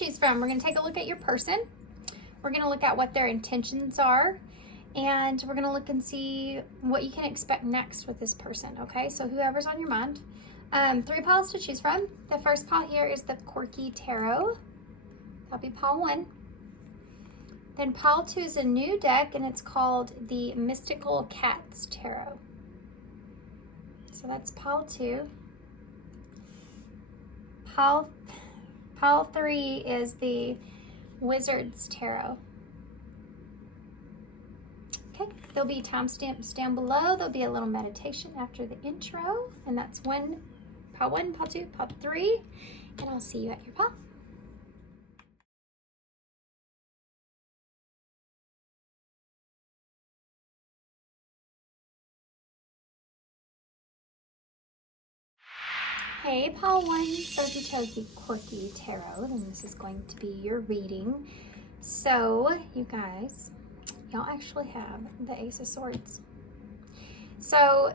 choose from. We're going to take a look at your person. We're going to look at what their intentions are. And we're going to look and see what you can expect next with this person, okay? So whoever's on your mind. 3 piles to choose from. The first pile here is the Quirky Tarot. That'll be pile 1. Then pile 2 is a new deck, and it's called the Mystical Cats Tarot. So that's pile 2. Pile 3 is the Wizard's Tarot. Okay, there'll be timestamps down below. There'll be a little meditation after the intro, and that's pile 1, pile 2, pile 3, and I'll see you at your pile. Hey, pile 1, so if you chose the Quirky Tarot, then this is going to be your reading. So, you guys, y'all actually have the Ace of Swords. So,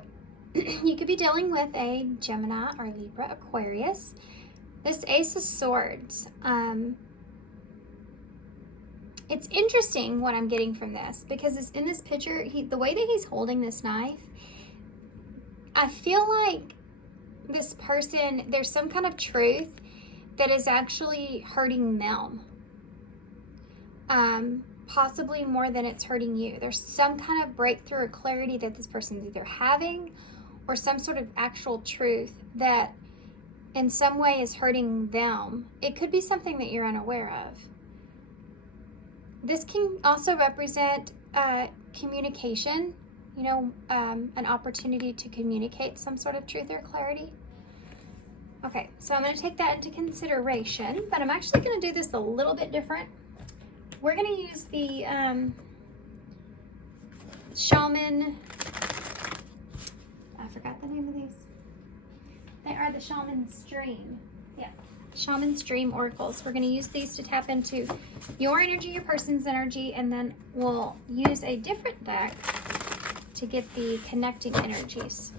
you could be dealing with a Gemini or Libra Aquarius. This Ace of Swords, it's interesting what I'm getting from this, because it's in this picture, the way that he's holding this knife, I feel like this person, there's some kind of truth that is actually hurting them. Possibly more than it's hurting you. There's some kind of breakthrough or clarity that this person's either having, or some sort of actual truth that in some way is hurting them. It could be something that you're unaware of. This can also represent communication, you know, an opportunity to communicate some sort of truth or clarity. Okay, so I'm going to take that into consideration, but I'm actually going to do this a little bit different. We're going to use the Shaman, I forgot the name of these. They are the Shaman Stream. Yeah, Shaman Stream Oracles. We're going to use these to tap into your energy, your person's energy, and then we'll use a different deck to get the connecting energies.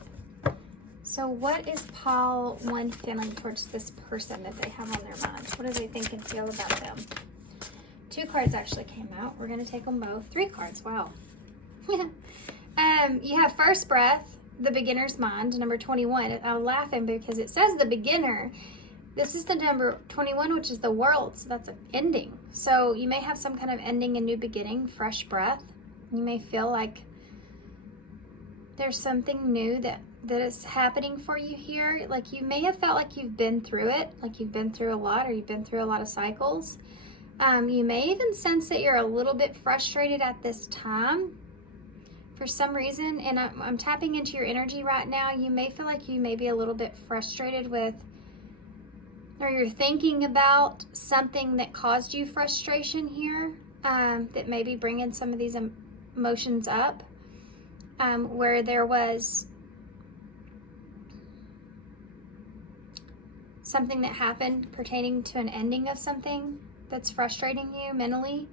So what is pile 1 feeling towards this person that they have on their mind? What do they think and feel about them? 2 cards actually came out. We're going to take them both. 3 cards, wow. You have First Breath, the Beginner's Mind, number 21. I'm laughing because it says the beginner. This is the number 21, which is the world, so that's an ending. So you may have some kind of ending, a new beginning, fresh breath. You may feel like there's something new that is happening for you here. Like you may have felt like you've been through it, like you've been through a lot, or you've been through a lot of cycles. You may even sense that you're a little bit frustrated at this time for some reason, and I'm tapping into your energy right now. You may feel like you may be a little bit frustrated with, or you're thinking about something that caused you frustration here, that may be bringing some of these emotions up, where there was something that happened pertaining to an ending of something that's frustrating you mentally.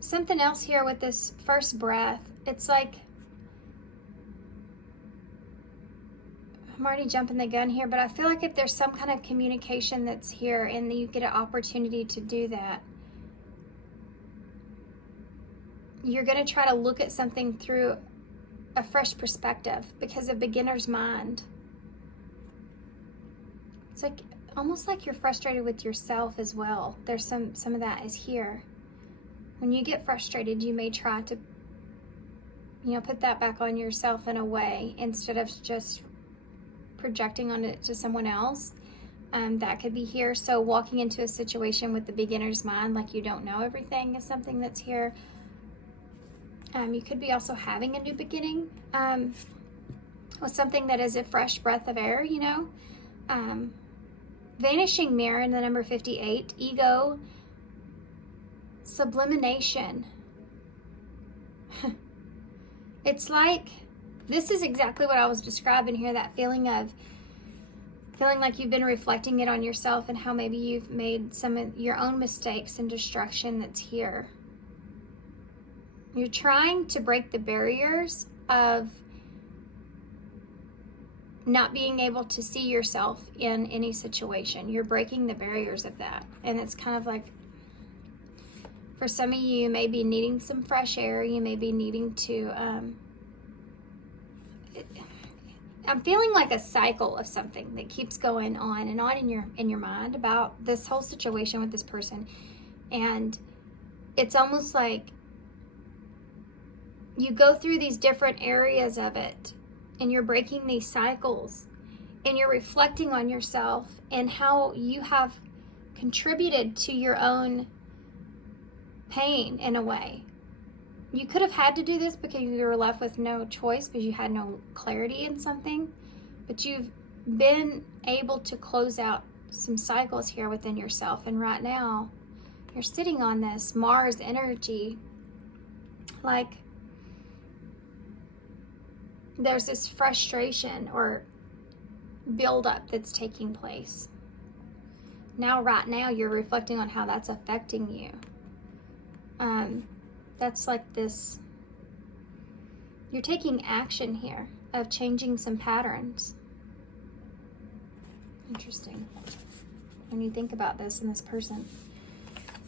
Something else here with this first breath, it's like, I'm already jumping the gun here, but I feel like if there's some kind of communication that's here and you get an opportunity to do that, you're going to try to look at something through a fresh perspective, because a beginner's mind, it's like almost like you're frustrated with yourself as well. There's some of that is here. When you get frustrated, you may try to, you know, put that back on yourself in a way instead of just projecting on it to someone else. That could be here. So walking into a situation with the beginner's mind, like you don't know everything, is something that's here. You could be also having a new beginning with something that is a fresh breath of air, you know. Vanishing Mirror in the number 58, ego, sublimination. It's like, this is exactly what I was describing here, that feeling like you've been reflecting it on yourself and how maybe you've made some of your own mistakes and destruction that's here. You're trying to break the barriers of not being able to see yourself in any situation. You're breaking the barriers of that. And it's kind of like, for some of you, you may be needing some fresh air. You may be needing to, I'm feeling like a cycle of something that keeps going on and on in your mind about this whole situation with this person. And it's almost like you go through these different areas of it, and you're breaking these cycles, and you're reflecting on yourself and how you have contributed to your own pain in a way. You could have had to do this because you were left with no choice, because you had no clarity in something, but you've been able to close out some cycles here within yourself. And right now you're sitting on this Mars energy, like there's this frustration or buildup that's taking place. Now, right now, you're reflecting on how that's affecting you. That's like this, you're taking action here of changing some patterns. Interesting when you think about this in this person.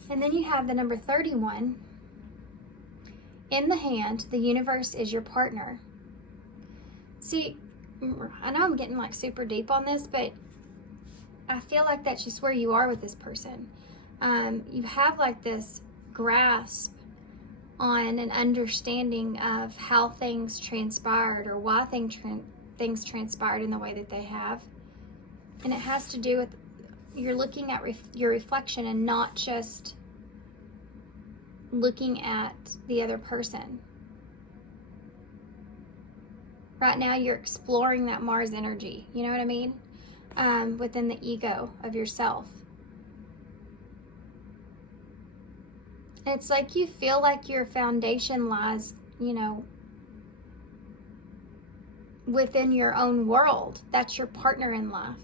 And then you have the number 31. In the hand, the universe is your partner. See, I know I'm getting like super deep on this, but I feel like that's just where you are with this person. You have like this grasp on an understanding of how things transpired, or why things transpired in the way that they have. And it has to do with, you're looking at your reflection and not just looking at the other person. Right now, you're exploring that Mars energy, you know what I mean? Within the ego of yourself. It's like you feel like your foundation lies, you know, within your own world. That's your partner in life.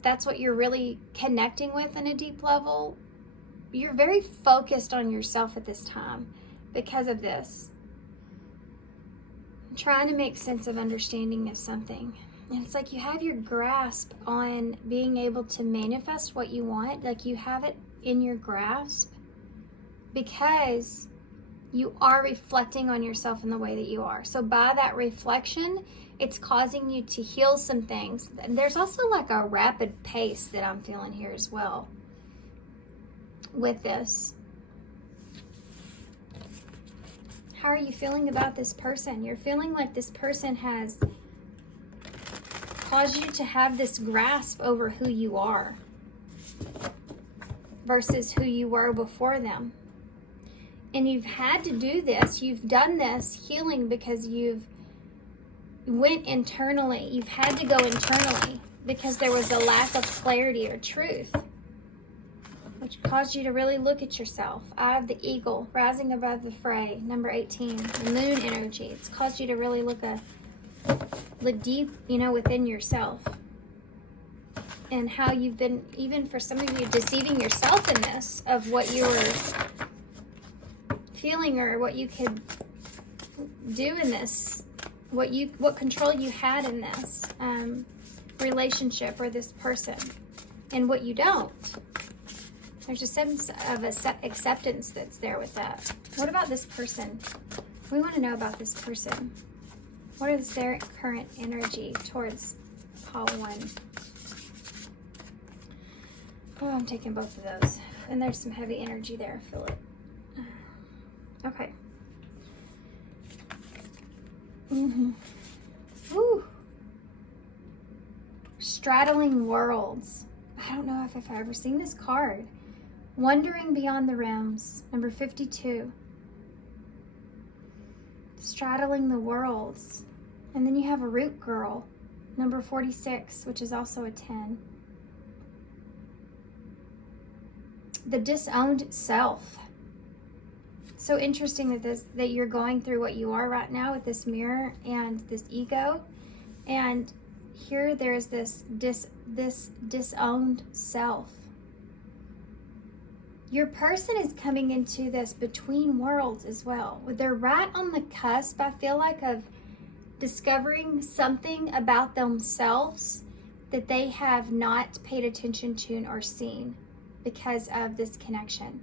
That's what you're really connecting with in a deep level. You're very focused on yourself at this time because of this. Trying to make sense of understanding of something. And it's like you have your grasp on being able to manifest what you want. Like you have it in your grasp because you are reflecting on yourself in the way that you are. So by that reflection, it's causing you to heal some things. There's also like a rapid pace that I'm feeling here as well with this. How are you feeling about this person? You're feeling like this person has caused you to have this grasp over who you are versus who you were before them. And you've had to do this. You've done this healing because you've went internally. You've had to go internally because there was a lack of clarity or truth, which caused you to really look at yourself. Eye of the eagle, rising above the fray, number 18, the moon energy. It's caused you to really look deep, you know, within yourself. And how you've been, even for some of you, deceiving yourself in this, of what you were feeling or what you could do in this, what control you had in this relationship or this person, and what you don't. There's a sense of acceptance that's there with that. What about this person? We want to know about this person. What is their current energy towards pile 1? Oh, I'm taking both of those. And there's some heavy energy there. I feel it. Okay. Woo. Straddling worlds. I don't know if I've ever seen this card. Wandering beyond the realms, number 52. Straddling the worlds. And then you have a root girl, number 46, which is also a 10. The disowned self. So interesting that you're going through what you are right now with this mirror and this ego. And here there's this disowned self. Your person is coming into this between worlds as well. They're right on the cusp, I feel like, of discovering something about themselves that they have not paid attention to or seen because of this connection.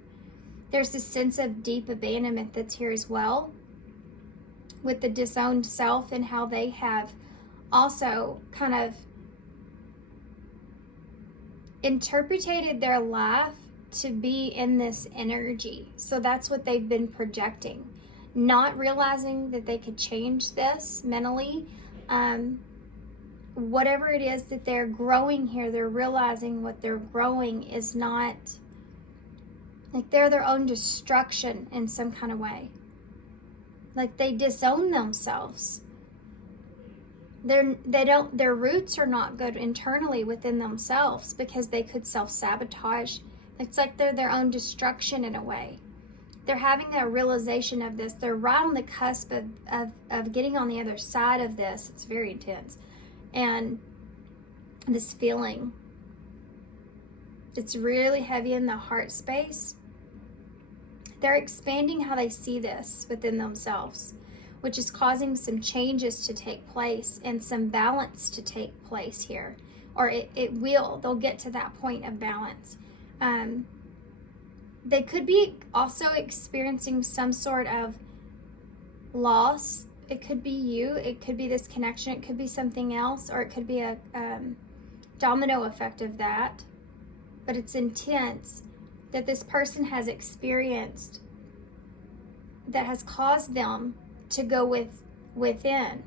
There's this sense of deep abandonment that's here as well, with the disowned self, and how they have also kind of interpreted their life to be in this energy. So that's what they've been projecting, not realizing that they could change this mentally. Whatever it is that they're growing here, they're realizing what they're growing is not, like, they're their own destruction in some kind of way. Like, they disown themselves. Their roots are not good internally within themselves, because they could self-sabotage. It's like they're their own destruction in a way. They're having a realization of this. They're right on the cusp of getting on the other side of this. It's very intense. And this feeling, it's really heavy in the heart space. They're expanding how they see this within themselves, which is causing some changes to take place and some balance to take place here. Or they'll get to that point of balance. They could be also experiencing some sort of loss. It could be you, it could be this connection, it could be something else, or it could be a domino effect of that. But it's intense that this person has experienced that has caused them to go within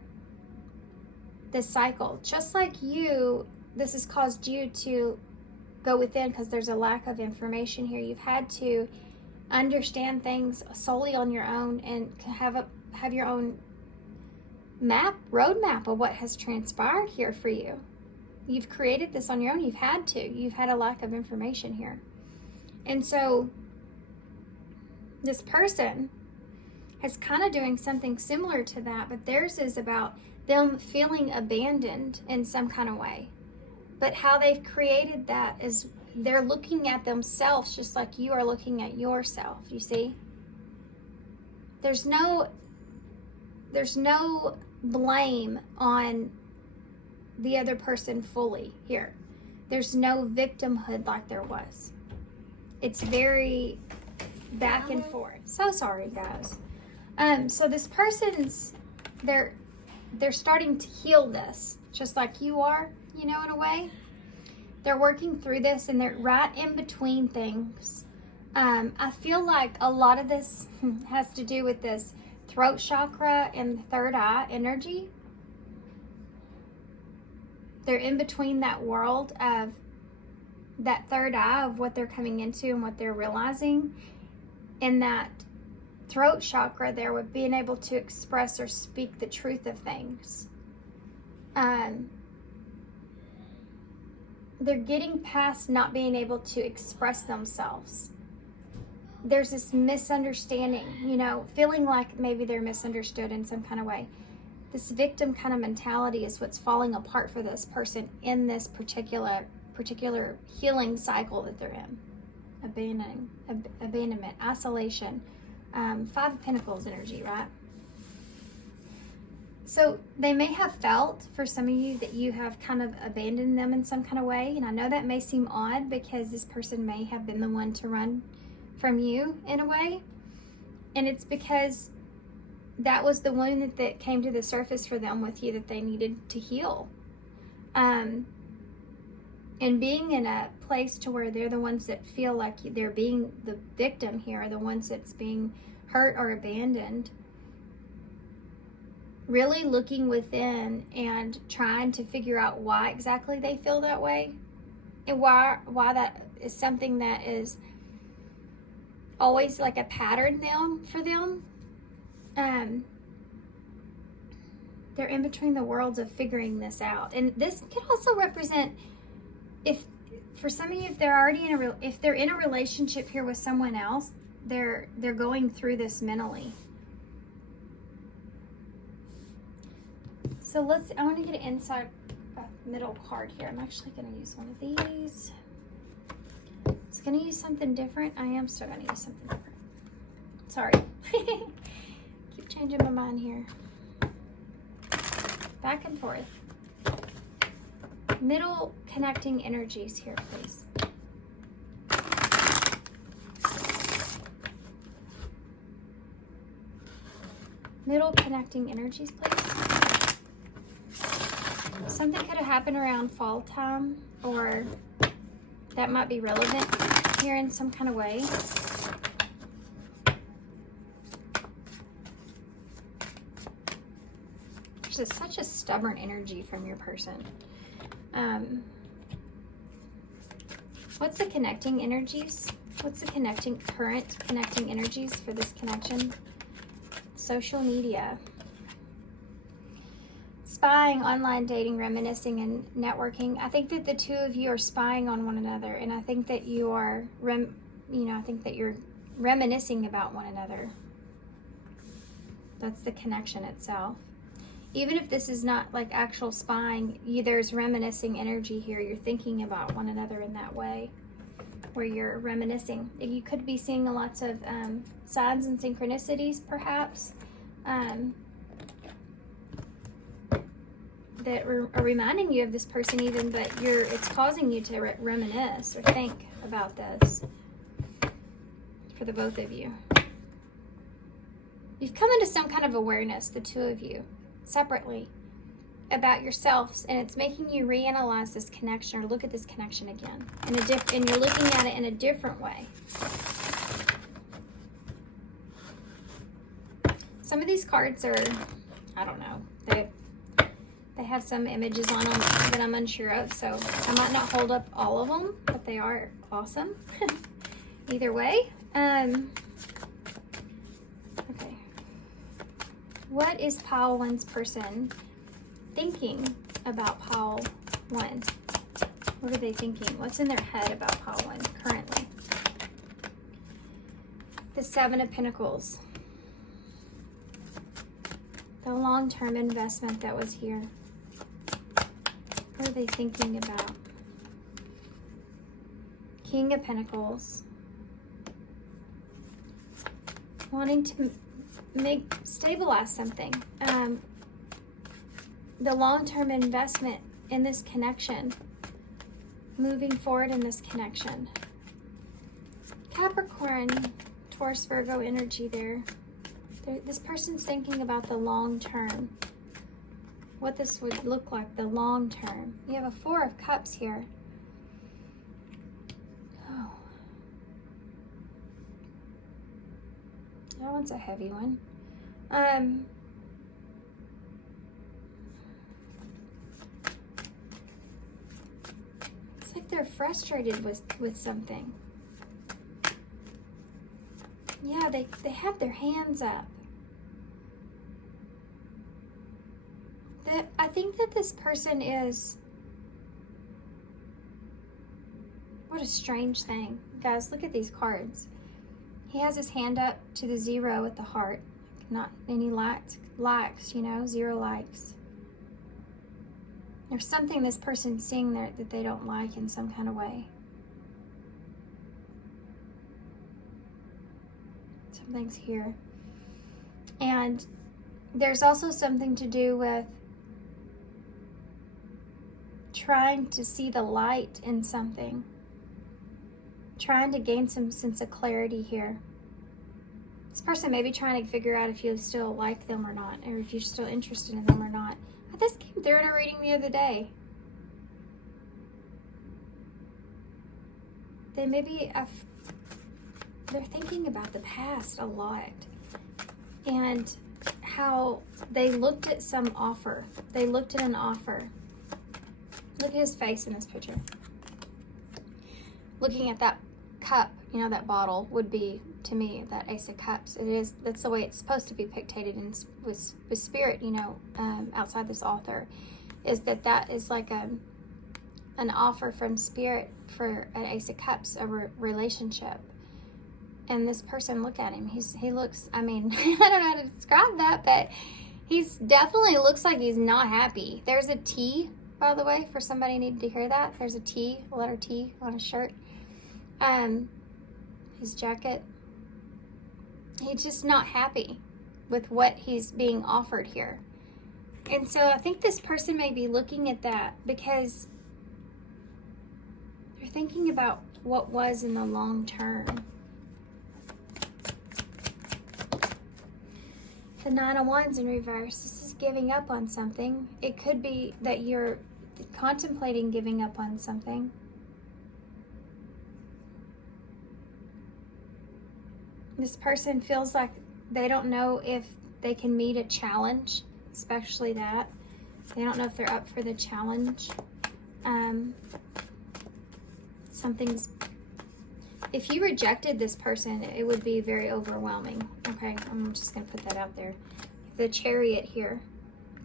this cycle. Just like you, this has caused you to go within, because there's a lack of information here. You've had to understand things solely on your own and have your own roadmap of what has transpired here for you. You've created this on your own. You've had a lack of information here. And so this person is kind of doing something similar to that, but theirs is about them feeling abandoned in some kind of way. But how they've created that is they're looking at themselves just like you are looking at yourself, you see? There's no blame on the other person fully here. There's no victimhood like there was. It's very back and forth. So sorry, guys. So this person's, they're starting to heal this, just like you are, in a way. They're working through this, and they're right in between things. I feel like a lot of this has to do with this throat chakra and the third eye energy. They're in between that world of that third eye of what they're coming into and what they're realizing. And that throat chakra there with being able to express or speak the truth of things. They're getting past not being able to express themselves. There's this misunderstanding, feeling like maybe they're misunderstood in some kind of way. This victim kind of mentality is what's falling apart for this person in this particular healing cycle that they're in. Abandonment, isolation, Five of Pentacles energy, right? So they may have felt, for some of you, that you have kind of abandoned them in some kind of way. And I know that may seem odd, because this person may have been the one to run from you in a way. And it's because that was the wound that came to the surface for them with you that they needed to heal. And being in a place to where they're the ones that feel like they're being the victim here, the ones that's being hurt or abandoned, really looking within and trying to figure out why exactly they feel that way, and why that is something that is always like a pattern for them. They're in between the worlds of figuring this out. And this could also represent, if for some of you, if they're already if they're in a relationship here with someone else, they're going through this mentally. So I want to get an inside middle card here. I'm actually going to use one of these. I was going to use something different. I am still going to use something different. Sorry. Keep changing my mind here. back and forth. Middle connecting energies here, please. Middle connecting energies, please. Something could have happened around fall time, or that might be relevant here in some kind of way. There's such a stubborn energy from your person. What's the connecting energies? What's the current connecting energies for this connection? Social media. Spying, online dating, reminiscing, and networking. I think that the two of you are spying on one another, and I think that you are, I think that you're reminiscing about one another. That's the connection itself. Even if this is not like actual spying, there's reminiscing energy here. You're thinking about one another in that way, where you're reminiscing. You could be seeing lots of signs and synchronicities, perhaps, that are reminding you of this person even, but it's causing you to reminisce or think about this for the both of you. You've come into some kind of awareness, the two of you, separately, about yourselves, and it's making you reanalyze this connection or look at this connection again and you're looking at it in a different way. Some of these cards are, I don't know, they have some images on them that I'm unsure of, so I might not hold up all of them, but they are awesome. Either way. Okay. What is pile 1's person thinking about pile 1? What are they thinking? What's in their head about pile 1 currently? The 7 of Pentacles. The long-term investment that was here. What are they thinking about? King of Pentacles. Wanting to stabilize something. The long-term investment in this connection. Moving forward in this connection. Capricorn, Taurus, Virgo energy there. This person's thinking about the long term. What this would look like, the long term. You have a 4 of Cups here. Oh. That one's a heavy one. It's like they're frustrated with something. Yeah, they have their hands up. I think that this person is... What a strange thing. Guys, look at these cards. He has his hand up to the 0 at the heart. Not any likes, 0 likes. There's something this person's seeing there that they don't like in some kind of way. Something's here. And there's also something to do with trying to see the light in something. Trying to gain some sense of clarity here. This person may be trying to figure out if you still like them or not, or if you're still interested in them or not. This came through in a reading the other day. They maybe they're thinking about the past a lot and how they looked at some offer. They looked at an offer. Look at his face in this picture. Looking at that cup, that bottle would be, to me, that Ace of Cups. That's the way it's supposed to be pictated in, with spirit, outside this author, is that is like an offer from spirit for an Ace of Cups, a relationship. And this person, look at him. He looks, I don't know how to describe that, but he's definitely looks like he's not happy. There's a T, by the way, for somebody who needed to hear that. There's a T, a letter T on his shirt. His jacket. He's just not happy with what he's being offered here. And so I think this person may be looking at that because they're thinking about what was in the long term. The Nine of Wands in reverse. This is giving up on something. It could be that you're contemplating giving up on something. This person feels like they don't know if they can meet a challenge, especially that. They don't know if they're up for the challenge. If you rejected this person, it would be very overwhelming. Okay, I'm just going to put that out there. The Chariot here,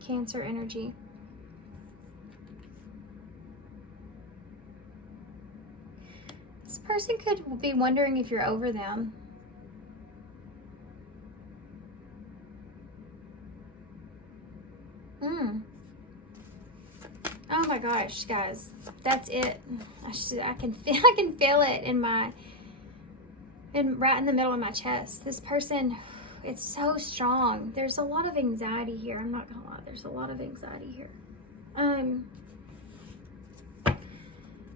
Cancer energy. This person could be wondering if you're over them. Oh my gosh, guys, that's it. I can feel it right in the middle of my chest. This person, it's so strong. There's a lot of anxiety here. I'm not gonna lie. There's a lot of anxiety here.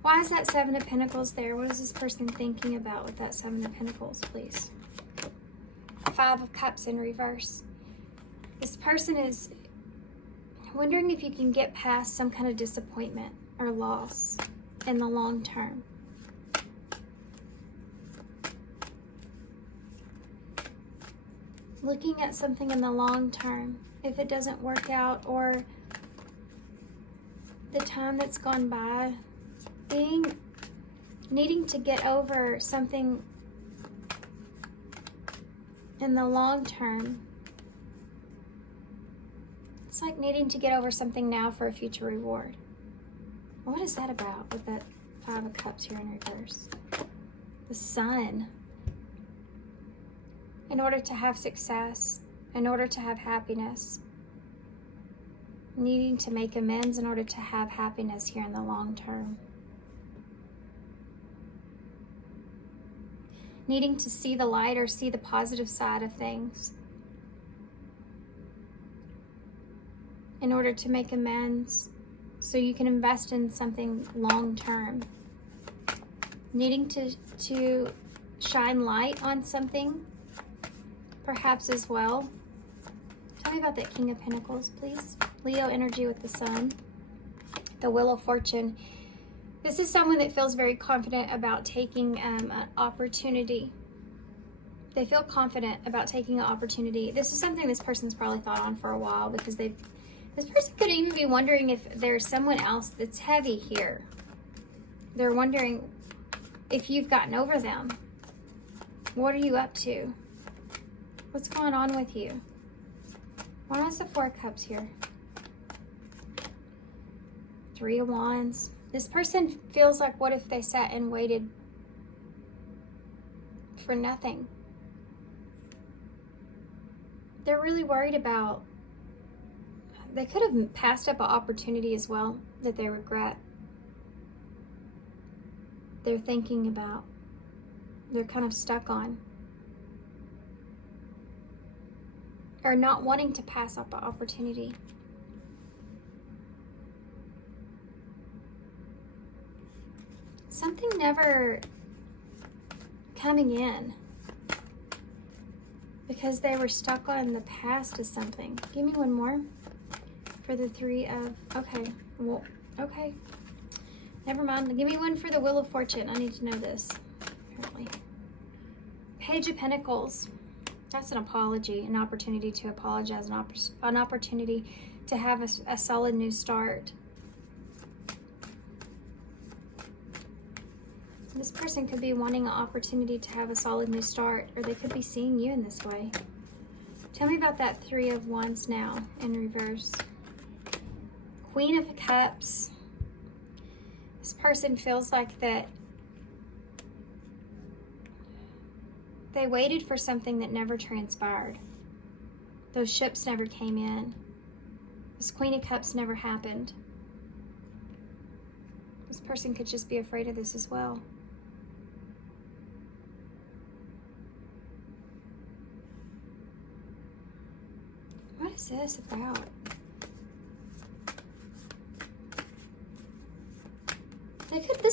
Why is that Seven of Pentacles there? What is this person thinking about with that Seven of Pentacles, please? Five of Cups in reverse. This person is wondering if you can get past some kind of disappointment or loss in the long term. Looking at something in the long term, if it doesn't work out, or the time that's gone by, needing to get over something in the long term. It's like needing to get over something now for a future reward. What is that about with that Five of Cups here in reverse? The Sun. In order to have success, in order to have happiness, needing to make amends in order to have happiness here in the long term. Needing to see the light or see the positive side of things in order to make amends so you can invest in something long term. Needing to shine light on something, perhaps as well. Tell me about that King of Pentacles, please. Leo energy with the Sun. The Wheel of Fortune. This is someone that feels very confident about taking an opportunity. They feel confident about taking an opportunity. This is something this person's probably thought on for a while, because this person could even be wondering if there's someone else that's heavy here. They're wondering if you've gotten over them. What are you up to? What's going on with you? Why is the Four of Cups here? Three of Wands. This person feels like, what if they sat and waited for nothing? They're really worried about, they could have passed up an opportunity as well that they regret. They're thinking about, they're kind of stuck on. Or not wanting to pass up an opportunity. Something never coming in because they were stuck on the past of something. Give me one more for the Three of, okay, well, okay. Never mind. Give me one for the Wheel of Fortune. I need to know this, apparently. Page of Pentacles. That's an apology, an opportunity to apologize, an opportunity to have a solid new start. This person could be wanting an opportunity to have a solid new start, or they could be seeing you in this way. Tell me about that Three of Wands now in reverse. Queen of Cups. This person feels like that they waited for something that never transpired. Those ships never came in. This Queen of Cups never happened. This person could just be afraid of this as well. What is this about?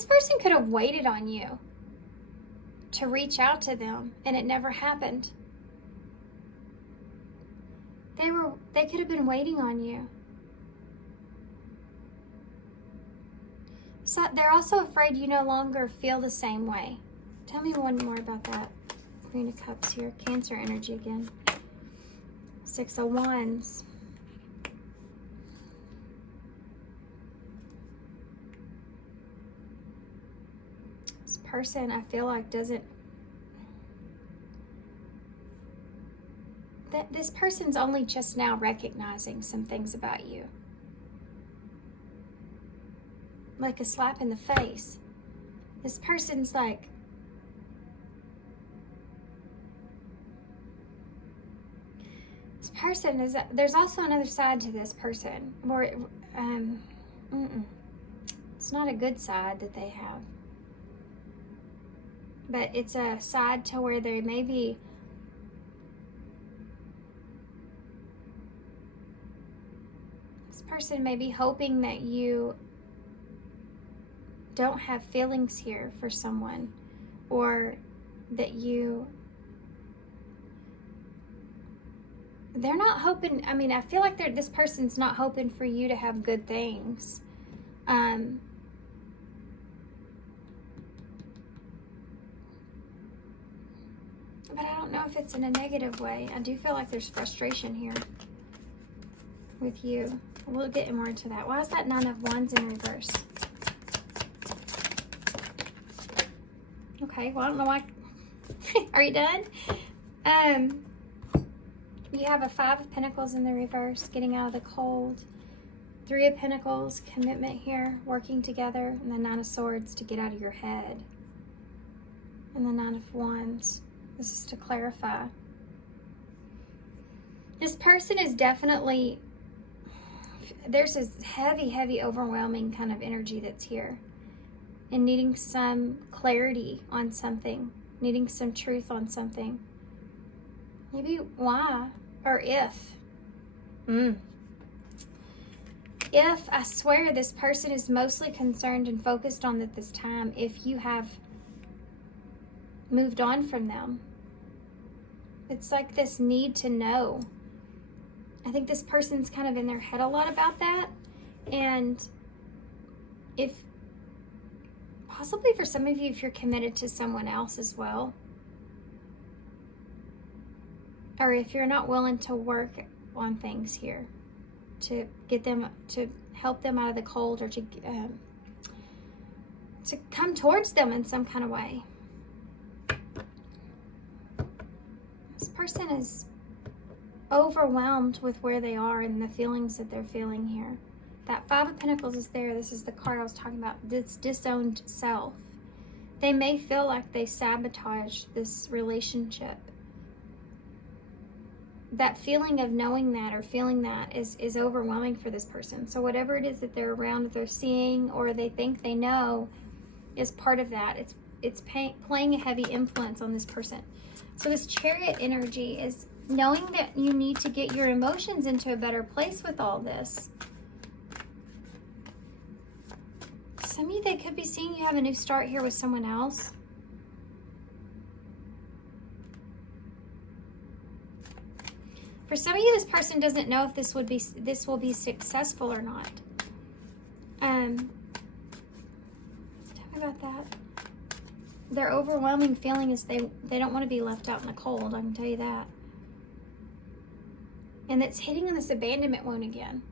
This person could have waited on you to reach out to them, and it never happened. They could have been waiting on you. So they're also afraid you no longer feel the same way. Tell me one more about that. Queen of Cups here. Cancer energy again. 6 of Wands. This person, I feel like, doesn't... This person's only just now recognizing some things about you. Like a slap in the face. This person's like... This person is... There's also another side to this person. Where, it's not a good side that they have. But it's a side to where they may be... person may be hoping that you don't have feelings here for someone, or that they're not hoping. I mean, I feel like this person's not hoping for you to have good things. But I don't know if it's in a negative way. I do feel like there's frustration here with you. We'll get more into that. Why is that 9 of Wands in reverse? Okay, well, I don't know why. Are you done? You have a 5 of Pentacles in the reverse, getting out of the cold. 3 of Pentacles, commitment here, working together. And the 9 of Swords to get out of your head. And the 9 of Wands. This is to clarify. This person is definitely... There's this heavy, heavy, overwhelming kind of energy that's here. And needing some clarity on something. Needing some truth on something. Maybe why or if. If, I swear, this person is mostly concerned and focused on at this time if you have moved on from them. It's like this need to know. I think this person's kind of in their head a lot about that. And if, possibly for some of you, if you're committed to someone else as well. Or if you're not willing to work on things here. To get them, to help them out of the cold, or to come towards them in some kind of way. This person is overwhelmed with where they are and the feelings that they're feeling here. That 5 of Pentacles is there. This is the card I was talking about. This disowned self. They may feel like they sabotaged this relationship. That feeling of knowing that or feeling that is overwhelming for this person. So whatever it is that they're around, that they're seeing, or they think they know, is part of that. It's playing a heavy influence on this person. So this Chariot energy is knowing that you need to get your emotions into a better place with all this. Some of you, they could be seeing you have a new start here with someone else. For some of you, this person doesn't know if this will be successful or not. Tell me about that. Their overwhelming feeling is they don't want to be left out in the cold. I can tell you that. And it's hitting on this abandonment wound again.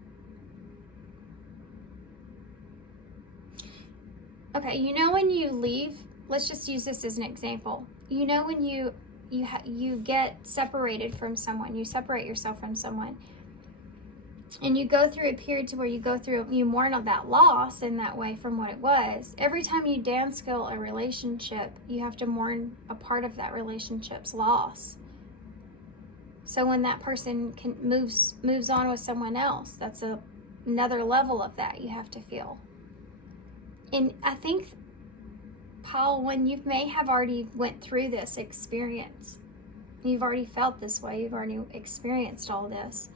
Okay, you know when you leave, let's just use this as an example. You know when you get separated from someone, you separate yourself from someone, and you go through a period to where you mourn on that loss in that way from what it was. Every time you downscale a relationship, you have to mourn a part of that relationship's loss. So when that person moves on with someone else, that's another level of that you have to feel. And I think, Paul, when you may have already went through this experience, you've already felt this way, you've already experienced all this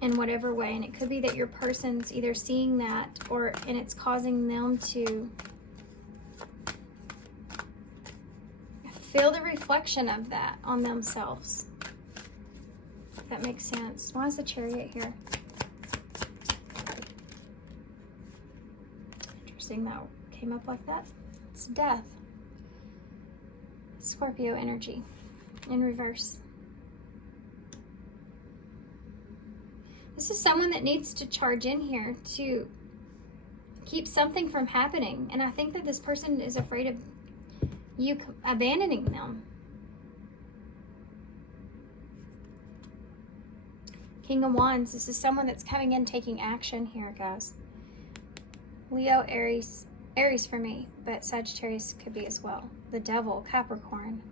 in whatever way, and it could be that your person's either seeing that and it's causing them to feel the reflection of that on themselves. If that makes sense. Why is the Chariot here? Interesting that came up like that. It's death. Scorpio energy in reverse. This is someone that needs to charge in here to keep something from happening. And I think that this person is afraid of you abandoning them. King of Wands. This is someone that's coming in taking action here, guys. Leo, Aries for me, but Sagittarius could be as well. The Devil, Capricorn.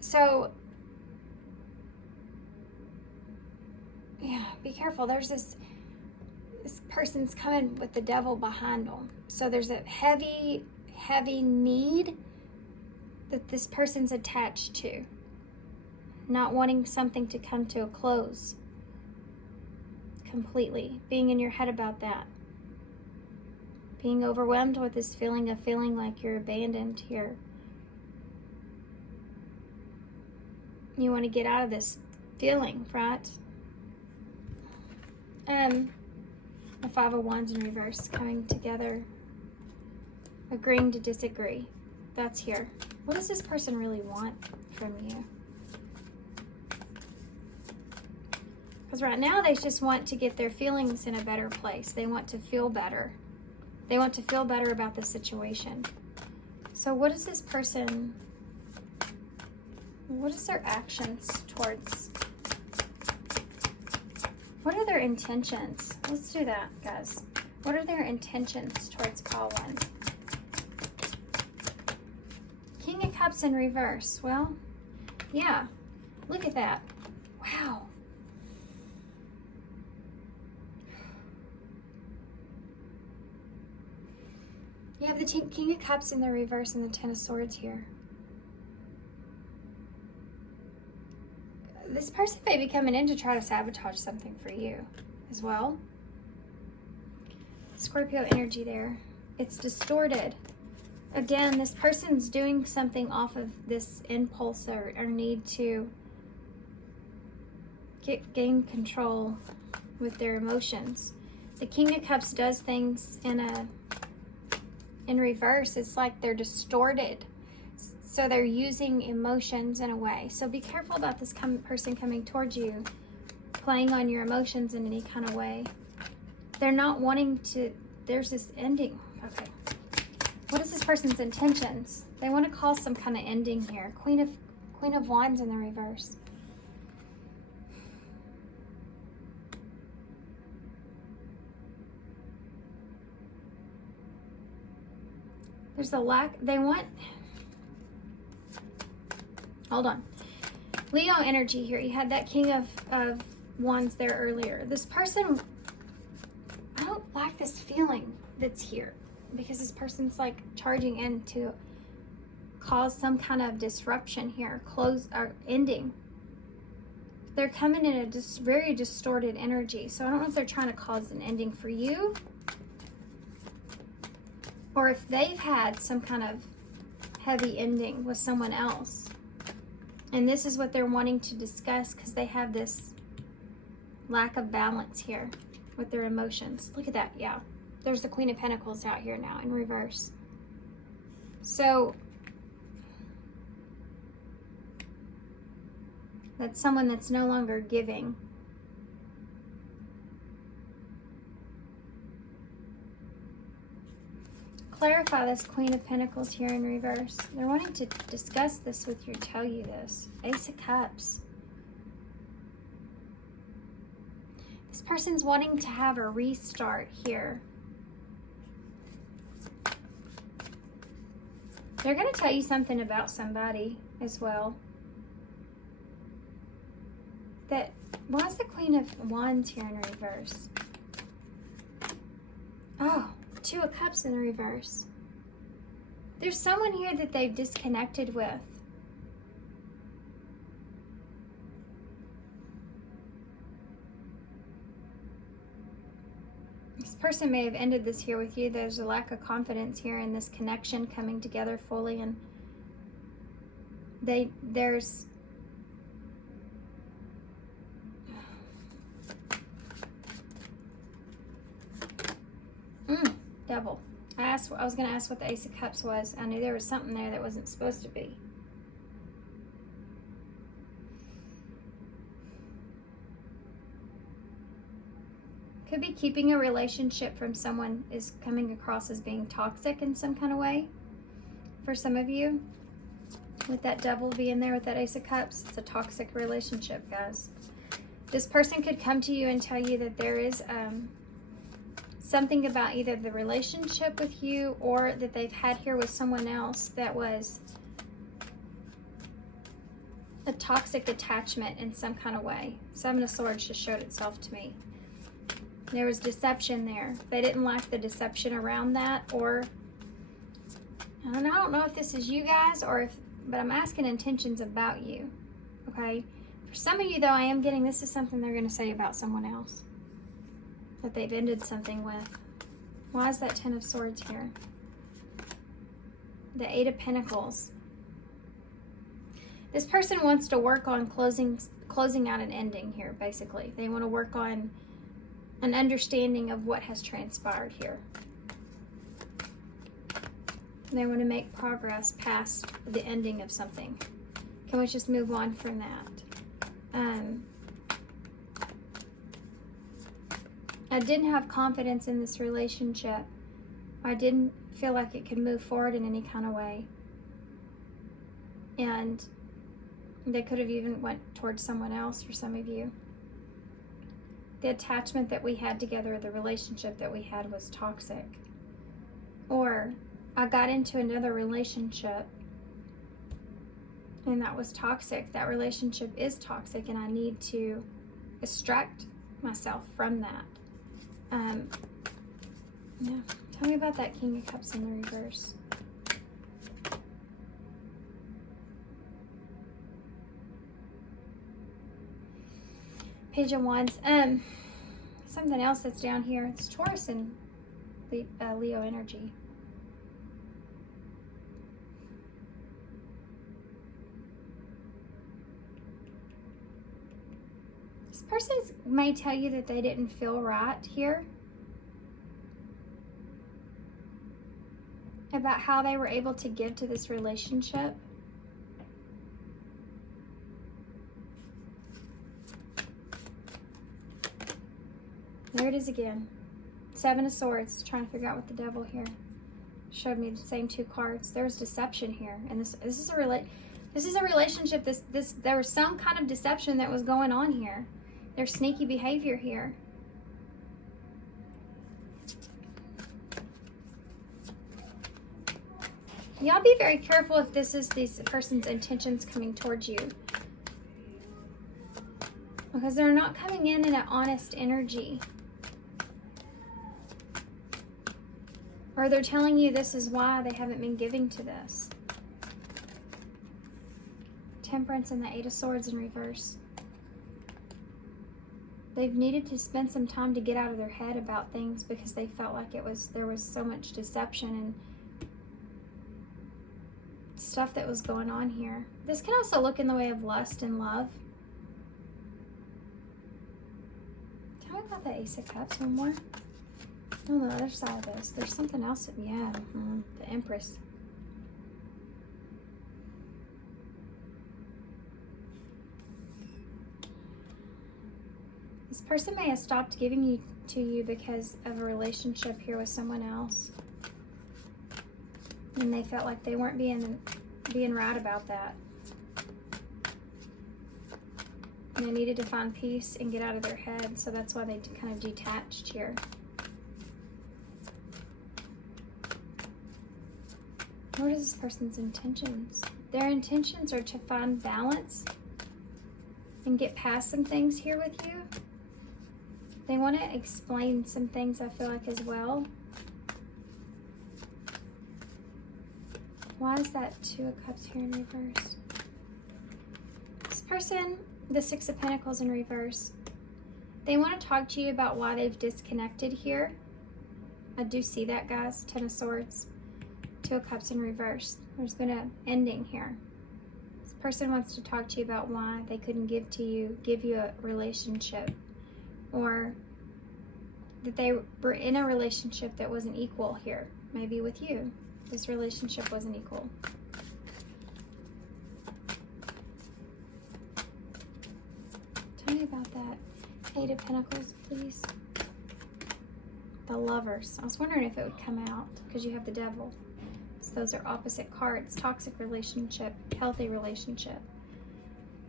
So, yeah, be careful. There's this person's coming with the Devil behind them. So there's a heavy need that this person's attached to. Not wanting something to come to a close completely. Being in your head about that. Being overwhelmed with this feeling of feeling like you're abandoned here. You want to get out of this feeling, right? The Five of Wands in reverse, coming together, agreeing to disagree. That's here. What does this person really want from you? Because right now they just want to get their feelings in a better place. They want to feel better. They want to feel better about the situation. So what is this person, what is their actions towards, what are their intentions? Let's do that, guys. What are their intentions towards call one? King of Cups in reverse. Well, yeah, look at that. Wow. You have the King of Cups in the reverse and the Ten of Swords here. This person may be coming in to try to sabotage something for you as well. Scorpio energy there. It's distorted. Again, this person's doing something off of this impulse or need to gain control with their emotions. The King of Cups does things in reverse. It's like they're distorted. So they're using emotions in a way. So be careful about this person coming towards you, playing on your emotions in any kind of way. They're not wanting to, there's this ending. Okay. What is this person's intentions? They want to cause some kind of ending here. Queen of Wands in the reverse. There's a lack, they want, hold on. Leo energy here. You had that King of Wands there earlier. This person, I don't like this feeling that's here because this person's like charging in to cause some kind of disruption here, close or ending. They're coming in a very distorted energy. So I don't know if they're trying to cause an ending for you, or if they've had some kind of heavy ending with someone else. And this is what they're wanting to discuss because they have this lack of balance here with their emotions. Look at that, yeah. There's the Queen of Pentacles out here now in reverse. So that's someone that's no longer giving. Clarify this Queen of Pentacles here in reverse. They're wanting to discuss this with you, tell you this. Ace of Cups. This person's wanting to have a restart here. They're going to tell you something about somebody as well. That, why is the Queen of Wands here in reverse? Oh. Two of Cups in the reverse. There's someone here that they've disconnected with. This person may have ended this here with you. There's a lack of confidence here in this connection coming together fully, and there's Devil. I was going to ask what the Ace of Cups was. I knew there was something there that wasn't supposed to be. Could be keeping a relationship from someone is coming across as being toxic in some kind of way. For some of you, with that Devil being there with that Ace of Cups, it's a toxic relationship, guys. This person could come to you and tell you that there is something about either the relationship with you or that they've had here with someone else that was a toxic attachment in some kind of way. Seven of Swords just showed itself to me. There was deception there. They didn't like the deception around that, or I don't know if this is you guys but I'm asking intentions about you. Okay? For some of you though, I am getting this is something they're going to say about someone else that they've ended something with. Why is that Ten of Swords here? The Eight of Pentacles. This person wants to work on closing out an ending here, basically. They want to work on an understanding of what has transpired here. They want to make progress past the ending of something. Can we just move on from that? I didn't have confidence in this relationship. I didn't feel like it could move forward in any kind of way. And they could have even went towards someone else for some of you. The attachment that we had together, the relationship that we had was toxic. Or I got into another relationship and that was toxic. That relationship is toxic and I need to extract myself from that. Yeah. Tell me about that King of Cups in the reverse. Page of Wands. Something else that's down here. It's Taurus and Leo energy. This person may tell you that they didn't feel right here about how they were able to give to this relationship. There it is again. Seven of Swords. Trying to figure out what the Devil here showed me. The same two cards. There's deception here, and this is a relationship. There was some kind of deception that was going on here. There's sneaky behavior here. Y'all be very careful if this is this person's intentions coming towards you, because they're not coming in an honest energy. Or they're telling you this is why they haven't been giving to this. Temperance and the Eight of Swords in reverse. They've needed to spend some time to get out of their head about things because they felt like there was so much deception and stuff that was going on here. This can also look in the way of lust and love. Tell me about the Ace of Cups one more. On the other side of this, there's something else. Yeah, the Empress. This person may have stopped giving to you because of a relationship here with someone else, and they felt like they weren't being right about that. And they needed to find peace and get out of their head, so that's why they kind of detached here. What is this person's intentions? Their intentions are to find balance and get past some things here with you. They want to explain some things, I feel like, as well. Why is that Two of Cups here in reverse? This person, the Six of Pentacles in reverse, they want to talk to you about why they've disconnected here. I do see that, guys. 10 of Swords, 2 of Cups in reverse. There's been an ending here. This person wants to talk to you about why they couldn't give you a relationship, or that they were in a relationship that wasn't equal here. Maybe with you, this relationship wasn't equal. Tell me about that. 8 of Pentacles, please. The Lovers. I was wondering if it would come out because you have the Devil. So those are opposite cards. Toxic relationship, healthy relationship.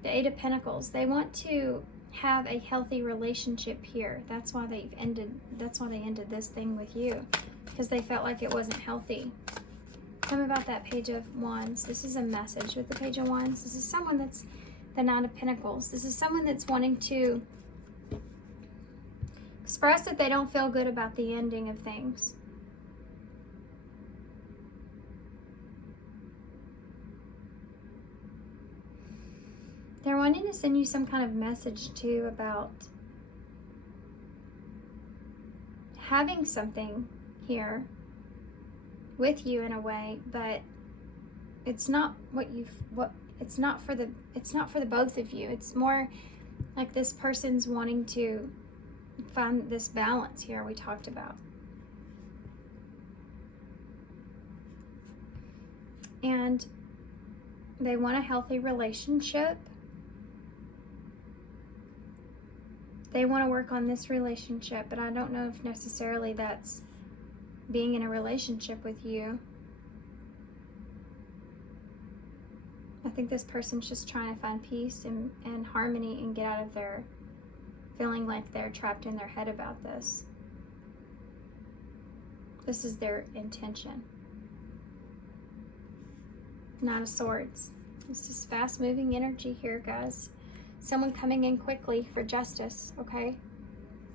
The 8 of Pentacles. They want to have a healthy relationship here. That's why they ended this thing with you, because they felt like it wasn't healthy. Tell me about that Page of Wands. This is a message with the Page of Wands. This is someone that's the 9 of Pentacles. This is someone that's wanting to express that they don't feel good about the ending of things. They're wanting to send you some kind of message too about having something here with you in a way, but it's not it's not for the both of you. It's more like this person's wanting to find this balance here we talked about. And they want a healthy relationship. They want to work on this relationship, but I don't know if necessarily that's being in a relationship with you. I think this person's just trying to find peace and harmony and get out of their feeling like they're trapped in their head about this. This is their intention. 9 of Swords. This is fast-moving energy here, guys. Someone coming in quickly for justice, okay?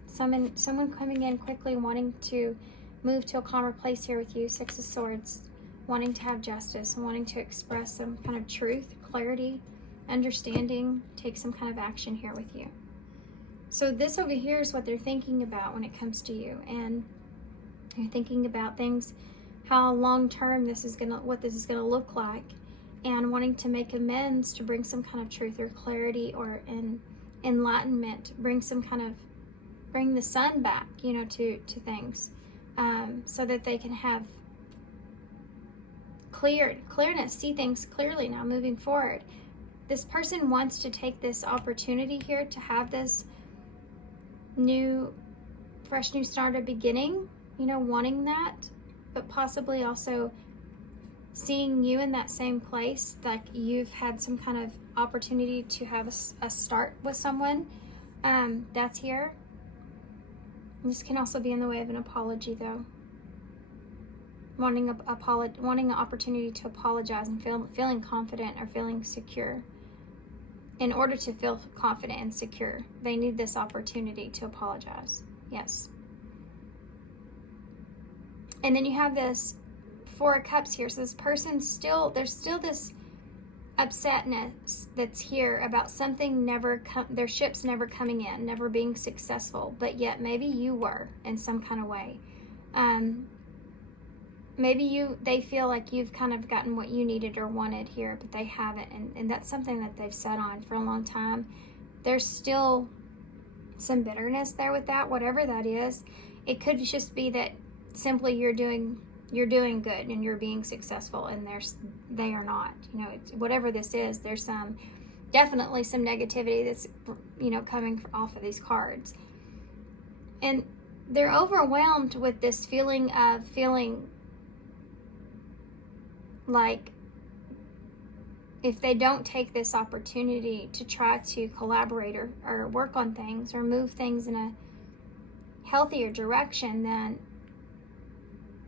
Someone coming in quickly wanting to move to a calmer place here with you. 6 of Swords. Wanting to have justice, wanting to express some kind of truth, clarity, understanding, take some kind of action here with you. So this over here is what they're thinking about when it comes to you, and you're thinking about things, how long-term what this is gonna look like, and wanting to make amends to bring some kind of truth or clarity or enlightenment, bring the sun back, to things, so that they can have clearness, see things clearly now moving forward. This person wants to take this opportunity here to have this fresh new start, a beginning, wanting that, but possibly also seeing you in that same place, like you've had some kind of opportunity to have a start with someone. That's here. This can also be in the way of an apology, though. Wanting an opportunity to apologize and feeling confident or feeling secure. In order to feel confident and secure, they need this opportunity to apologize. Yes. And then you have this 4 of Cups here. So this person's there's still this upsetness that's here about something their ship's never coming in, never being successful, but yet maybe you were in some kind of way. Maybe they feel like you've kind of gotten what you needed or wanted here, but they haven't, and that's something that they've sat on for a long time. There's still some bitterness there with that, whatever that is. It could just be that simply you're doing good and you're being successful, and they are not. Whatever this is, there's definitely some negativity that's coming off of these cards, and they're overwhelmed with this feeling like if they don't take this opportunity to try to collaborate or work on things or move things in a healthier direction, then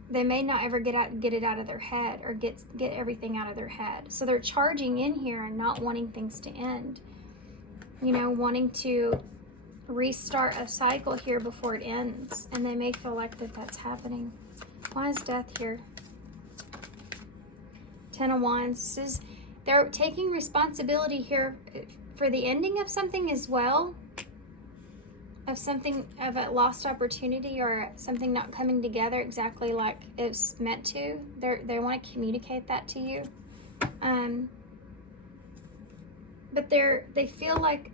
they may not ever get it out of their head or get everything out of their head. So they're charging in here and not wanting things to end. Wanting to restart a cycle here before it ends. And they may feel like that's happening. Why is Death here? 10 of Wands. They're taking responsibility here for the ending of something as well. of something, of a lost opportunity or something not coming together exactly like it's meant to. They want to communicate that to you. But they feel like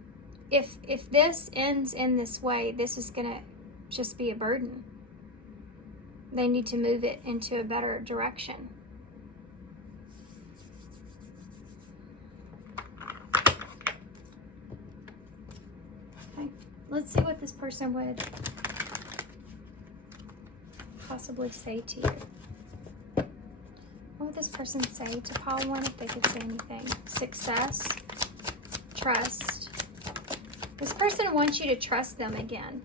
if this ends in this way, this is going to just be a burden. They need to move it into a better direction. Okay, let's see what this person would possibly say to you. What would this person say to pile one if they could say anything? Success, trust. This person wants you to trust them again.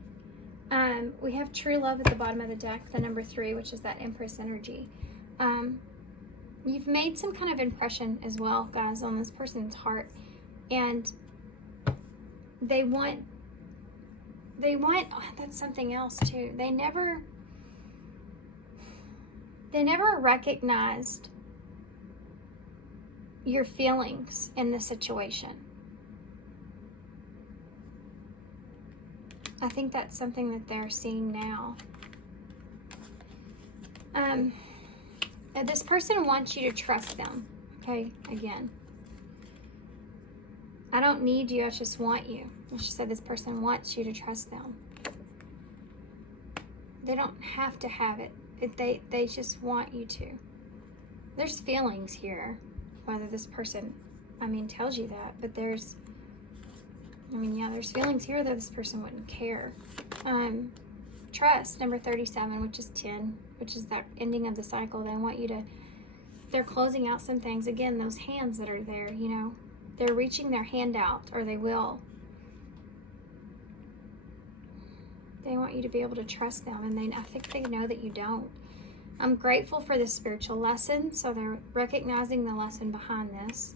We have true love at the bottom of the deck, the number 3, which is that Empress energy. You've made some kind of impression as well, guys, on this person's heart. And they want, oh, that's something else too. They never recognized your feelings in the situation. I think that's something that they're seeing now. This person wants you to trust them. Okay, again. I don't need you, I just want you. She said this person wants you to trust them. They don't have to have it. They just want you to. There's feelings here, whether this person, tells you that, but there's feelings here that this person wouldn't care. Trust, number 37, which is 10, which is that ending of the cycle. They want you to, they're closing out some things. Again, those hands that are there, they're reaching their hand out, or they will. They want you to be able to trust them, and I think they know that you don't. I'm grateful for this spiritual lesson, so they're recognizing the lesson behind this.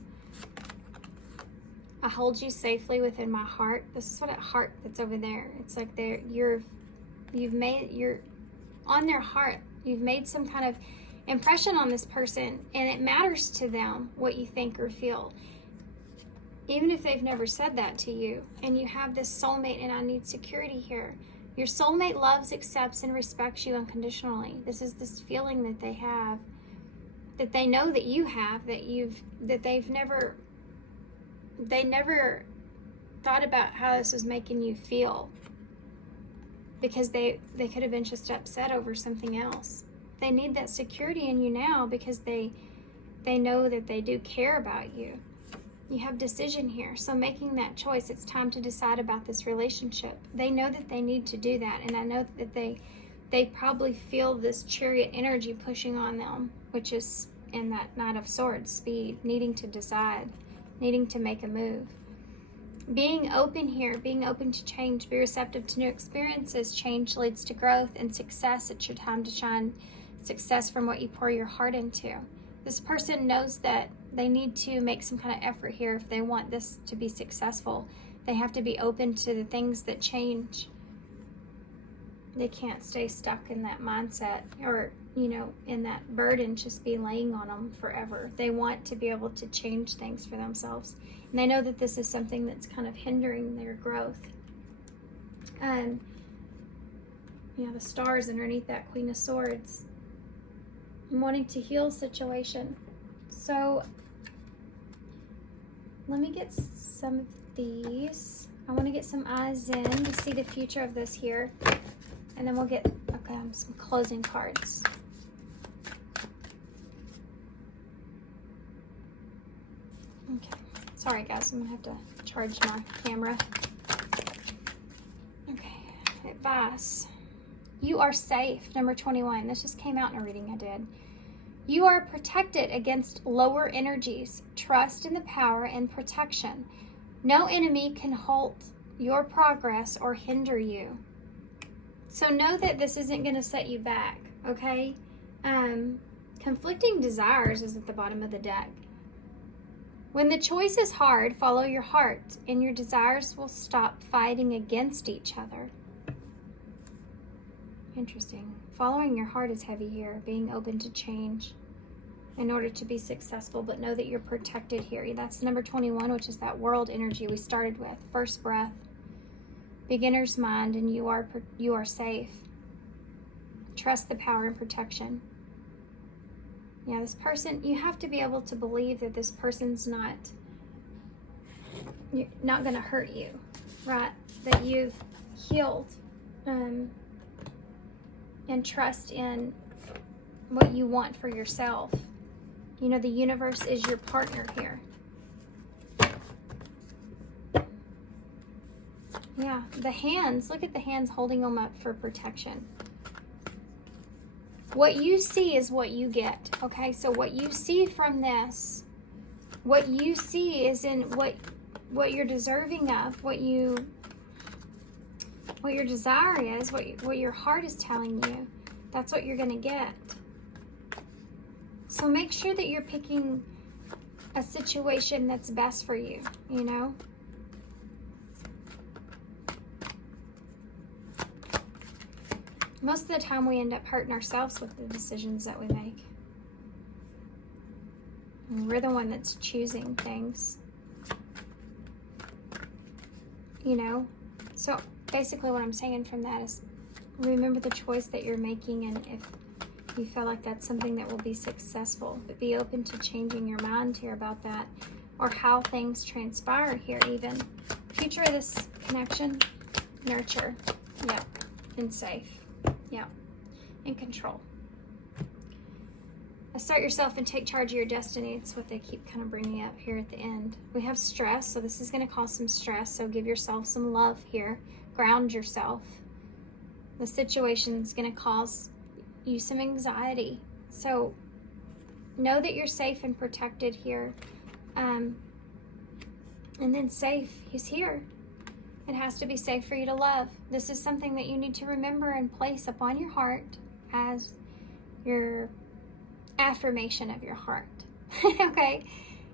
I hold you safely within my heart. This is what a heart that's over there. It's like you're on their heart. You've made some kind of impression on this person, and it matters to them what you think or feel. Even if they've never said that to you, and you have this soulmate, and I need security here. Your soulmate loves, accepts, and respects you unconditionally. This is this feeling that they have, that they know that you have, they never thought about how this was making you feel, because they could have been just upset over something else. They need that security in you now because they know that they do care about you. You have decision here, so making that choice, it's time to decide about this relationship. They know that they need to do that, and I know that they probably feel this Chariot energy pushing on them, which is in that Knight of Swords speed, needing to decide, needing to make a move. Being open here, being open to change, be receptive to new experiences. Change leads to growth and success. It's your time to shine. Success from what you pour your heart into. This person knows that they need to make some kind of effort here if they want this to be successful. They have to be open to the things that change. They can't stay stuck in that mindset or, in that burden just be laying on them forever. They want to be able to change things for themselves. And they know that this is something that's kind of hindering their growth. And, the stars underneath that Queen of Swords. I'm wanting to heal a situation. So let me get some of these. I want to get some eyes in to see the future of this here. And then we'll get some closing cards. Okay. Sorry guys, I'm going to have to charge my camera. Okay. Advice. You are safe. Number 21. This just came out in a reading I did. You are protected against lower energies. Trust in the power and protection. No enemy can halt your progress or hinder you. So know that this isn't going to set you back, okay? Conflicting desires is at the bottom of the deck. When the choice is hard, follow your heart, and your desires will stop fighting against each other. Interesting. Following your heart is heavy here. Being open to change in order to be successful, but know that you're protected here. That's number 21, which is that world energy we started with. First breath. beginner's mind, and you are safe. Trust the power and protection. Yeah, this person, you have to be able to believe that this person's not going to hurt you, right? That you've healed, and trust in what you want for yourself. You know, the universe is your partner here. Yeah, the hands, look at the hands holding them up for protection. What you see is what you get, okay? So what you see from this, what you see is in what you're deserving of, what your desire is, what your heart is telling you. That's what you're going to get. So make sure that you're picking a situation that's best for you, you know? Most of the time we end up hurting ourselves with the decisions that we make. And we're the one that's choosing things. You know? So basically what I'm saying from that is remember the choice that you're making, and if you feel like that's something that will be successful, but be open to changing your mind here about that, or how things transpire here even. Future of this connection, nurture, yep, and safe. Yeah, and control. Assert yourself and take charge of your destiny. It's what they keep kind of bringing up here at the end. We have stress, so this is going to cause some stress. So give yourself some love here. Ground yourself. The situation is going to cause you some anxiety. So know that you're safe and protected here. And then safe. He's here. It has to be safe for you to love. This is something that you need to remember and place upon your heart as your affirmation of your heart. Okay?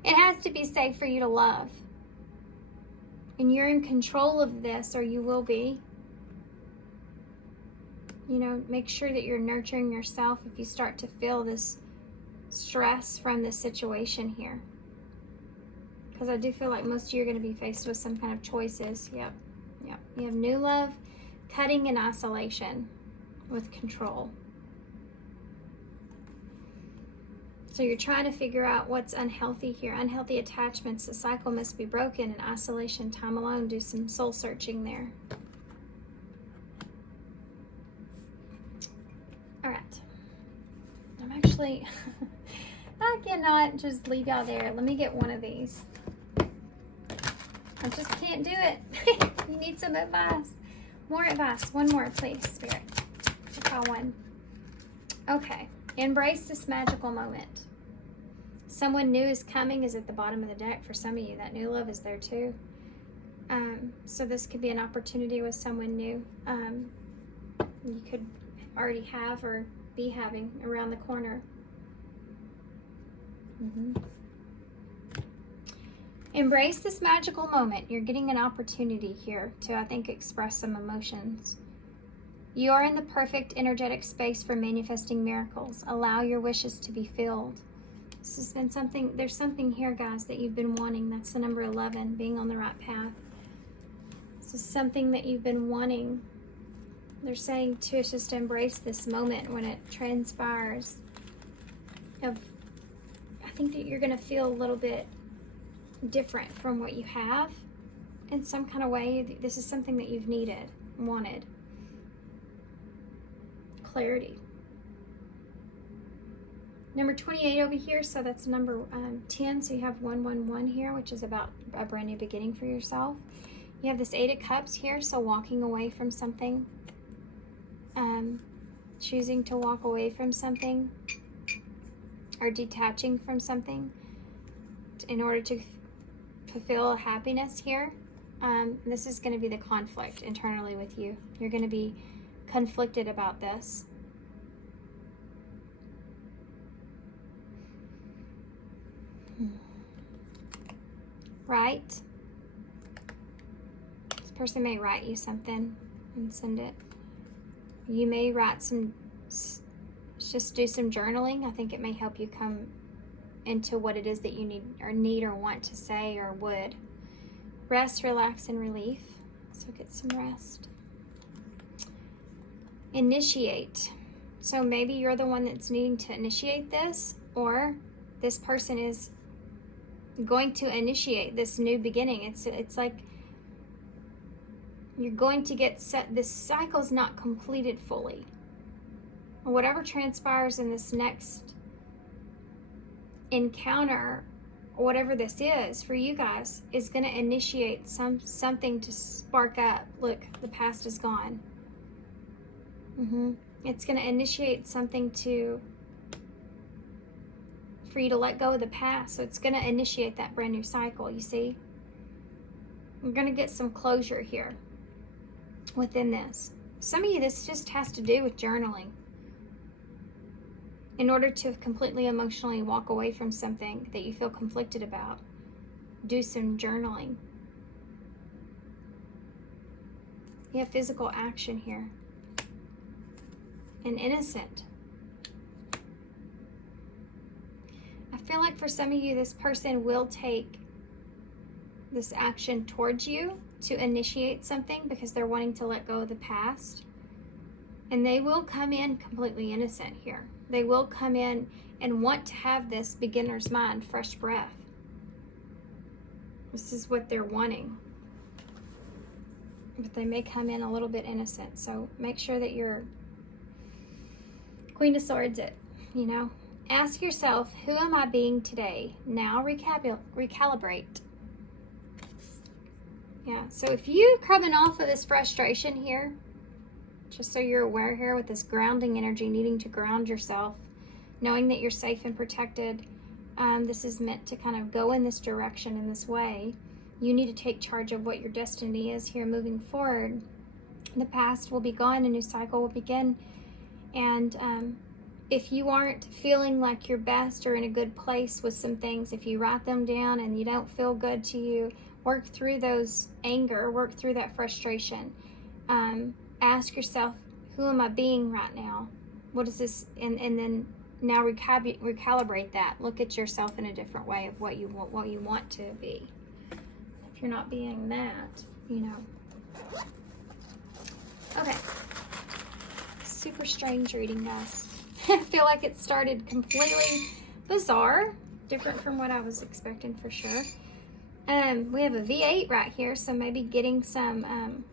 It has to be safe for you to love. And you're in control of this, or you will be. You know, make sure that you're nurturing yourself if you start to feel this stress from this situation here. Because I do feel like most of you are going to be faced with some kind of choices. Yep. Yep. You have new love, cutting, and isolation with control. So you're trying to figure out what's unhealthy here. Unhealthy attachments. The cycle must be broken, and isolation, time alone. Do some soul searching there. All right. I'm actually, I cannot just leave y'all there. Let me get one of these. I just can't do it. You need some advice. More advice. One more, please, Spirit. I'll call one. Okay. Embrace this magical moment. Someone new is coming is at the bottom of the deck. For some of you, that new love is there too. So this could be an opportunity with someone new. You could already have or be having around the corner. Embrace this magical moment. You're getting an opportunity here to, I think, express some emotions. You are in the perfect energetic space for manifesting miracles. Allow your wishes to be filled. This has been something, there's something here, guys, that you've been wanting. That's the number 11, being on the right path. This is something that you've been wanting. They're saying to us just to embrace this moment when it transpires. I think that you're going to feel a little bit different from what you have in some kind of way. This is something that you've needed, wanted. Clarity. Number 28 over here, so that's number 10. So you have 111 here, which is about a brand new beginning for yourself. You have this 8 of Cups here, so walking away from something. Choosing to walk away from something or detaching from something in order to fulfill happiness here. This is going to be the conflict internally with you. You're going to be conflicted about this. Right? This person may write you something and send it. You may write just do some journaling. I think it may help you come into what it is that you need or want to say or would. Rest, relax, and relief. So get some rest. Initiate. So maybe you're the one that's needing to initiate this, or this person is going to initiate this new beginning. It's like you're going to get set. This cycle's not completed fully. Whatever transpires in this next encounter, whatever this is for you guys, is going to initiate something to spark up. Look, the past is gone. It's going to initiate something for you to let go of the past. So it's going to initiate that brand new cycle, you see? We're going to get some closure here within this. Some of you, this just has to do with journaling. In order to completely emotionally walk away from something that you feel conflicted about, do some journaling. You have physical action here. And innocent. I feel like for some of you, this person will take this action towards you to initiate something because they're wanting to let go of the past. And they will come in completely innocent here. They will come in and want to have this beginner's mind, fresh breath. This is what they're wanting. But they may come in a little bit innocent. So make sure that you're Queen of Swords it, you know. Ask yourself, who am I being today? Now recalibrate. Yeah, so if you're coming off of this frustration here, just so you're aware here with this grounding energy, needing to ground yourself, knowing that you're safe and protected, this is meant to kind of go in this direction, in this way. You need to take charge of what your destiny is here moving forward. The past will be gone, a new cycle will begin. And if you aren't feeling like your best or in a good place with some things, if you write them down and you don't feel good to you, work through those anger, work through that frustration. Ask yourself, who am I being right now? What is this? And then now recalibrate that. Look at yourself in a different way of what you want to be. If you're not being that, you know. Okay. Super strange reading, guys. I feel like it started completely bizarre, different from what I was expecting for sure. We have a V8 right here, so maybe getting some,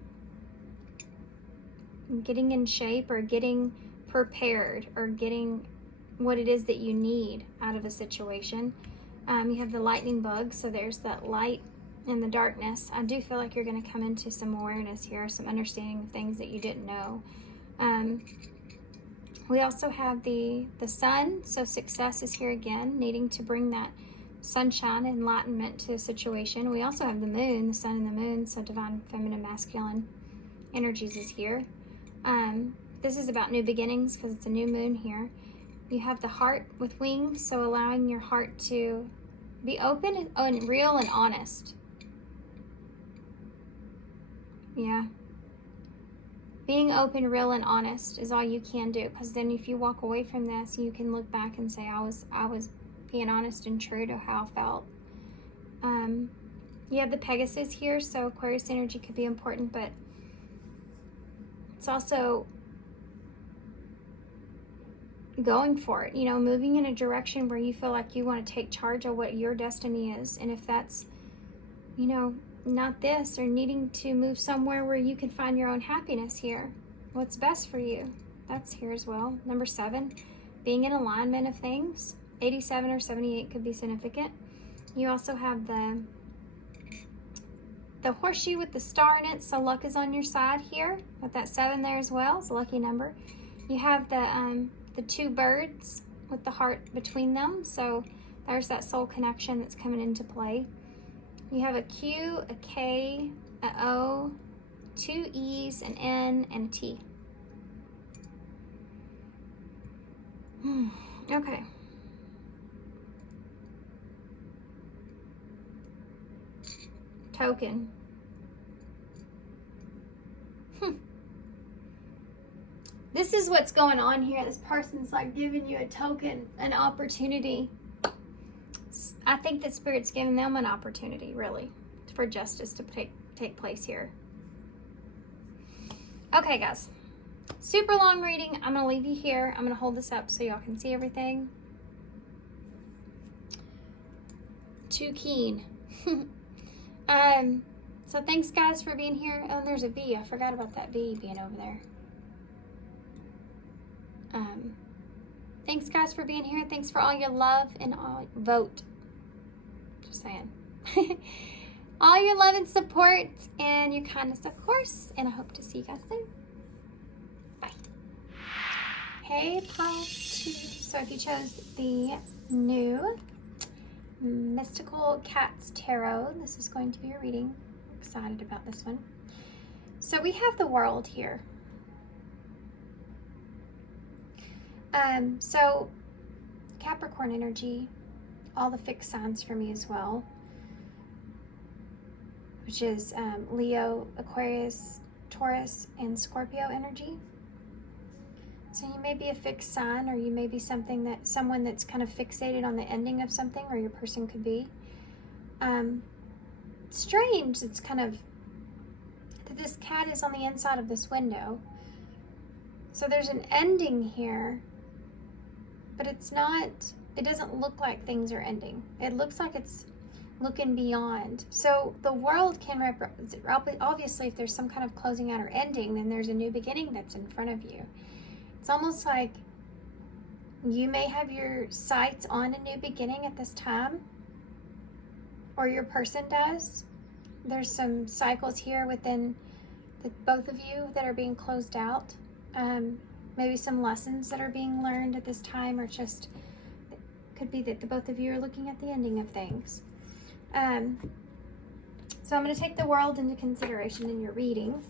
getting in shape or getting prepared or getting what it is that you need out of a situation. You have the lightning bug, so there's that light in the darkness. I do feel like you're going to come into some awareness here, some understanding of things that you didn't know. We also have the sun, so success is here again, needing to bring that sunshine, enlightenment to a situation. We also have the moon, the sun and the moon, so divine, feminine, masculine energies is here. This is about new beginnings because it's a new moon here. You have the heart with wings, so allowing your heart to be open and real and honest. Yeah. Being open, real, and honest is all you can do, because then if you walk away from this, you can look back and say, I was being honest and true to how I felt. You have the Pegasus here, so Aquarius energy could be important, but it's also going for it, you know, moving in a direction where you feel like you want to take charge of what your destiny is. And if that's, you know, not this, or needing to move somewhere where you can find your own happiness here, what's best for you, that's here as well. Number 7, being in alignment of things. 87 or 78 could be significant. You also have the horseshoe with the star in it, so luck is on your side here with that 7 there as well. It's a lucky number. You have the 2 birds with the heart between them, so there's that soul connection that's coming into play. You have a Q, a K, a O, 2 E's, an N, and a T. Okay. Token. This is what's going on here. This person's like giving you a token, an opportunity. I think that Spirit's giving them an opportunity, really, for justice to take place here. Okay, guys. Super long reading. I'm going to leave you here. I'm going to hold this up so y'all can see everything. Too keen. So thanks, guys, for being here. Oh, and there's a V. I forgot about that V being over there. Thanks, guys, for being here. Thanks for all your love and all vote. Just saying. All your love and support and your kindness, of course. And I hope to see you guys soon. Bye. Hey, Paul. So if you chose the new Mystical Cats Tarot, this is going to be your reading. I'm excited about this one. So we have the world here. So Capricorn energy, all the fixed signs for me as well, which is Leo, Aquarius, Taurus, and Scorpio energy. So you may be a fixed sign, or you may be someone that's kind of fixated on the ending of something, or your person could be. Strange, it's kind of that this cat is on the inside of this window. So there's an ending here, but it's not, it doesn't look like things are ending. It looks like it's looking beyond. So the world can represent, obviously if there's some kind of closing out or ending, then there's a new beginning that's in front of you. It's almost like you may have your sights on a new beginning at this time, or your person does. There's some cycles here within both of you that are being closed out. Maybe some lessons that are being learned at this time, or just it could be that the both of you are looking at the ending of things. So I'm going to take the world into consideration in your reading.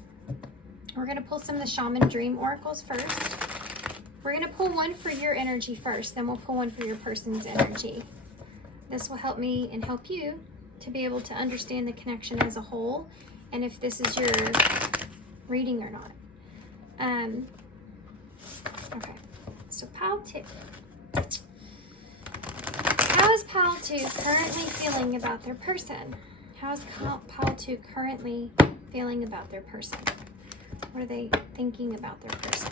We're going to pull some of the Shaman Dream Oracles first. We're going to pull one for your energy first, then we'll pull one for your person's energy. This will help me and help you to be able to understand the connection as a whole, and if this is your reading or not. Okay, so pile 2. How is pile 2 currently feeling about their person? How is pile 2 currently feeling about their person? What are they thinking about their person?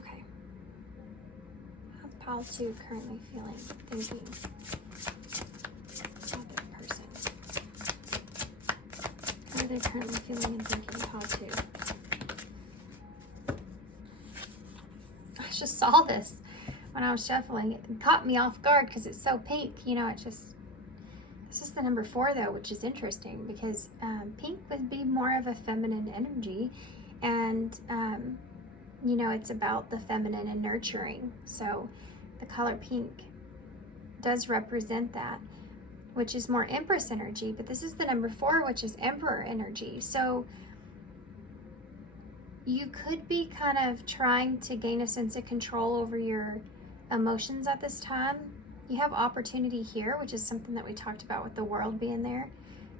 Okay. How's pile 2 currently thinking about their person? How are they currently feeling and thinking, pile 2? I just saw this when I was shuffling. It caught me off guard because it's so pink. You know, this is the number 4 though, which is interesting because pink would be more of a feminine energy, and you know, it's about the feminine and nurturing. So the color pink does represent that, which is more Empress energy, but this is the number 4, which is Emperor energy. So you could be kind of trying to gain a sense of control over your emotions at this time. You have opportunity here, which is something that we talked about with the world being there.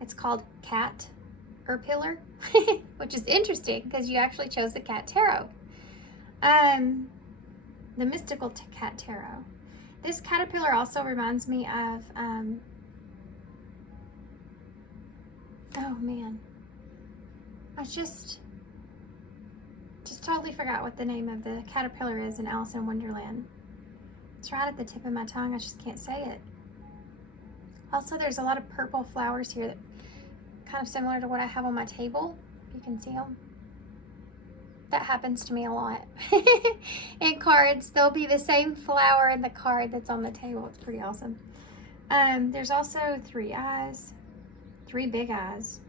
It's called Cat or Pillar, which is interesting because you actually chose the Cat Tarot. The Mystical Cat Tarot. This caterpillar also reminds me of, oh man, I just totally forgot what the name of the caterpillar is in Alice in Wonderland. It's right at the tip of my tongue, I just can't say it. Also, there's a lot of purple flowers here that kind of similar to what I have on my table. You can see them. That happens to me a lot. In cards, there'll be the same flower in the card that's on the table. It's pretty awesome. There's also 3 eyes, 3 big eyes.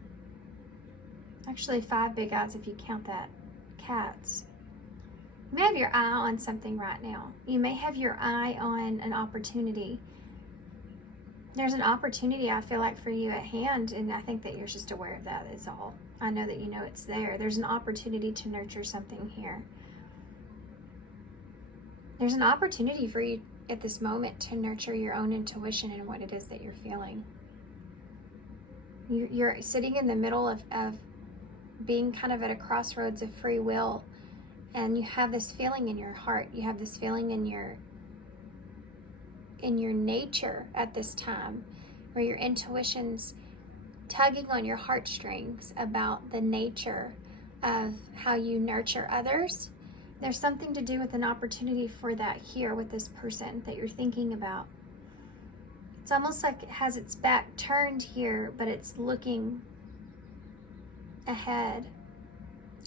Actually 5 big eyes if you count that. Cats. You may have your eye on something right now. You may have your eye on an opportunity. There's an opportunity, I feel like, for you at hand, and I think that you're just aware of that is all. I know that you know it's there. There's an opportunity to nurture something here. There's an opportunity for you at this moment to nurture your own intuition and what it is that you're feeling. You're sitting in the middle of being kind of at a crossroads of free will, and you have this feeling in your heart. You have this feeling in your nature at this time, where your intuition's tugging on your heartstrings about the nature of how you nurture others. There's something to do with an opportunity for that here with this person that you're thinking about. It's almost like it has its back turned here, but it's looking ahead,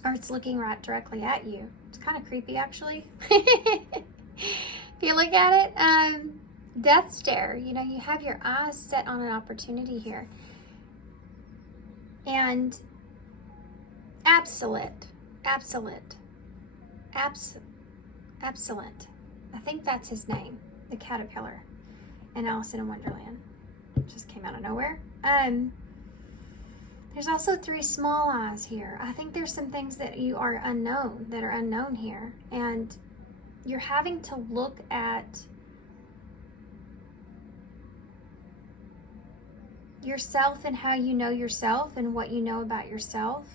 or it's looking right directly at you. It's kind of creepy, actually. If you look at it, death stare. You know, you have your eyes set on an opportunity here. And absolute. I think that's his name, the caterpillar in Alice in Wonderland. It just came out of nowhere. There's also 3 small eyes here. I think there's some things that are unknown here. And you're having to look at yourself and how you know yourself and what you know about yourself.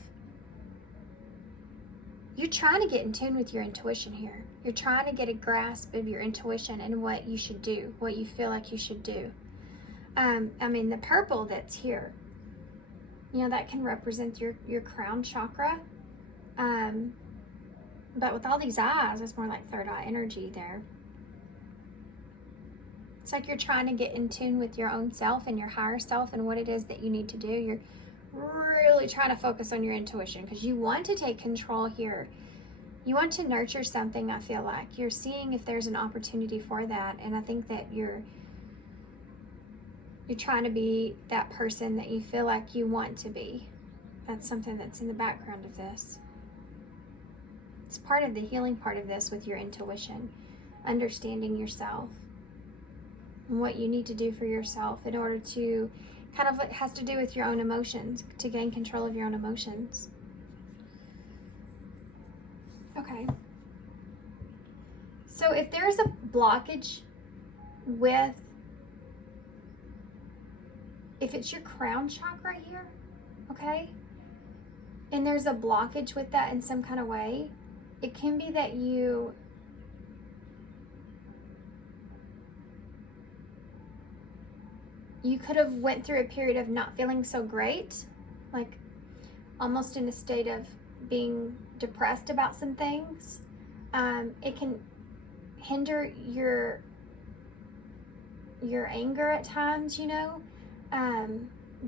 You're trying to get in tune with your intuition here. You're trying to get a grasp of your intuition and what you should do, what you feel like you should do. I mean, the purple that's here, you know, that can represent your crown chakra. But with all these eyes, it's more like third eye energy there. It's like you're trying to get in tune with your own self and your higher self and what it is that you need to do. You're really trying to focus on your intuition because you want to take control here. You want to nurture something, I feel like. You're seeing if there's an opportunity for that. And I think that you're trying to be that person that you feel like you want to be. That's something that's in the background of this. It's part of the healing part of this with your intuition. Understanding yourself. And what you need to do for yourself in order to kind of, it has to do with your own emotions, to gain control of your own emotions. Okay. So if there's a blockage with, if it's your crown chakra here, okay, and there's a blockage with that in some kind of way, it can be that you could have went through a period of not feeling so great, like almost in a state of being depressed about some things. It can hinder your anger at times, you know,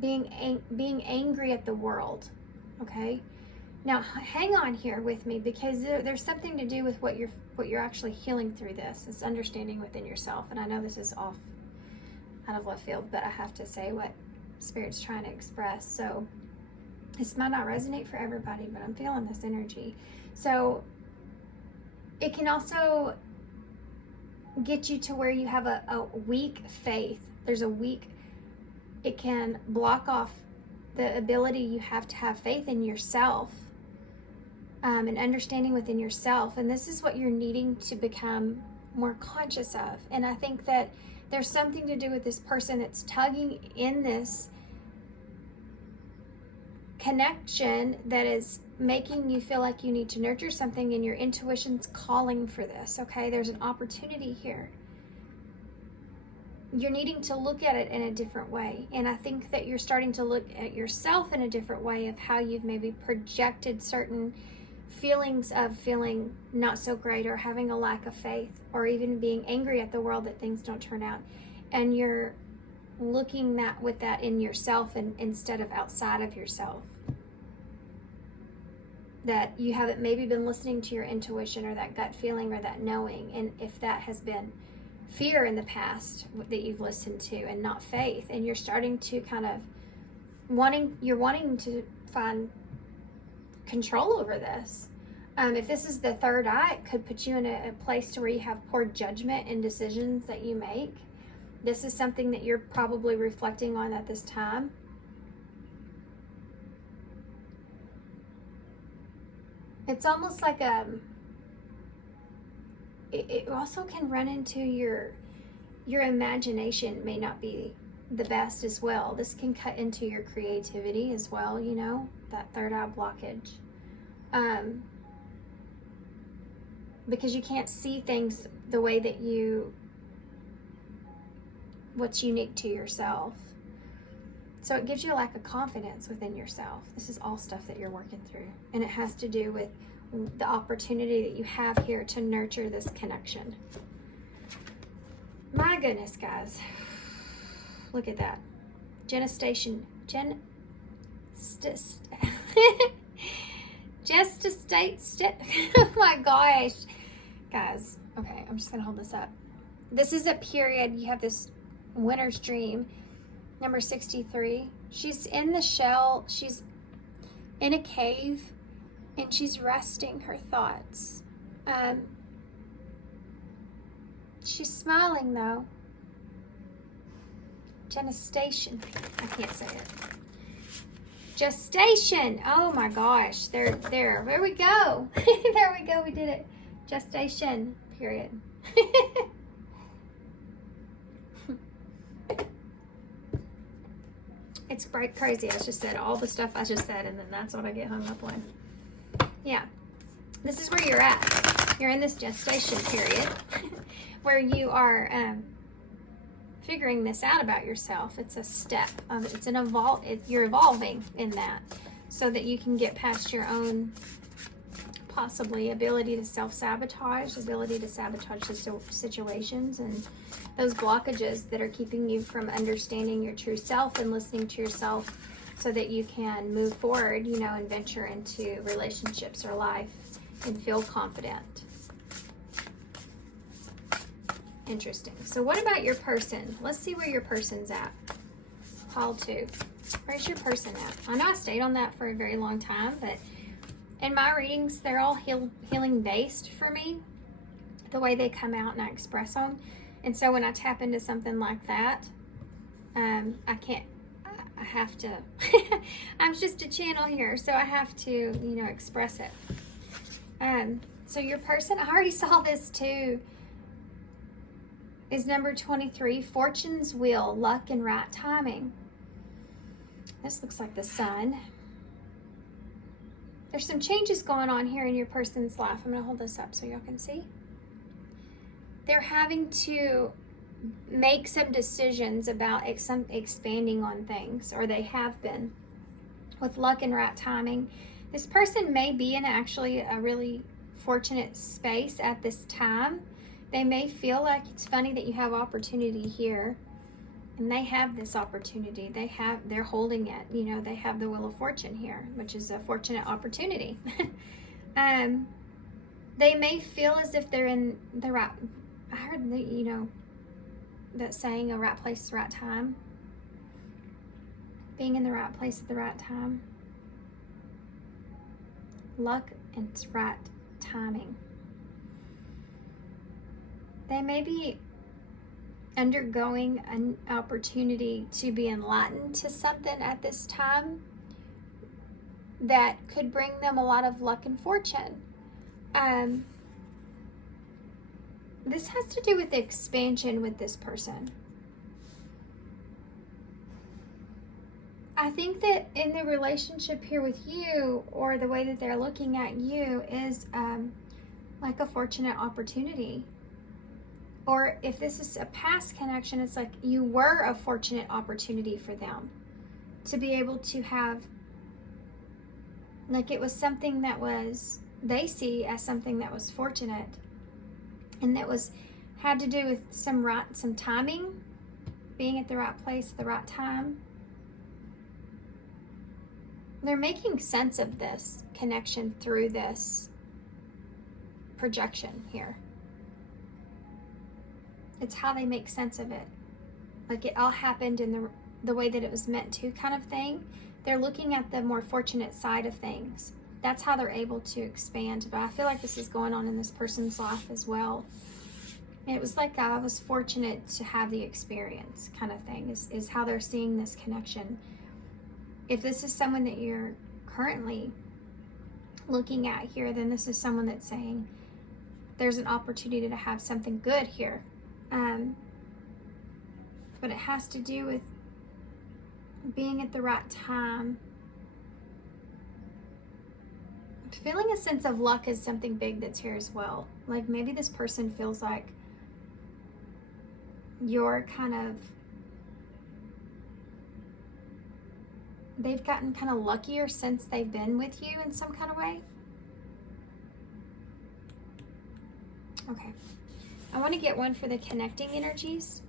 being angry at the world. Okay, now hang on here with me because there's something to do with what you're actually healing through this understanding within yourself. And I know this is out of left field, but I have to say what Spirit's trying to express. So this might not resonate for everybody, but I'm feeling this energy. So it can also get you to where you have a weak faith. It can block off the ability you have to have faith in yourself, and understanding within yourself. And this is what you're needing to become more conscious of. And I think that there's something to do with this person that's tugging in this connection that is making you feel like you need to nurture something, and your intuition's calling for this, okay? There's an opportunity here. You're needing to look at it in a different way. And I think that you're starting to look at yourself in a different way of how you've maybe projected certain feelings of feeling not so great, or having a lack of faith, or even being angry at the world that things don't turn out. And you're looking with that in yourself and instead of outside of yourself. That you haven't maybe been listening to your intuition or that gut feeling or that knowing. And if that has been fear in the past that you've listened to and not faith, and you're starting to kind of wanting to find control over this. If this is the third eye, it could put you in a place to where you have poor judgment in decisions that you make. This is something that you're probably reflecting on at this time. It's almost like it also can run into your imagination may not be the best as well. This can cut into your creativity as well, you know, that third eye blockage. Because you can't see things the way that what's unique to yourself. So it gives you a lack of confidence within yourself. This is all stuff that you're working through. And it has to do with the opportunity that you have here to nurture this connection. My goodness, guys. Look at that. Gestation. Oh my gosh. Guys, okay, I'm just going to hold this up. This is a period. You have this winter's dream. Number 63. She's in the shell. She's in a cave. And she's resting her thoughts. She's smiling though. Gestation. I can't say it. Gestation. Oh my gosh. There we go. There we go. We did it. Gestation. Period. It's crazy. I just said all the stuff I just said, and then that's what I get hung up on. Yeah. This is where you're at. You're in this gestation period where you are figuring this out about yourself. It's a step. It's an you're evolving in that so that you can get past your own possibly ability to self-sabotage, ability to sabotage the situations and those blockages that are keeping you from understanding your true self and listening to yourself so that you can move forward, you know, and venture into relationships or life and feel confident. Interesting. So what about your person? Let's see where your person's at. Call 2. Where's your person at? I know I stayed on that for a very long time, but in my readings, they're all healing based for me, the way they come out and I express them. And so when I tap into something like that, I have to, I'm just a channel here, so I have to, you know, express it. So your person, I already saw this too, is number 23, Fortune's Wheel, Luck and Right Timing. This looks like the sun. There's some changes going on here in your person's life. I'm going to hold this up so y'all can see. They're having to make some decisions about expanding on things, or they have been. With luck and right timing, this person may be in actually a really fortunate space at this time. They may feel like it's funny that you have opportunity here, and they have this opportunity. They're holding it. You know, they have the Wheel of Fortune here, which is a fortunate opportunity. They may feel as if they're in the right. I heard you know, that saying, a right place, right time. Being in the right place at the right time. Luck and right timing. They may be undergoing an opportunity to be enlightened to something at this time that could bring them a lot of luck and fortune. This has to do with the expansion with this person. I think that in the relationship here with you, or the way that they're looking at you, is like a fortunate opportunity. Or if this is a past connection, it's like you were a fortunate opportunity for them to be able to have, like it was something that was, they see as something that was fortunate, and that had to do with some timing, being at the right place at the right time. They're making sense of this connection through this projection here. It's how they make sense of it. Like it all happened in the way that it was meant to, kind of thing. They're looking at the more fortunate side of things. That's how they're able to expand. But I feel like this is going on in this person's life as well. And it was like I was fortunate to have the experience, kind of thing, is how they're seeing this connection. If this is someone that you're currently looking at here, then this is someone that's saying there's an opportunity to have something good here. But it has to do with being at the right time. Feeling a sense of luck is something big that's here as well. Like maybe this person feels like you're kind of they've gotten kind of luckier since they've been with you in some kind of way. Okay. I want to get one for the connecting energies.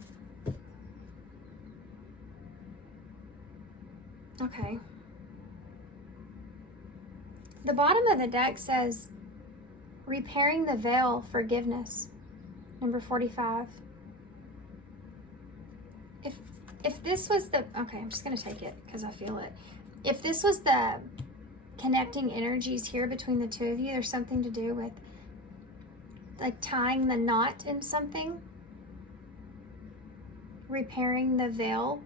Okay. The bottom of the deck says, repairing the veil, forgiveness, number 45. If this was the, okay, I'm just going to take it because I feel it. If this was the connecting energies here between the two of you, there's something to do with like tying the knot in something, repairing the veil,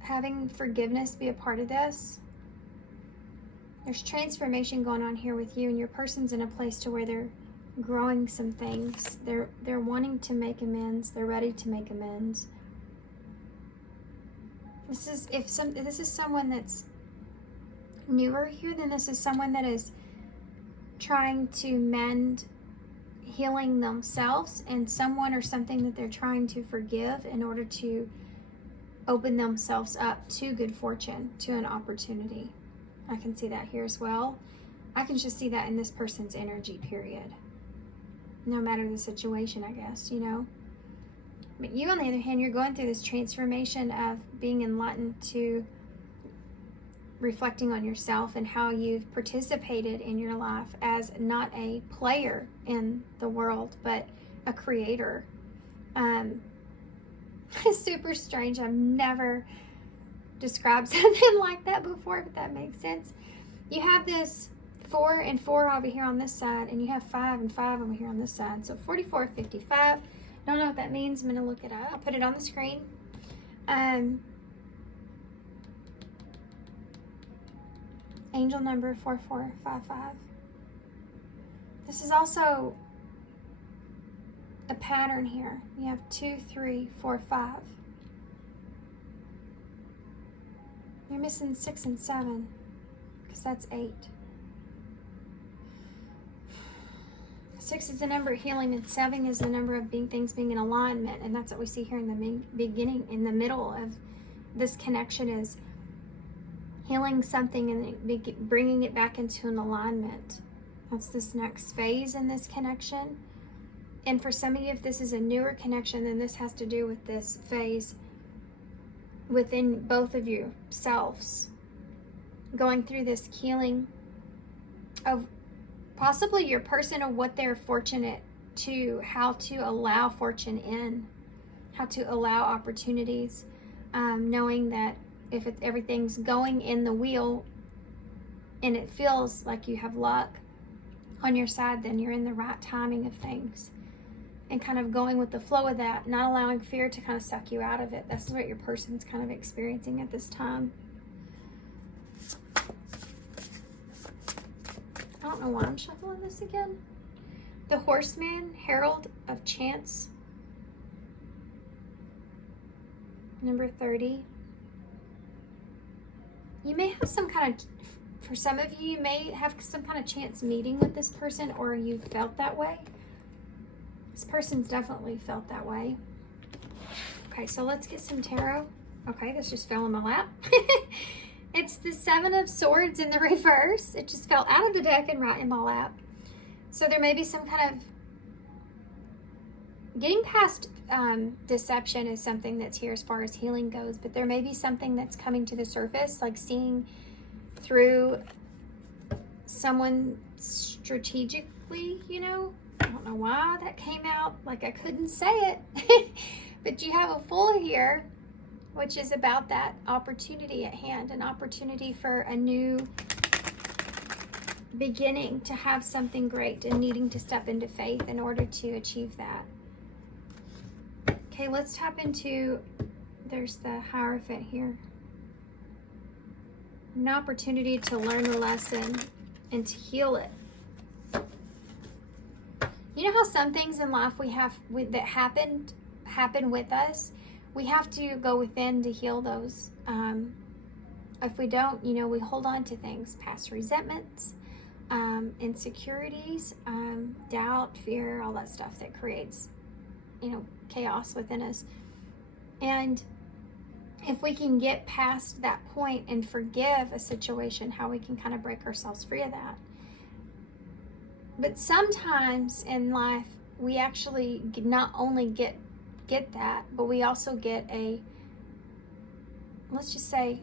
having forgiveness be a part of this. There's transformation going on here with you, and your person's in a place to where they're growing some things. They're wanting to make amends. They're ready to make amends. This is if this is someone that's newer here, then this is someone that is trying to mend, healing themselves, and someone or something that they're trying to forgive in order to open themselves up to good fortune, to an opportunity. I can see that here as well. I can just see that in this person's energy, period. No matter the situation, I guess, you know. But you, on the other hand, you're going through this transformation of being enlightened to reflecting on yourself and how you've participated in your life as not a player in the world, but a creator. It's super strange. I've never described something like that before, but that makes sense. You have this 4 and 4 over here on this side, and you have 5 and 5 over here on this side. So 44, 55. Don't know what that means. I'm going to look it up. I'll put it on the screen. Angel number 4455. This is also a pattern here. You have 2, 3, 4, 5. You're missing 6 and 7 because that's 8. 6 is the number of healing, and 7 is the number of things being in alignment, and that's what we see here in the beginning. In the middle of this connection is healing something and bringing it back into an alignment. That's this next phase in this connection. And for some of you, if this is a newer connection, then this has to do with this phase within both of you selves, going through this healing of possibly your person or what they're fortunate to, how to allow fortune in, how to allow opportunities, knowing that if everything's going in the wheel and it feels like you have luck on your side, then you're in the right timing of things. And kind of going with the flow of that, not allowing fear to kind of suck you out of it. That's what your person's kind of experiencing at this time. I don't know why I'm shuffling this again. The Horseman, Herald of Chance. Number 30. You may have some kind of, for some of you, you may have some kind of chance meeting with this person, or you felt that way. This person's definitely felt that way. Okay, so let's get some tarot. Okay, this just fell in my lap. It's the 7 of Swords in the reverse. It just fell out of the deck and right in my lap. So there may be some kind of getting past deception is something that's here as far as healing goes, but there may be something that's coming to the surface, like seeing through someone strategically, you know. I don't know why that came out like I couldn't say it, but you have a Fool here, which is about that opportunity at hand, an opportunity for a new beginning, to have something great and needing to step into faith in order to achieve that. Okay, let's tap into, there's the Hierophant here. An opportunity to learn a lesson and to heal it. You know how some things in life that happen with us, we have to go within to heal those. If we don't, you know, we hold on to things, past resentments, insecurities, doubt, fear, all that stuff that creates, you know, chaos within us. And if we can get past that point and forgive a situation, how we can kind of break ourselves free of that. But sometimes in life, we actually not only get that, but we also get a, let's just say,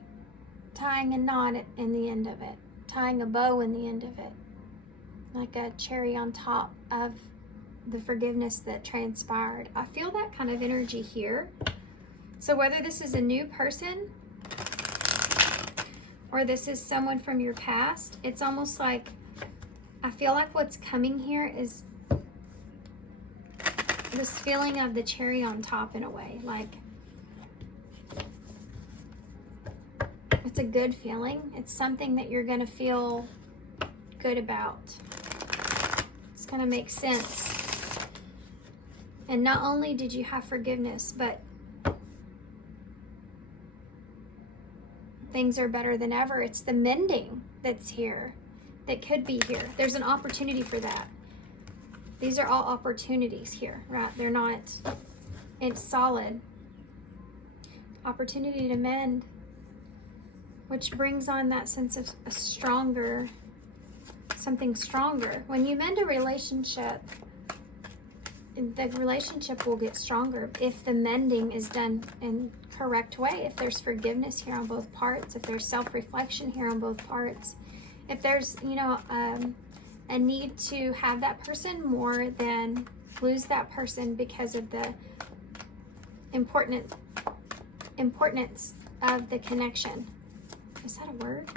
tying a knot in the end of it, tying a bow in the end of it, like a cherry on top of the forgiveness that transpired. I feel that kind of energy here. So whether this is a new person or this is someone from your past, it's almost like, I feel like what's coming here is this feeling of the cherry on top in a way. Like, it's a good feeling. It's something that you're going to feel good about. It's going to make sense. And not only did you have forgiveness, but things are better than ever. It's the mending that's here, that could be here. There's an opportunity for that. These are all opportunities here, right? They're not, it's solid. Opportunity to mend, which brings on that sense of a stronger, something stronger. When you mend a relationship, the relationship will get stronger if the mending is done in correct way. If there's forgiveness here on both parts, if there's self-reflection here on both parts, if there's, you know, a need to have that person more than lose that person because of the importance of the connection. Is that a word?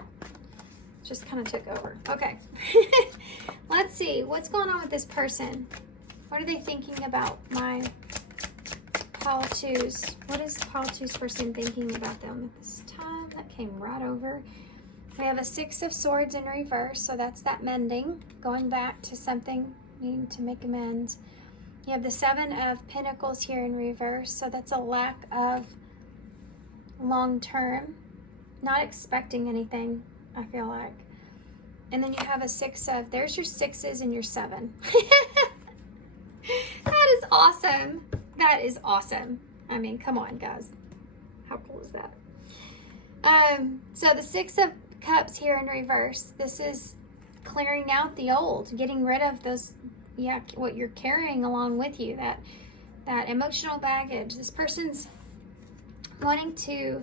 Just kind of took over. Okay. Let's see. What's going on with this person? What are they thinking about my pile twos? What is pile twos person thinking about them at this time? That came right over. We have a 6 of Swords in reverse, so that's that mending, going back to something, needing to make amends. You have the 7 of Pentacles here in reverse, so that's a lack of long-term, not expecting anything, I feel like. And then you have a 6 of, there's your 6s and your 7. That is awesome. That is awesome. I mean, come on, guys. How cool is that? So the 6 of Cups here in reverse. This is clearing out the old, getting rid of those, what you're carrying along with you, that emotional baggage. This person's wanting to,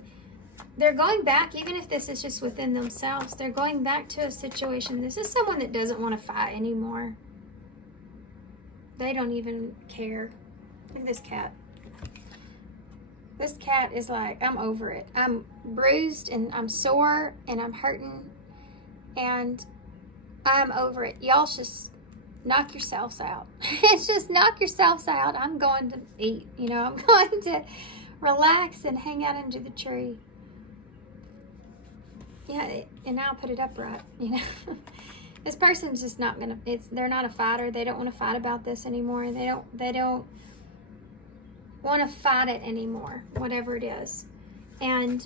they're going back, even if this is just within themselves, they're going back to a situation. This is someone that doesn't want to fight anymore. They don't even care. Look at this cat. This cat is like, I'm over it. I'm bruised and I'm sore and I'm hurting and I'm over it. Y'all just knock yourselves out. It's just knock yourselves out. I'm going to eat, you know, I'm going to relax and hang out under the tree. Yeah, and I'll put it upright, you know. This person's just not gonna, they're not a fighter. They don't want to fight about this anymore. They don't want to fight it anymore, whatever it is. And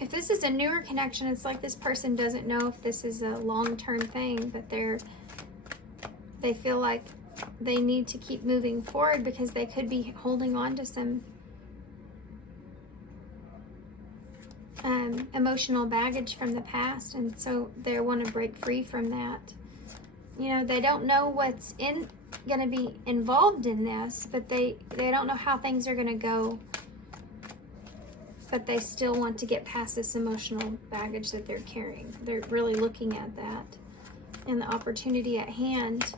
if this is a newer connection, it's like this person doesn't know if this is a long-term thing, but they feel like they need to keep moving forward because they could be holding on to some emotional baggage from the past, and so they want to break free from that. You know, they don't know what's going to be involved in this, but they don't know how things are going to go, but they still want to get past this emotional baggage that they're carrying. They're really looking at that and the opportunity at hand.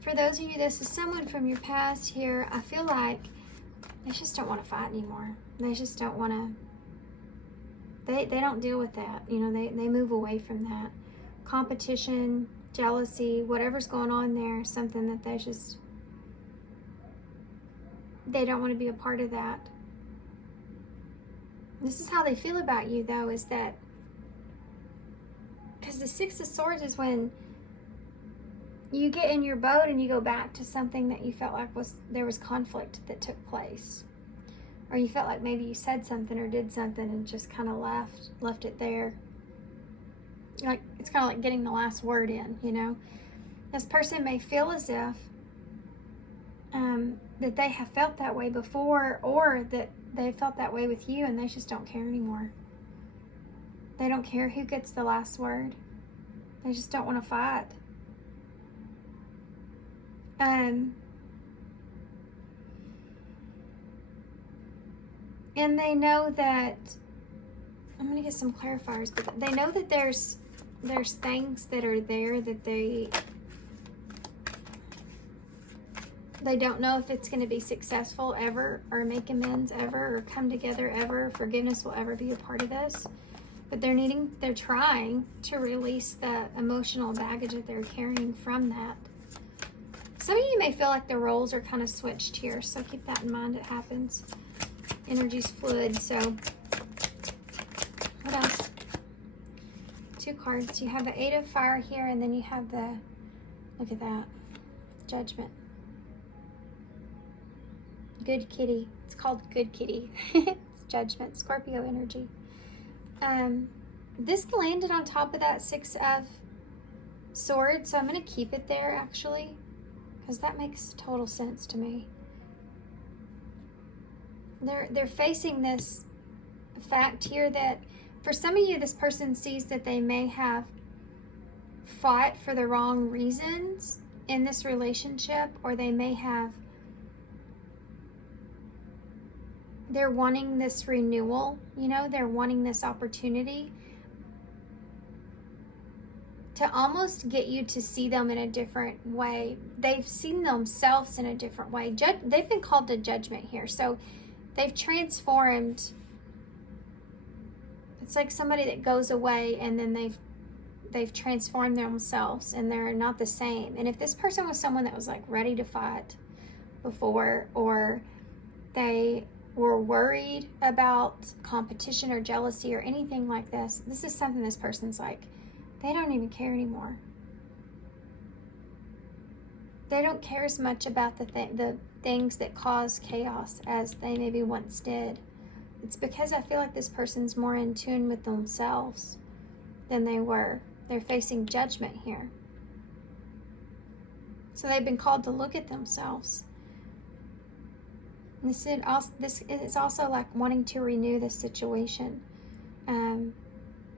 For those of you, this is someone from your past here. I feel like they just don't want to fight anymore. They just don't want to, they don't deal with that. You know, they move away from that. Competition, jealousy, whatever's going on there, something that they don't want to be a part of that. This is how they feel about you, though, is that, because the 6 of Swords is when you get in your boat and you go back to something that you felt like there was conflict that took place. Or you felt like maybe you said something or did something and just kind of left it there. Like, it's kind of like getting the last word in, you know. This person may feel as if that they have felt that way before, or that they felt that way with you and they just don't care anymore. They don't care who gets the last word. They just don't want to fight. And they know that, I'm going to get some clarifiers, but they know that there's things that are there that they don't know if it's going to be successful ever, or make amends ever, or come together ever, forgiveness will ever be a part of this. But they're trying to release the emotional baggage that they're carrying from that. Some of you may feel like the roles are kind of switched here, so keep that in mind. It happens. Energy's fluid, so what else? 2 cards. You have the 8 of Fire here, and then you have the, look at that, Judgment. Good kitty. It's called Good Kitty. It's Judgment. Scorpio energy. This landed on top of that 6 of Swords, so I'm going to keep it there, actually, because that makes total sense to me. They're facing this fact here that for some of you, this person sees that they may have fought for the wrong reasons in this relationship, or they may have, they're wanting this renewal, you know, they're wanting this opportunity to almost get you to see them in a different way. They've seen themselves in a different way. They've been called to judgment here. So they've transformed. It's like somebody that goes away and then they've transformed themselves, and they're not the same. And if this person was someone that was like ready to fight before, or they were worried about competition or jealousy or anything like this, this is something this person's like, they don't even care anymore. They don't care as much about the things that cause chaos as they maybe once did. It's because I feel like this person's more in tune with themselves than they were. They're facing judgment here. So they've been called to look at themselves. This is also like wanting to renew the situation.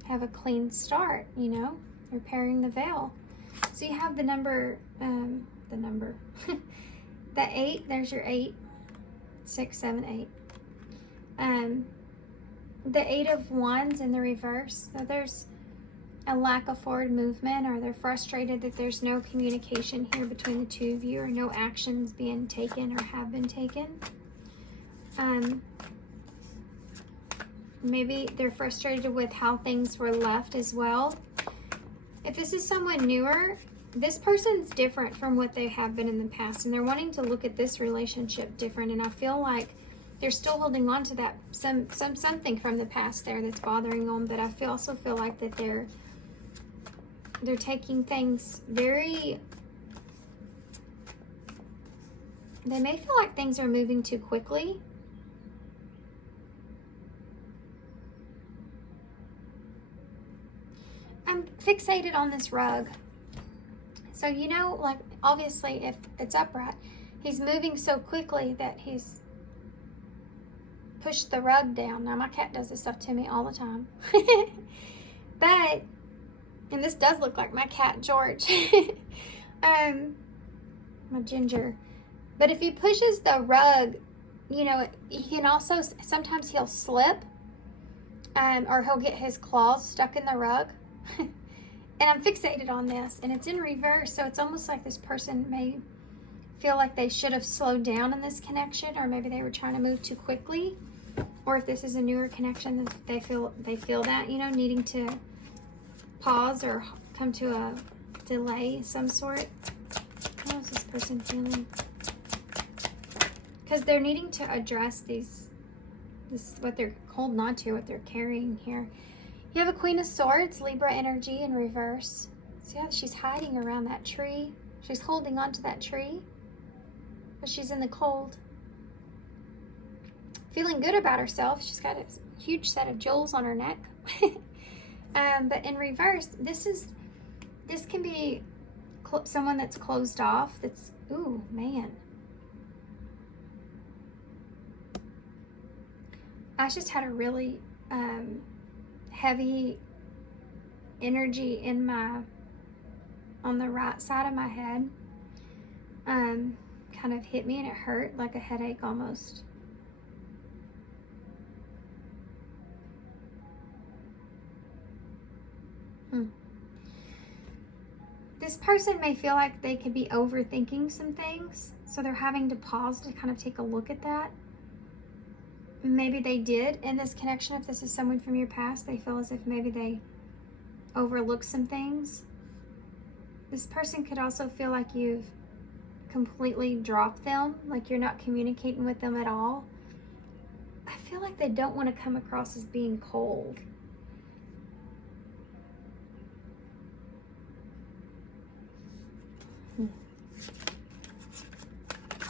Have a clean start, you know, repairing the veil. So you have the number, the 8, there's your 8, 6, 7, 8. The 8 of Wands in the reverse. So there's a lack of forward movement, or they're frustrated that there's no communication here between the two of you, or no actions being taken or have been taken. Maybe they're frustrated with how things were left as well. If this is someone newer, this person's different from what they have been in the past, and they're wanting to look at this relationship different. And I feel like they're still holding on to that something from the past there that's bothering them. But I also feel like that they're taking things very. They may feel like things are moving too quickly. I'm fixated on this rug. So, you know, like, obviously, if it's upright, he's moving so quickly that he's pushed the rug down. Now, my cat does this stuff to me all the time. But, and this does look like my cat, George. My Ginger. But if he pushes the rug, you know, he can also, sometimes he'll slip, or he'll get his claws stuck in the rug. And I'm fixated on this, and it's in reverse, so it's almost like this person may feel like they should have slowed down in this connection, or maybe they were trying to move too quickly. Or if this is a newer connection, they feel that, you know, needing to pause or come to a delay of some sort. How is this person feeling? Because they're needing to address this what they're holding on to, what they're carrying here. You have a Queen of Swords, Libra energy in reverse. See how she's hiding around that tree? She's holding on to that tree, but she's in the cold. Feeling good about herself. She's got a huge set of jewels on her neck. But in reverse, this can be someone that's closed off. That's, ooh, man. I just had a really heavy energy on the right side of my head. Kind of hit me and it hurt, like a headache almost. This person may feel like they could be overthinking some things, so they're having to pause to kind of take a look at that. Maybe they did in this connection. If this is someone from your past, they feel as if maybe they overlooked some things. This person could also feel like you've completely dropped them, like you're not communicating with them at all. I feel like they don't want to come across as being cold.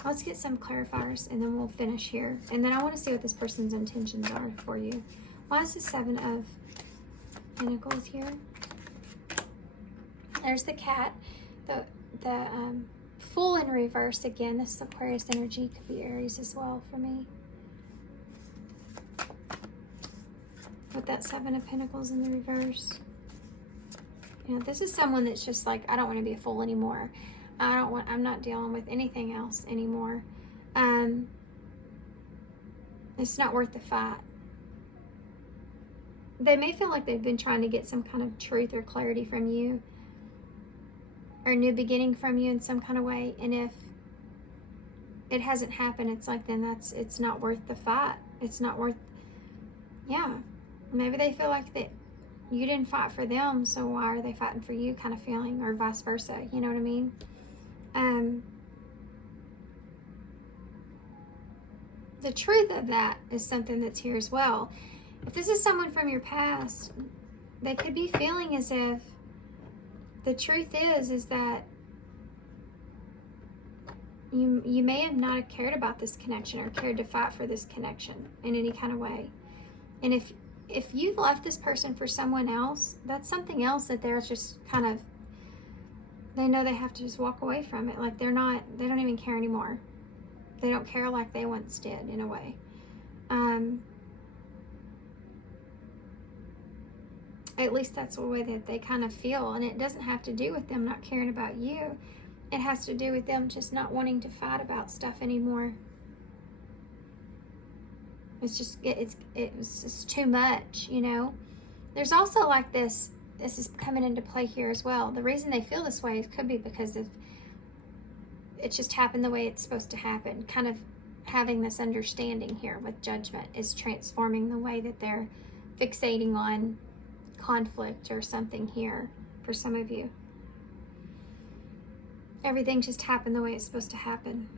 Let's get some clarifiers and then we'll finish here. And then I want to see what this person's intentions are for you. Why is the Seven of Pentacles here? There's the cat. The Fool in reverse again. This is Aquarius energy. Could be Aries as well for me. With that Seven of Pentacles in the reverse. You know, this is someone that's just like, I don't want to be a fool anymore. I'm not dealing with anything else anymore. It's not worth the fight. They may feel like they've been trying to get some kind of truth or clarity from you, or a new beginning from you in some kind of way. And if it hasn't happened, it's like, then it's not worth the fight. It's not worth, yeah. Maybe they feel like that you didn't fight for them, so why are they fighting for you, kind of feeling, or vice versa. You know what I mean? The truth of that is something that's here as well. If this is someone from your past, they could be feeling as if the truth is that you may have not cared about this connection or cared to fight for this connection in any kind of way. And if you've left this person for someone else, that's something else that they're just kind of, they know they have to just walk away from it. Like they don't even care anymore. They don't care like they once did, in a way. At least that's the way that they kind of feel. And it doesn't have to do with them not caring about you. It has to do with them just not wanting to fight about stuff anymore. It's just, it's just too much, you know. There's also like this is coming into play here as well. The reason they feel this way could be because of it's just happened the way it's supposed to happen. Kind of having this understanding here with Judgment is transforming the way that they're fixating on conflict or something here for some of you. Everything just happened the way it's supposed to happen.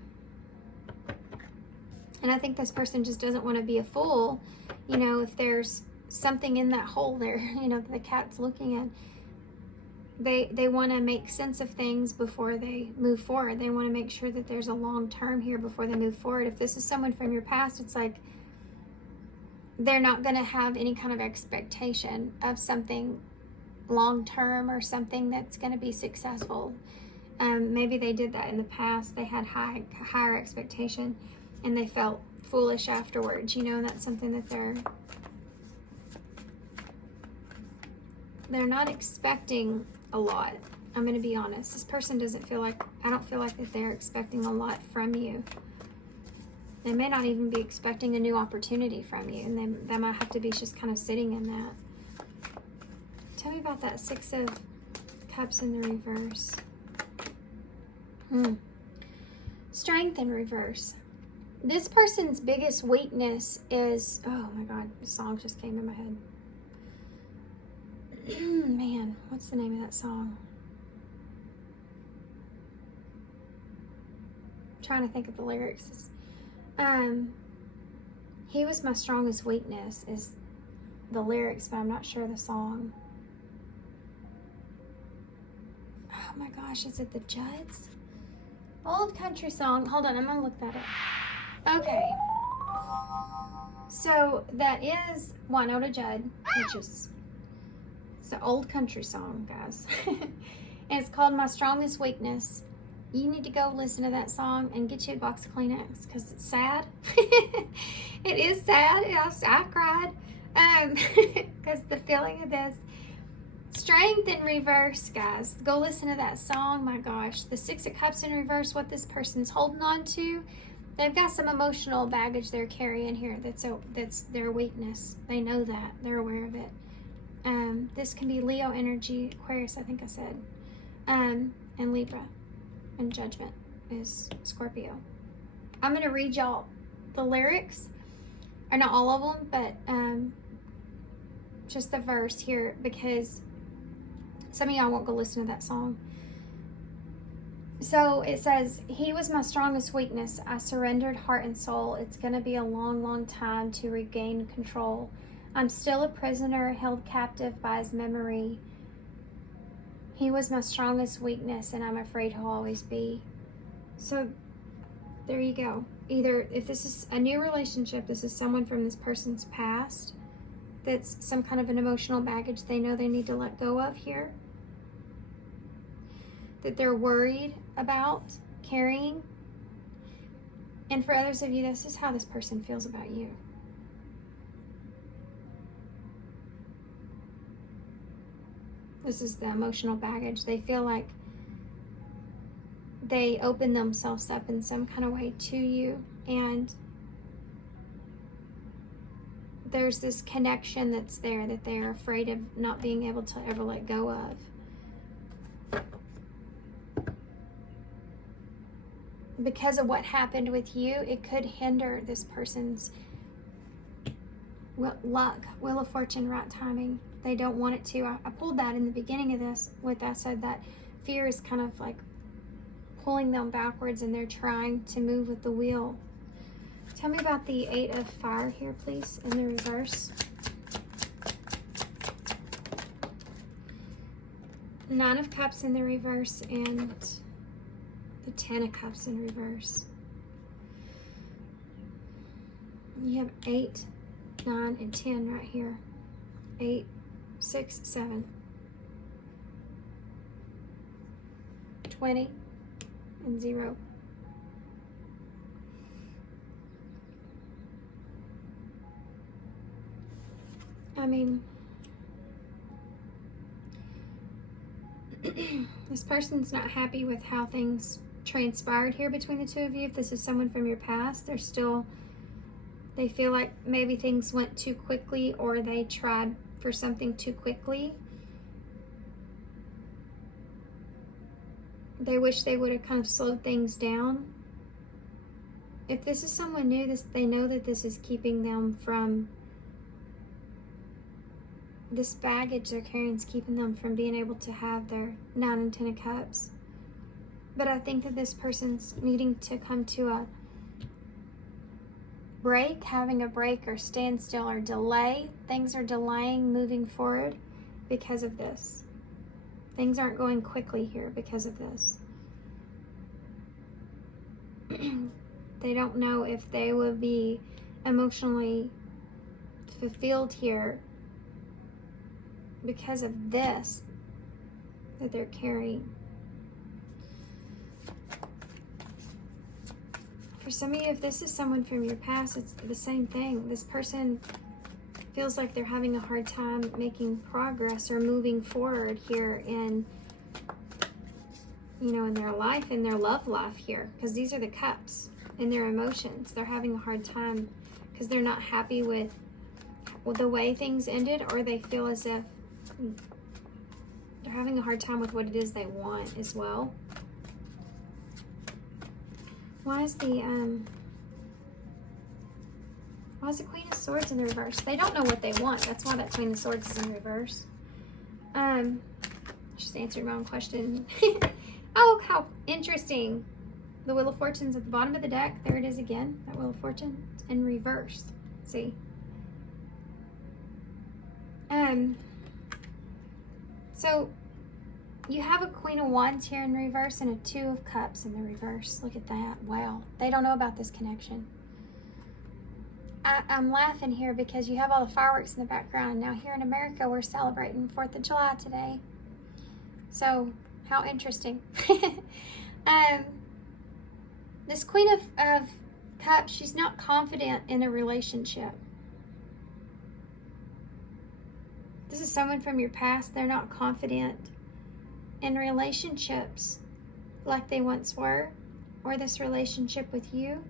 And I think this person just doesn't want to be a fool. You know, if there's something in that hole there, you know, that the cat's looking at, they want to make sense of things before they move forward. They want to make sure that there's a long term here before they move forward. If this is someone from your past, it's like they're not going to have any kind of expectation of something long term or something that's going to be successful. Maybe they did that in the past. They had higher expectation and they felt foolish afterwards, you know, and that's something that they're not expecting a lot. I'm going to be honest. This person doesn't feel like, I don't feel like that they're expecting a lot from you. They may not even be expecting a new opportunity from you, and they might have to be just kind of sitting in that. Tell me about that Six of Cups in the reverse. Strength in reverse. This person's biggest weakness is, oh my God, the song just came in my head. Man, what's the name of that song? I'm trying to think of the lyrics. He was my strongest weakness is the lyrics, but I'm not sure the song. Oh my gosh, is it the Judds? Old country song. Hold on, I'm gonna look that up. Okay. So that is Wynonna Judd, which is it's an old country song, guys. And it's called My Strongest Weakness. you need to go listen to that song and get you a box of Kleenex because it's sad. It is sad. I cried because the feeling of this. Strength in reverse, guys. Go listen to that song. My gosh, the Six of Cups in reverse, what this person's holding on to. They've got some emotional baggage they're carrying here that's their weakness. They know that. They're aware of it. This can be Leo energy, Aquarius, I think I said, and Libra, and Judgment is Scorpio. I'm going to read y'all the lyrics, or not all of them, but just the verse here, because some of y'all won't go listen to that song. So it says, he was my strongest weakness. I surrendered heart and soul. It's going to be a long, long time to regain control. I'm still a prisoner, held captive by his memory. He was my strongest weakness, and I'm afraid he'll always be. So there you go. Either if this is a new relationship, this is someone from this person's past that's some kind of an emotional baggage they know they need to let go of here, that they're worried about carrying. And for others of you, this is how this person feels about you. This is the emotional baggage. They feel like they open themselves up in some kind of way to you, and there's this connection that's there that they're afraid of not being able to ever let go of. Because of what happened with you, it could hinder this person's luck, wheel of fortune, right timing. They don't want it to. I pulled that in the beginning of this with I said that fear is kind of like pulling them backwards and they're trying to move with the wheel. Tell me about the Eight of Fire here, please, in the reverse. Nine of Cups in the reverse and the Ten of Cups in reverse. You have 8, 9, and 10 right here. 8, 6, 7. 20 and 0. I mean, this person's not happy with how things transpired here between the two of you. If this is someone from your past, they feel like maybe things went too quickly, or they tried for something too quickly. They wish they would have kind of slowed things down. If this is someone new, they know that this is keeping them from, this baggage they're carrying is keeping them from being able to have their 9 and 10 of Cups. But I think that this person's needing to come to a break, having a break or standstill or delay. Things are delaying moving forward because of this. Things aren't going quickly here because of this. They don't know if they will be emotionally fulfilled here because of this that they're carrying. For some of you, if this is someone from your past, it's the same thing. This person feels like they're having a hard time making progress or moving forward here in, in their life, in their love life here, because these are the Cups in their emotions. They're having a hard time because they're not happy with the way things ended, or they feel as if they're having a hard time with what it is they want as well. Why is the Queen of Swords in the reverse? They don't know what they want. That's why that Queen of Swords is in reverse. Just answered my own question. Oh, how interesting. The Wheel of Fortune's at the bottom of the deck. There it is again. That Wheel of Fortune in reverse. See? So you have a Queen of Wands here in reverse and a Two of Cups in the reverse. Look at that. Wow. They don't know about this connection. I'm laughing here because you have all the fireworks in the background. Now here in America, we're celebrating 4th of July today. So how interesting. This Queen of Cups, she's not confident in a relationship. This is someone from your past. They're not confident in relationships like they once were, or this relationship with you.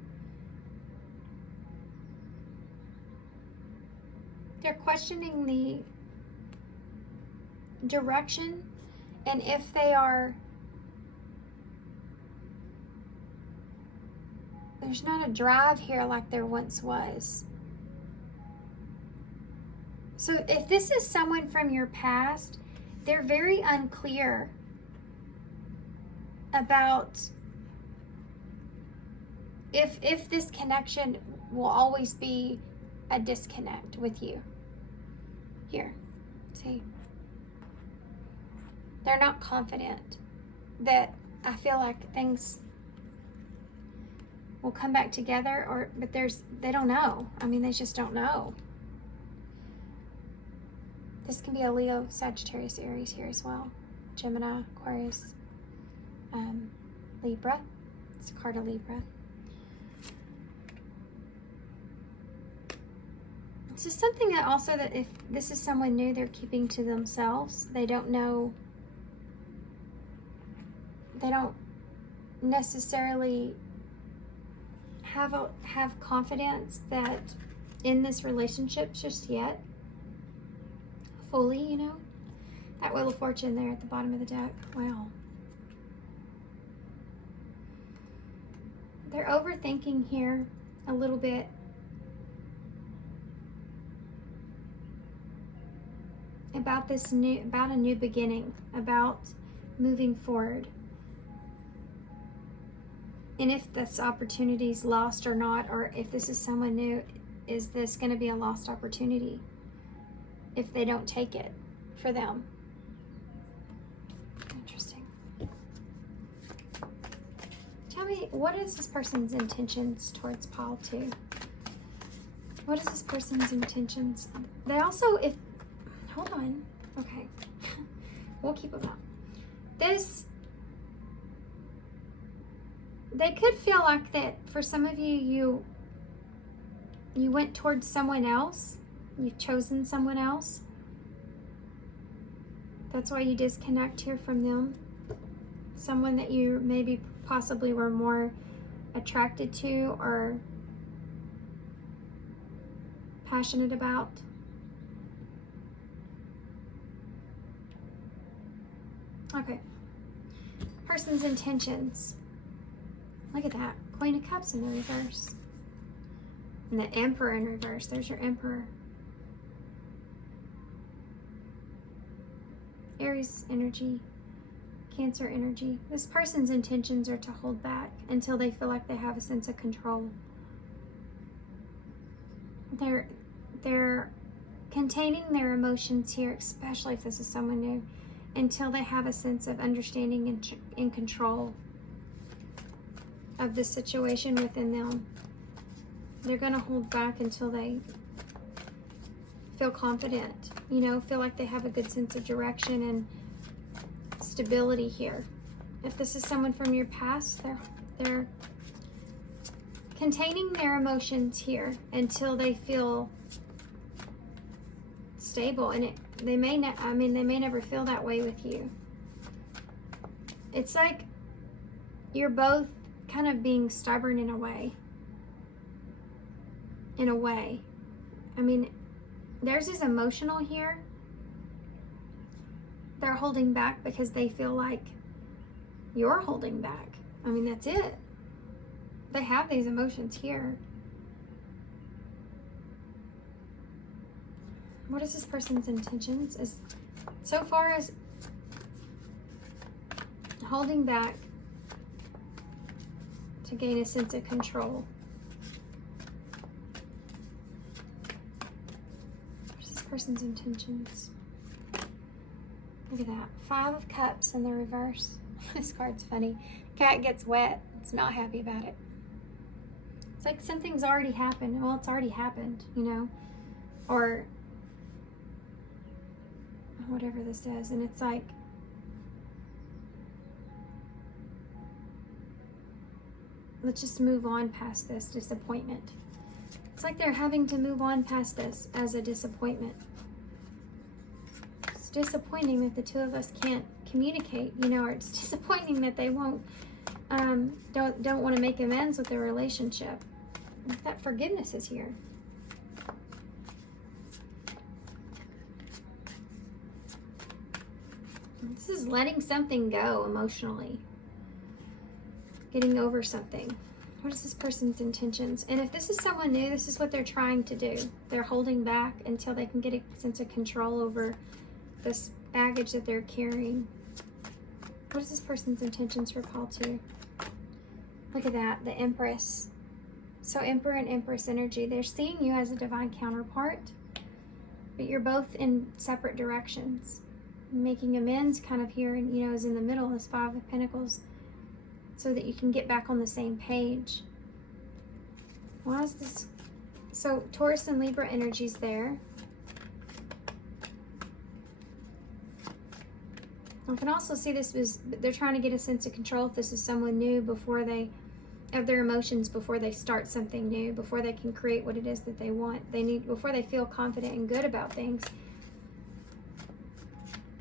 They're questioning the direction, and if they are, there's not a drive here like there once was. So if this is someone from your past, they're very unclear about if this connection will always be a disconnect with you. Here, see? They're not confident that I feel like things will come back together, but they don't know. I mean, they just don't know. This can be a Leo, Sagittarius, Aries here as well. Gemini, Aquarius, Libra. It's a card of Libra. This is something that also, that if this is someone new, they're keeping to themselves. They don't know. They don't necessarily have confidence that in this relationship just yet. Fully, you know. That Wheel of Fortune there at the bottom of the deck. Wow. They're overthinking here a little bit. About a new beginning, about moving forward. And if this opportunity is lost or not, or if this is someone new, is this going to be a lost opportunity if they don't take it for them? Interesting. Tell me, what is this person's intentions towards Paul too? What is this person's intentions? They also, hold on. Okay. We'll keep them out. They could feel like that for some of you, you went towards someone else. You've chosen someone else. That's why you disconnect here from them. Someone that you maybe possibly were more attracted to or passionate about. Okay. Person's intentions. Look at that. Queen of Cups in the reverse. And the Emperor in reverse. There's your Emperor. Aries energy. Cancer energy. This person's intentions are to hold back until they feel like they have a sense of control. They're containing their emotions here, especially if this is someone new, until they have a sense of understanding and in control of the situation within them. They're going to hold back until they feel confident, you know, feel like they have a good sense of direction and stability here. If this is someone from your past, they're containing their emotions here until they feel stable, and they may never feel that way with you. It's like you're both kind of being stubborn in a way. I mean, theirs is emotional here. They're holding back because they feel like you're holding back. I mean, that's it. They have these emotions here. What is this person's intentions? Is so far as holding back to gain a sense of control. What is this person's intentions? Look at that. 5 of Cups in the reverse. This card's funny. Cat gets wet. It's not happy about it. It's like something's already happened. Well, it's already happened, you know? Or whatever this is. And it's like let's just move on past this disappointment. It's like they're having to move on past this as a disappointment. It's disappointing that the two of us can't communicate, you know, or it's disappointing that they won't, don't want to make amends with their relationship. That forgiveness is here. This is letting something go emotionally. Getting over something. What is this person's intentions? And if this is someone new, this is what they're trying to do. They're holding back until they can get a sense of control over this baggage that they're carrying. What is this person's intentions for call to? Look at that, the Empress. So Emperor and Empress energy. They're seeing you as a divine counterpart, but you're both in separate directions. Making amends kind of here, and you know, is in the middle, this Five of Pentacles, so that you can get back on the same page. Why is this? So Taurus and Libra energies there. I can also see this was, they're trying to get a sense of control if this is someone new before they, of their emotions before they start something new, before they can create what it is that they want. They need, before they feel confident and good about things,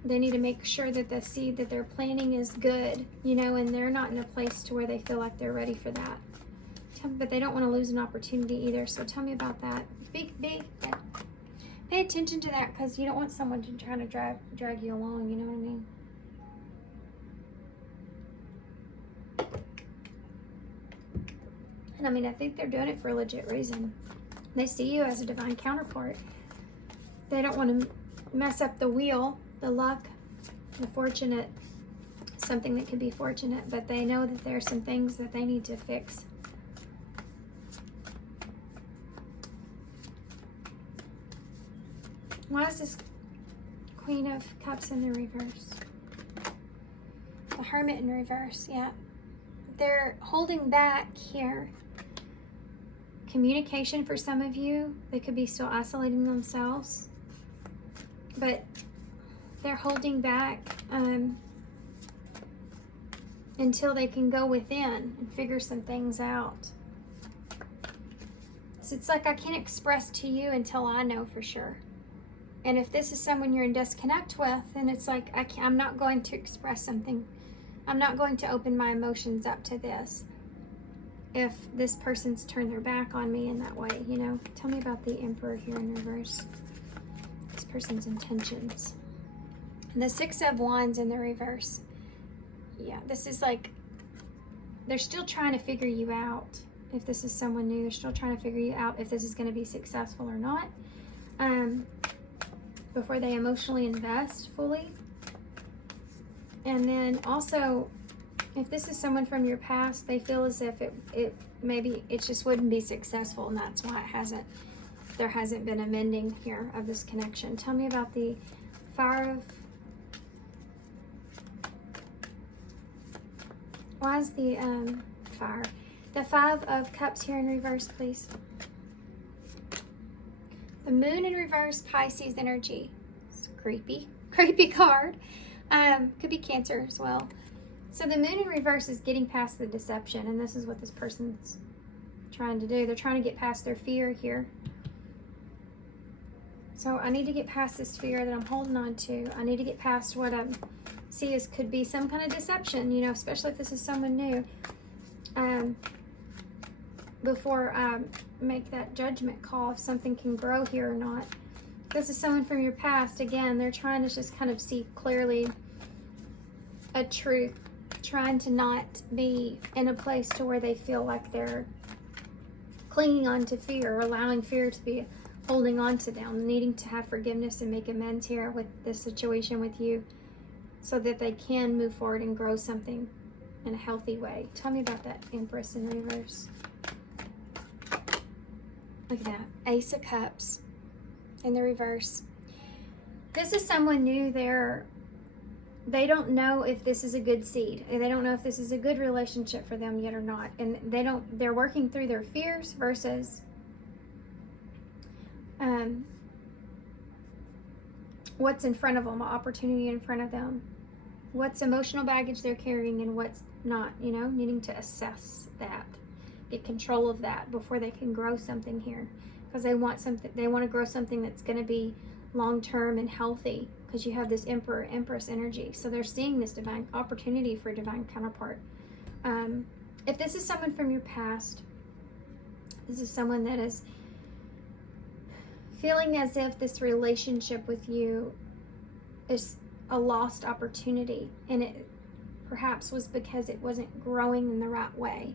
they need to make sure that the seed that they're planting is good, you know, and they're not in a place to where they feel like they're ready for that. But they don't want to lose an opportunity either. So tell me about that. Pay attention to that, because you don't want someone to try to drag you along, you know what I mean? And I mean, I think they're doing it for a legit reason. They see you as a divine counterpart. They don't want to mess up the wheel, the luck, the fortunate, something that could be fortunate, but they know that there are some things that they need to fix. Why is this Queen of Cups in the reverse? The Hermit in reverse, yeah. They're holding back here. Communication for some of you, they could be still isolating themselves, but they're holding back until they can go within and figure some things out. So it's like, I can't express to you until I know for sure. And if this is someone you're in disconnect with, then it's like, I'm not going to express something. I'm not going to open my emotions up to this if this person's turned their back on me in that way, you know. Tell me about the Emperor here in reverse. This person's intentions. And the Six of Wands in the reverse. Yeah, this is like, they're still trying to figure you out. If this is someone new, they're still trying to figure you out if this is going to be successful or not. Before they emotionally invest fully. And then also, if this is someone from your past, they feel as if it maybe it just wouldn't be successful, and that's why there hasn't been a mending here of this connection. Tell me about the Fire of, why is the fire? The Five of Cups here in reverse, please. The Moon in reverse, Pisces energy. It's a creepy card. Could be Cancer as well. So the Moon in reverse is getting past the deception, and this is what this person's trying to do. They're trying to get past their fear here. So I need to get past this fear that I'm holding on to. I need to get past what I see as could be some kind of deception, you know, especially if this is someone new. Before I make that judgment call if something can grow here or not. This is someone from your past. Again, they're trying to just kind of see clearly a truth, trying to not be in a place to where they feel like they're clinging on to fear, or allowing fear to be holding on to them, needing to have forgiveness and make amends here with this situation with you so that they can move forward and grow something in a healthy way. Tell me about that Empress in reverse. Look at that. Ace of Cups in the reverse. This is someone new. They don't know if this is a good seed. They don't know if this is a good relationship for them yet or not. And they're working through their fears versus what's in front of them, an opportunity in front of them. What's emotional baggage they're carrying and what's not, you know, needing to assess that. get control of that before they can grow something here, because they want to grow something that's going to be long-term and healthy, because you have this Emperor Empress energy. So they're seeing this divine opportunity for a divine counterpart. If this is someone from your past, this is someone that is feeling as if this relationship with you is a lost opportunity, and it perhaps was because it wasn't growing in the right way.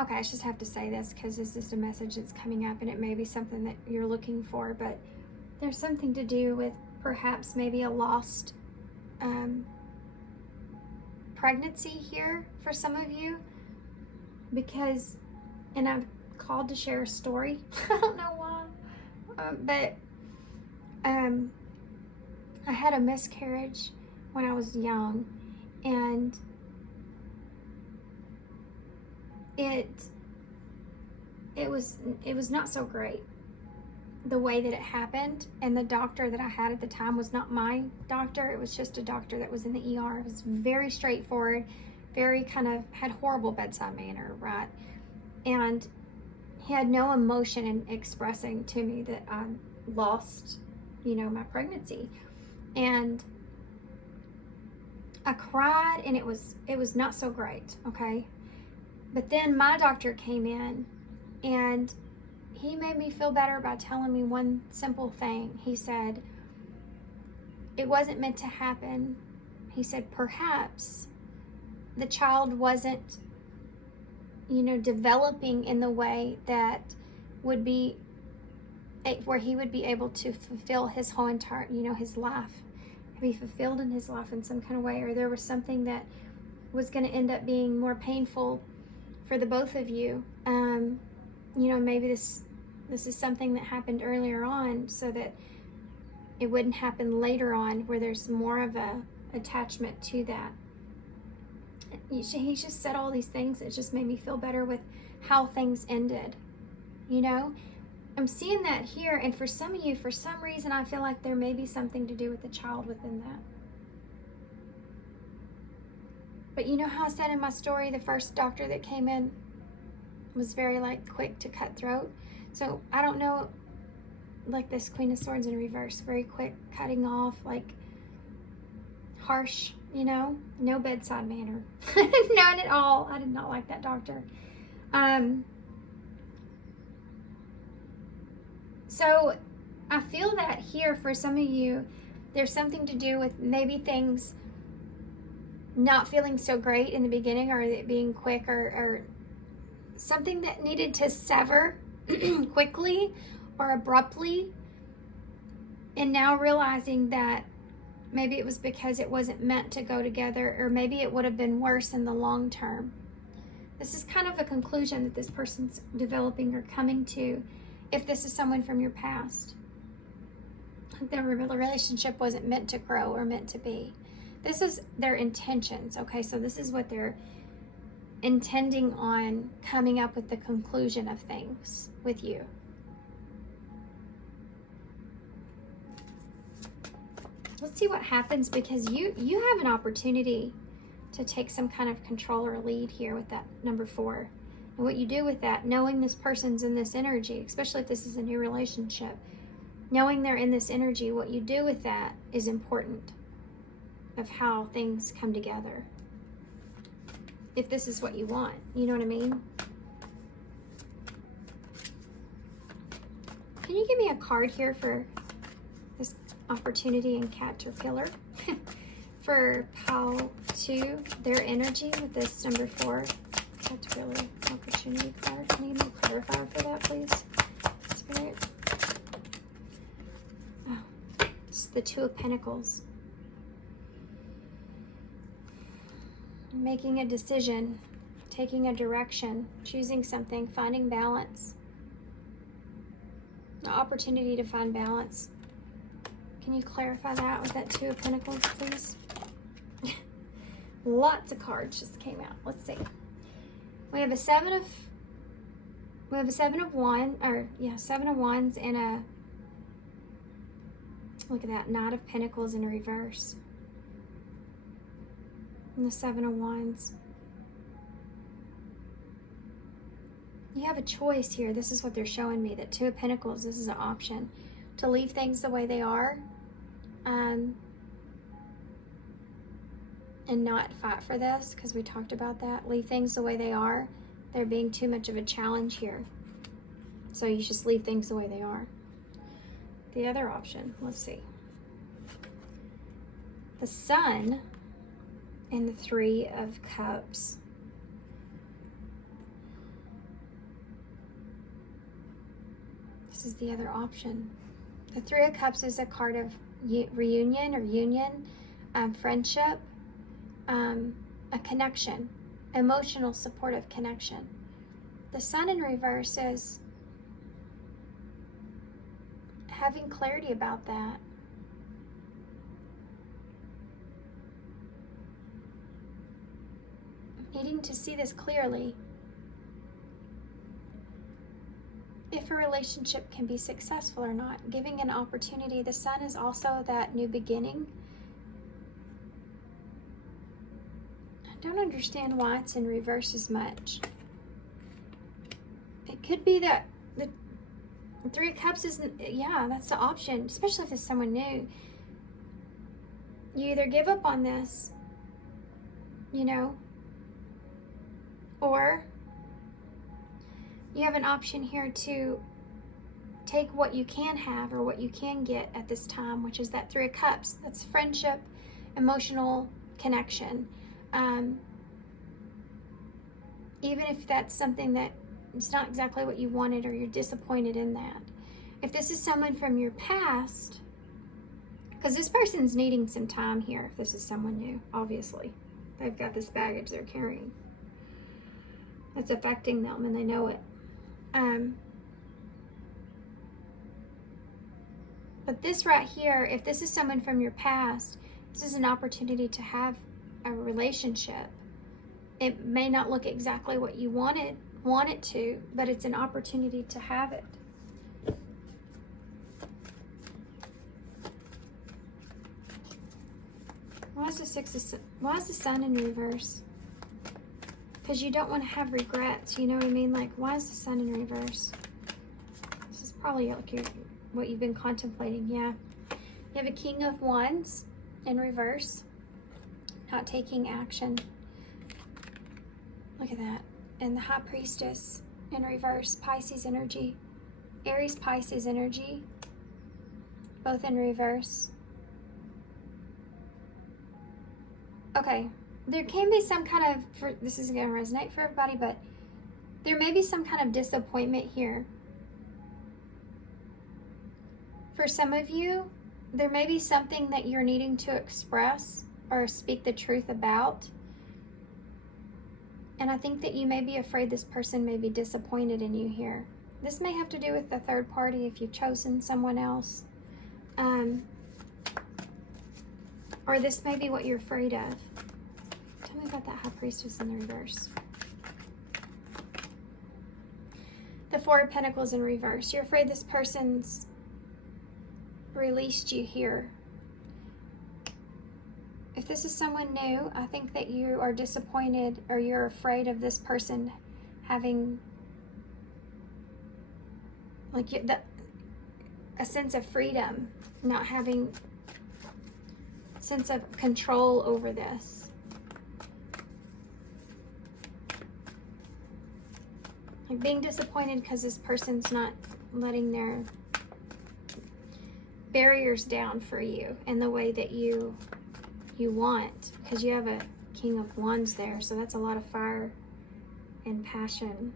Okay, I just have to say this because this is a message that's coming up, and it may be something that you're looking for, but there's something to do with perhaps maybe a lost pregnancy here for some of you, because, and I'm called to share a story. I don't know why, but I had a miscarriage when I was young, and it was not so great the way that it happened, and the doctor that I had at the time was not my doctor. It was just a doctor that was in the ER. It was very straightforward, very kind of had horrible bedside manner, right? And he had no emotion in expressing to me that I lost, my pregnancy. And I cried, and it was not so great, okay? But then my doctor came in, and he made me feel better by telling me one simple thing. He said, it wasn't meant to happen. He said, perhaps the child wasn't, developing in the way that would be, where he would be able to fulfill his whole entire, his life, be fulfilled in his life in some kind of way, or there was something that was going to end up being more painful for the both of you. Maybe this is something that happened earlier on so that it wouldn't happen later on, where there's more of a attachment to that. He just said all these things. It just made me feel better with how things ended. I'm seeing that here, and for some of you, for some reason, I feel like there may be something to do with the child within that. But you know how I said in my story, the first doctor that came in was very quick to cut throat. So I don't know, this Queen of Swords in reverse, very quick, cutting off, harsh, no bedside manner. None at all. I did not like that doctor. So I feel that here for some of you, there's something to do with maybe things not feeling so great in the beginning, or it being quick, or something that needed to sever quickly or abruptly, and now realizing that maybe it was because it wasn't meant to go together, or maybe it would have been worse in the long term. This is kind of a conclusion that this person's developing or coming to, if this is someone from your past. Their relationship wasn't meant to grow or meant to be. This is their intentions, okay? So this is what they're intending on coming up with, the conclusion of things with you. Let's see what happens, because you have an opportunity to take some kind of control or lead here with that number 4. And what you do with that, knowing this person's in this energy, especially if this is a new relationship, knowing they're in this energy, what you do with that is important of how things come together. If this is what you want, you know what I mean? Can you give me a card here for this opportunity and caterpillar? For pile 2, their energy with this number 4 caterpillar opportunity card. Can you give me a clarifier for that, please, Spirit? Oh, it's the 2 of Pentacles. Making a decision, taking a direction, choosing something, finding balance. The opportunity to find balance. Can you clarify that with that 2 of Pentacles, please? Lots of cards just came out. Let's see. We have a 7 of Wands and a Look at that, Knight of Pentacles in reverse. And the Seven of Wands. You have a choice here. This is what they're showing me, that Two of Pentacles, this is an option. To leave things the way they are. And not fight for this, because we talked about that. Leave things the way they are. They're being too much of a challenge here. So you just leave things the way they are. The other option, let's see. The Sun and the Three of Cups. This is the other option. The Three of Cups is a card of reunion or union, friendship, a connection, emotional supportive connection. The Sun in reverse is having clarity about that. Needing to see this clearly. If a relationship can be successful or not. Giving an opportunity. The Sun is also that new beginning. I don't understand why it's in reverse as much. It could be that the Three of Cups isn't, yeah, that's the option, especially if it's someone new. You either give up on this, you know, or you have an option here to take what you can have or what you can get at this time, which is that Three of Cups. That's friendship, emotional connection. Even if that's something that it's not exactly what you wanted or you're disappointed in that. If this is someone from your past, because this person's needing some time here, if this is someone new, obviously. They've got this baggage they're carrying. It's affecting them and they know it. But this right here, if this is someone from your past, this is an opportunity to have a relationship. It may not look exactly what you want it to, but it's an opportunity to have it. Why is the Sun in reverse? Because you don't want to have regrets, you know what I mean? Like, why is the Sun in reverse? This is probably like what you've been contemplating, yeah. You have a King of Wands in reverse, not taking action. Look at that. And the High Priestess in reverse, Pisces energy, Aries, Pisces energy, both in reverse. Okay, there can be some kind of, this is going to resonate for everybody, but there may be some kind of disappointment here. For some of you, there may be something that you're needing to express or speak the truth about. And I think that you may be afraid this person may be disappointed in you here. This may have to do with the third party if you've chosen someone else. Or this may be what you're afraid of. Tell me about that High Priestess in the reverse. The Four of Pentacles in reverse. You're afraid this person's released you here. If this is someone new, I think that you are disappointed or you're afraid of this person having like a sense of freedom, not having a sense of control over this. Like being disappointed because this person's not letting their barriers down for you in the way that you want, because you have a King of Wands there, so that's a lot of fire and passion.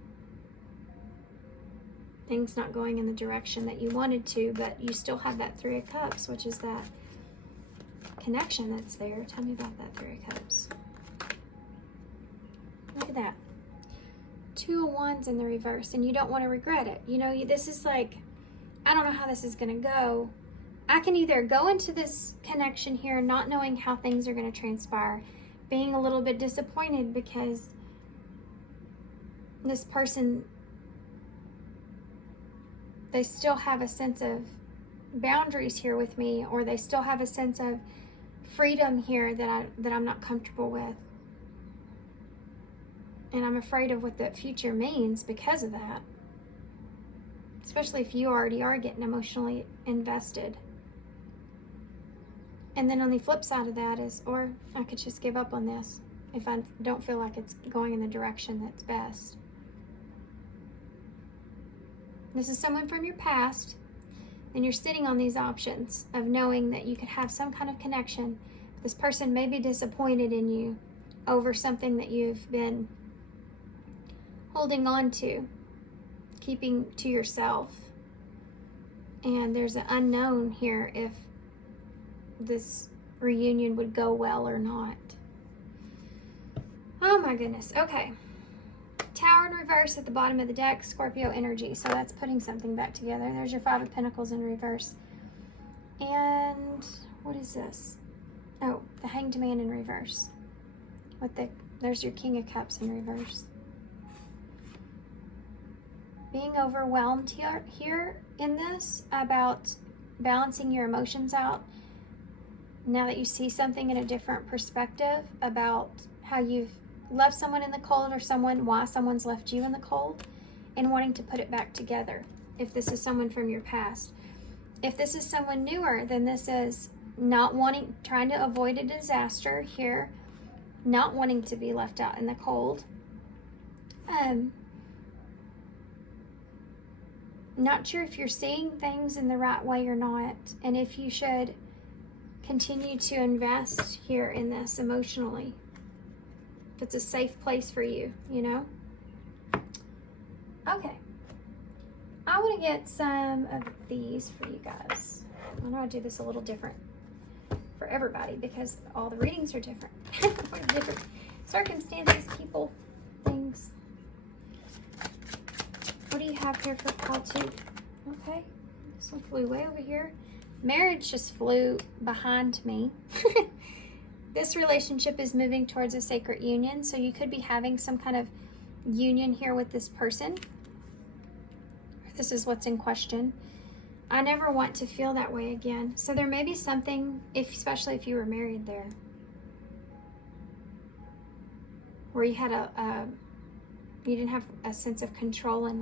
Things not going in the direction that you wanted to, but you still have that Three of Cups, which is that connection that's there. Tell me about that Three of Cups. Look at that. Two of Wands in the reverse, and you don't want to regret it. You know, this is like, I don't know how this is going to go. I can either go into this connection here not knowing how things are going to transpire, being a little bit disappointed because this person, they still have a sense of boundaries here with me, or they still have a sense of freedom here that I'm not comfortable with. And I'm afraid of what the future means because of that. Especially if you already are getting emotionally invested. And then on the flip side of that is, or I could just give up on this if I don't feel like it's going in the direction that's best. This is someone from your past, and you're sitting on these options of knowing that you could have some kind of connection. This person may be disappointed in you over something that you've been holding on to, keeping to yourself. And there's an unknown here if this reunion would go well or not. Oh my goodness. Okay. Tower in reverse at the bottom of the deck, Scorpio energy. So that's putting something back together. There's your Five of Pentacles in reverse. And what is this? Oh, the Hanged Man in reverse. There's your King of Cups in reverse. Being overwhelmed here in this about balancing your emotions out. Now that you see something in a different perspective about how you've left someone in the cold, or why someone's left you in the cold, and wanting to put it back together. If this is someone from your past. If this is someone newer, then this is trying to avoid a disaster here, not wanting to be left out in the cold. Not sure if you're seeing things in the right way or not, and if you should continue to invest here in this emotionally. If it's a safe place for you, you know? Okay. I want to get some of these for you guys. I know I do this a little different for everybody because all the readings are different. Different circumstances, people, things. What do you have here for pile 2? Okay. This one flew way over here. Marriage just flew behind me. This relationship is moving towards a sacred union, so you could be having some kind of union here with this person. This is what's in question. I never want to feel that way again. So there may be something, especially if you were married there, where you had you didn't have a sense of control in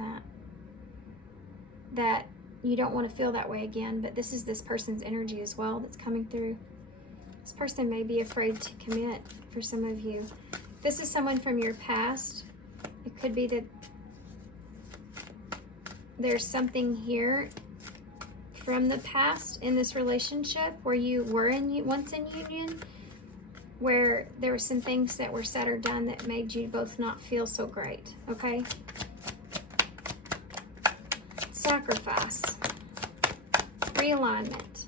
that you don't want to feel that way again. But this is this person's energy as well that's coming through. This person may be afraid to commit for some of you. This is someone from your past. It could be that there's something here from the past in this relationship where you were once in union, where there were some things that were said or done that made you both not feel so great, okay? Sacrifice. Realignment.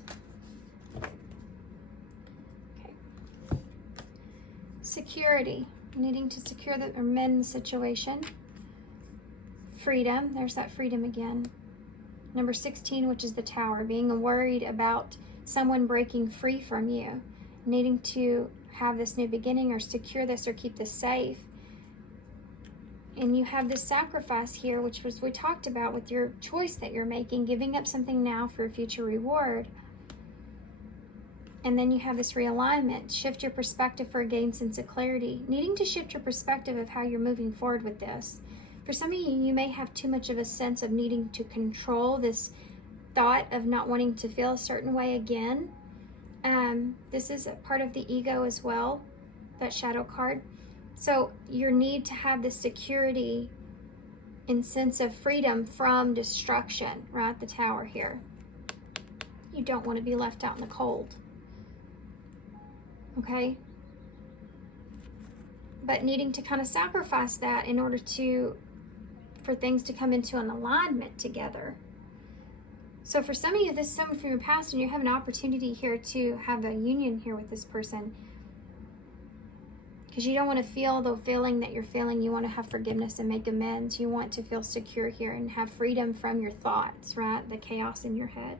Security, needing to secure or mend the situation. Freedom, there's that freedom again. Number 16, which is the Tower, being worried about someone breaking free from you, needing to have this new beginning or secure this or keep this safe. And you have this sacrifice here, which was we talked about with your choice that you're making, giving up something now for a future reward. And then you have this realignment, shift your perspective for a gained sense of clarity, needing to shift your perspective of how you're moving forward with this. For some of you, you may have too much of a sense of needing to control this thought of not wanting to feel a certain way again. This is a part of the ego as well, that shadow card. So your need to have the security and sense of freedom from destruction, right? The Tower here. You don't want to be left out in the cold. Okay? But needing to kind of sacrifice that in order for things to come into an alignment together. So for some of you, this is someone from your past, and you have an opportunity here to have a union here with this person. Because you don't want to feel the feeling that you're feeling. You want to have forgiveness and make amends. You want to feel secure here and have freedom from your thoughts, right? The chaos in your head.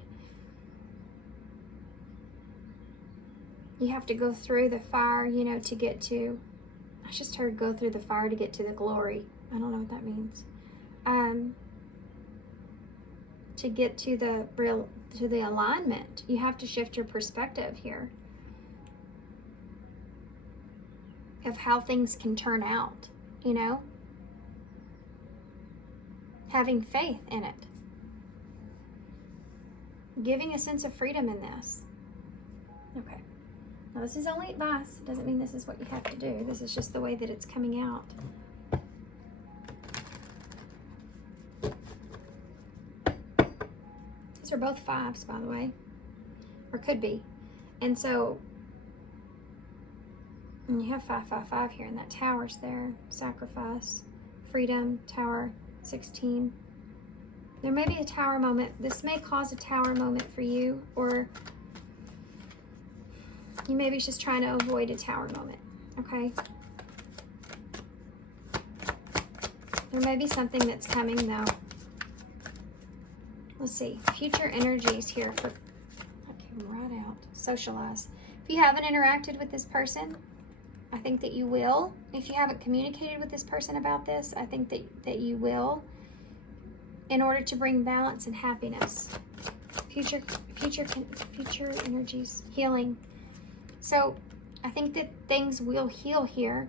You have to go through the fire, to get to, I just heard go through the fire to get to the glory. I don't know what that means. to get to the alignment. You have to shift your perspective here of how things can turn out, you know? Having faith in it. Giving a sense of freedom in this. Okay. Now this is only advice. It doesn't mean this is what you have to do. This is just the way that it's coming out. These are both 5s, by the way. Or could be. And so, and you have 5, 5, 5 here, and that tower's there. Sacrifice, freedom, tower, 16. There may be a tower moment. This may cause a tower moment for you, or you maybe just trying to avoid a tower moment, okay? There may be something that's coming, though. Let's see. Future energies here for, that came right out. Socialize. If you haven't interacted with this person, I think that you will. If you haven't communicated with this person about this, I think that you will, in order to bring balance and happiness. Future energies, healing. So I think that things will heal here,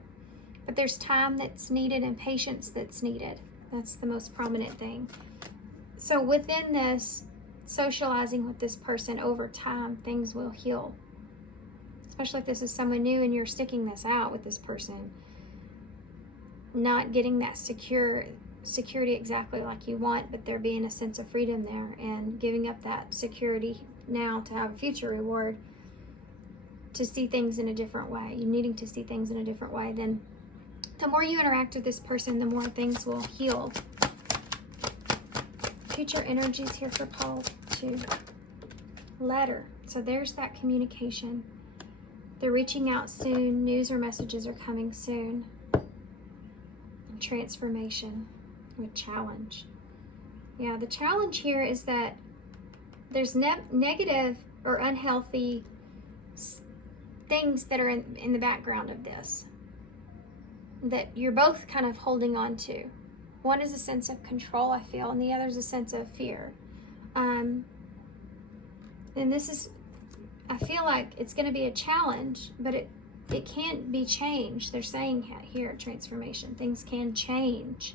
but there's time that's needed and patience that's needed. That's the most prominent thing. So within this, socializing with this person over time, things will heal. Especially if this is someone new and you're sticking this out with this person. Not getting that security exactly like you want, but there being a sense of freedom there, and giving up that security now to have a future reward, to see things in a different way. You needing to see things in a different way. Then the more you interact with this person, the more things will heal. Future energies here for Paul too. Letter. So there's that communication. They're reaching out soon. News or messages are coming soon. Transformation with challenge. Yeah, the challenge here is that there's negative or unhealthy things that are in the background of this that you're both kind of holding on to. One is a sense of control, I feel, and the other is a sense of fear. And this is, I feel like it's going to be a challenge, but it can't be changed. They're saying here, transformation. Things can change.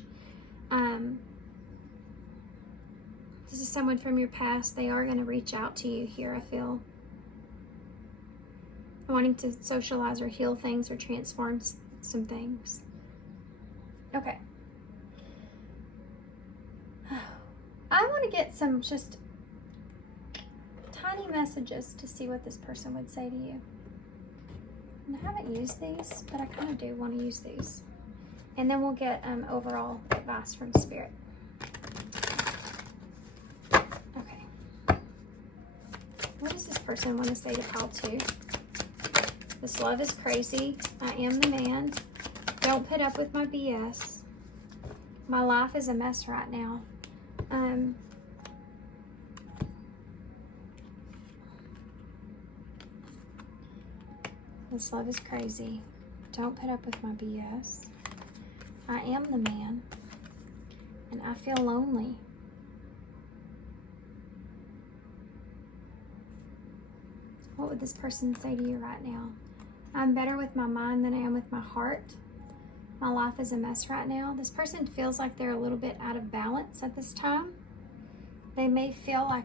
This is someone from your past. They are going to reach out to you here, I feel. Wanting to socialize or heal things or transform some things. Okay. I want to get some just tiny messages to see what this person would say to you. And I haven't used these, but I kind of do want to use these. And then we'll get overall advice from Spirit. Okay. What does this person want to say to Pile 2? This love is crazy. I am the man. Don't put up with my BS. My life is a mess right now. This love is crazy. Don't put up with my BS. I am the man. And I feel lonely. What would this person say to you right now? I'm better with my mind than I am with my heart. My life is a mess right now. This person feels like they're a little bit out of balance at this time. They may feel like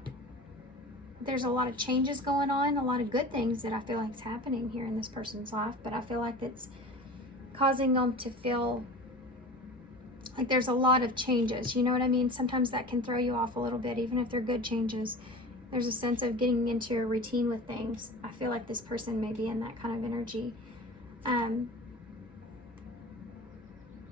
there's a lot of changes going on, a lot of good things that I feel like is happening here in this person's life, but I feel like it's causing them to feel like there's a lot of changes. You know what I mean? Sometimes that can throw you off a little bit, even if they're good changes. There's a sense of getting into a routine with things. I feel like this person may be in that kind of energy.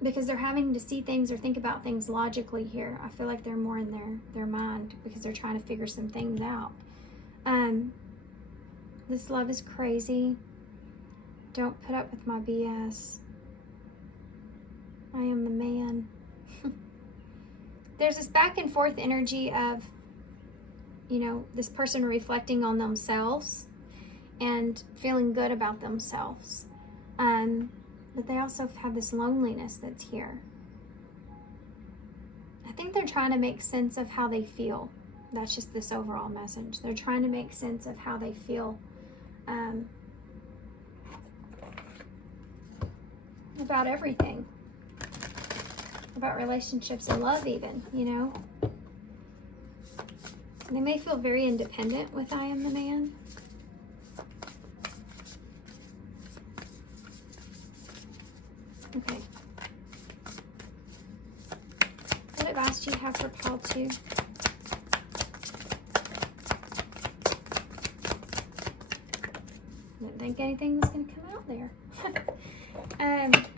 Because they're having to see things or think about things logically here. I feel like they're more in their mind because they're trying to figure some things out. This love is crazy. Don't put up with my BS. I am the man. There's this back and forth energy of, you know, this person reflecting on themselves and feeling good about themselves. But they also have this loneliness that's here. I think they're trying to make sense of how they feel. That's just this overall message. They're trying to make sense of how they feel about everything. About relationships and love even, you know. They may feel very independent with I am the man. Okay. What advice do you have for Paul 2? Didn't think anything was going to come out there.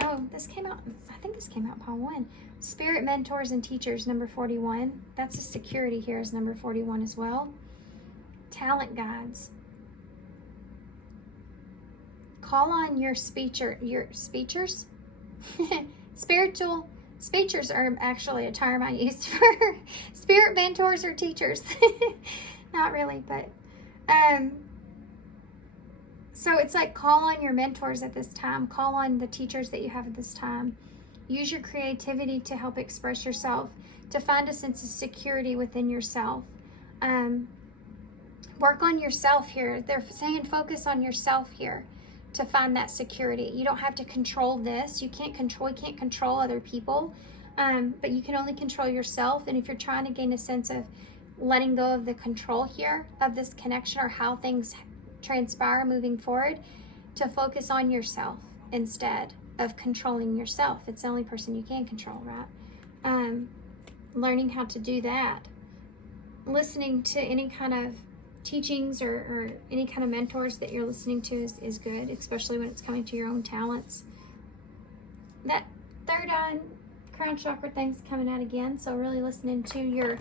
Oh, this came out, I think this came out Paul 1. Spirit mentors and teachers, number 41. That's a security here is number 41 as well. Talent guides. Call on your speechers. Spiritual speechers are actually a term I use for spirit mentors or teachers. Not really, but so it's like call on your mentors at this time. Call on the teachers that you have at this time. Use your creativity to help express yourself, to find a sense of security within yourself. Work on yourself here. They're saying focus on yourself here to find that security. You don't have to control this. You can't control other people, but you can only control yourself. And if you're trying to gain a sense of letting go of the control here of this connection or how things transpire moving forward, to focus on yourself instead of controlling yourself. It's the only person you can control, right? Learning how to do that. Listening to any kind of teachings or any kind of mentors that you're listening to is good, especially when it's coming to your own talents. That third eye crown chakra thing's coming out again, so really listening to your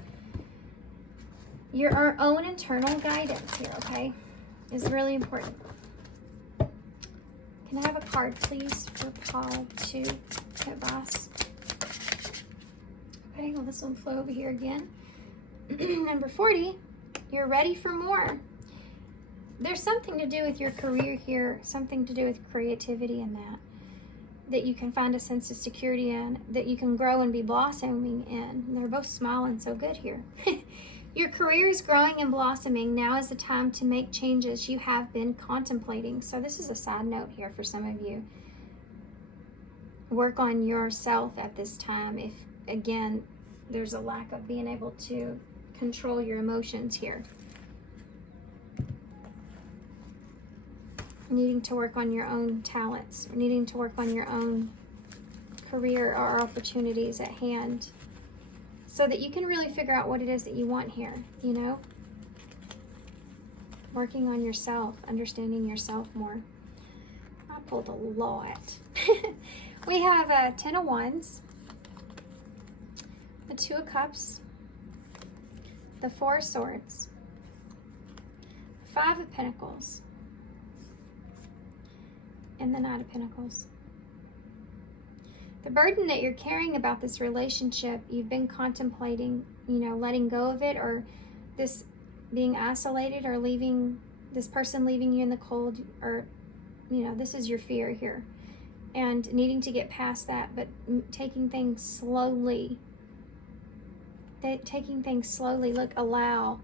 own internal guidance here, okay, is really important. Can I have a card, please, for Paul 2, advice? Okay, well, this one flew over here again. Number 40, you're ready for more. There's something to do with your career here, something to do with creativity in that you can find a sense of security in, that you can grow and be blossoming in. And they're both smiling so good here. Your career is growing and blossoming. Now is the time to make changes you have been contemplating. So this is a side note here for some of you. Work on yourself at this time if, again, there's a lack of being able to control your emotions here. Needing to work on your own talents, needing to work on your own career or opportunities at hand, so that you can really figure out what it is that you want here, you know? Working on yourself, understanding yourself more. I pulled a lot. We have a 10 of Wands, the 2 of Cups, the 4 of Swords, 5 of Pentacles, and the Knight of Pentacles. The burden that you're carrying about this relationship, you've been contemplating, you know, letting go of it, or this being isolated, or leaving this person, leaving you in the cold, or, you know, this is your fear here. And needing to get past that, but taking things slowly. Taking things slowly. Look, allow.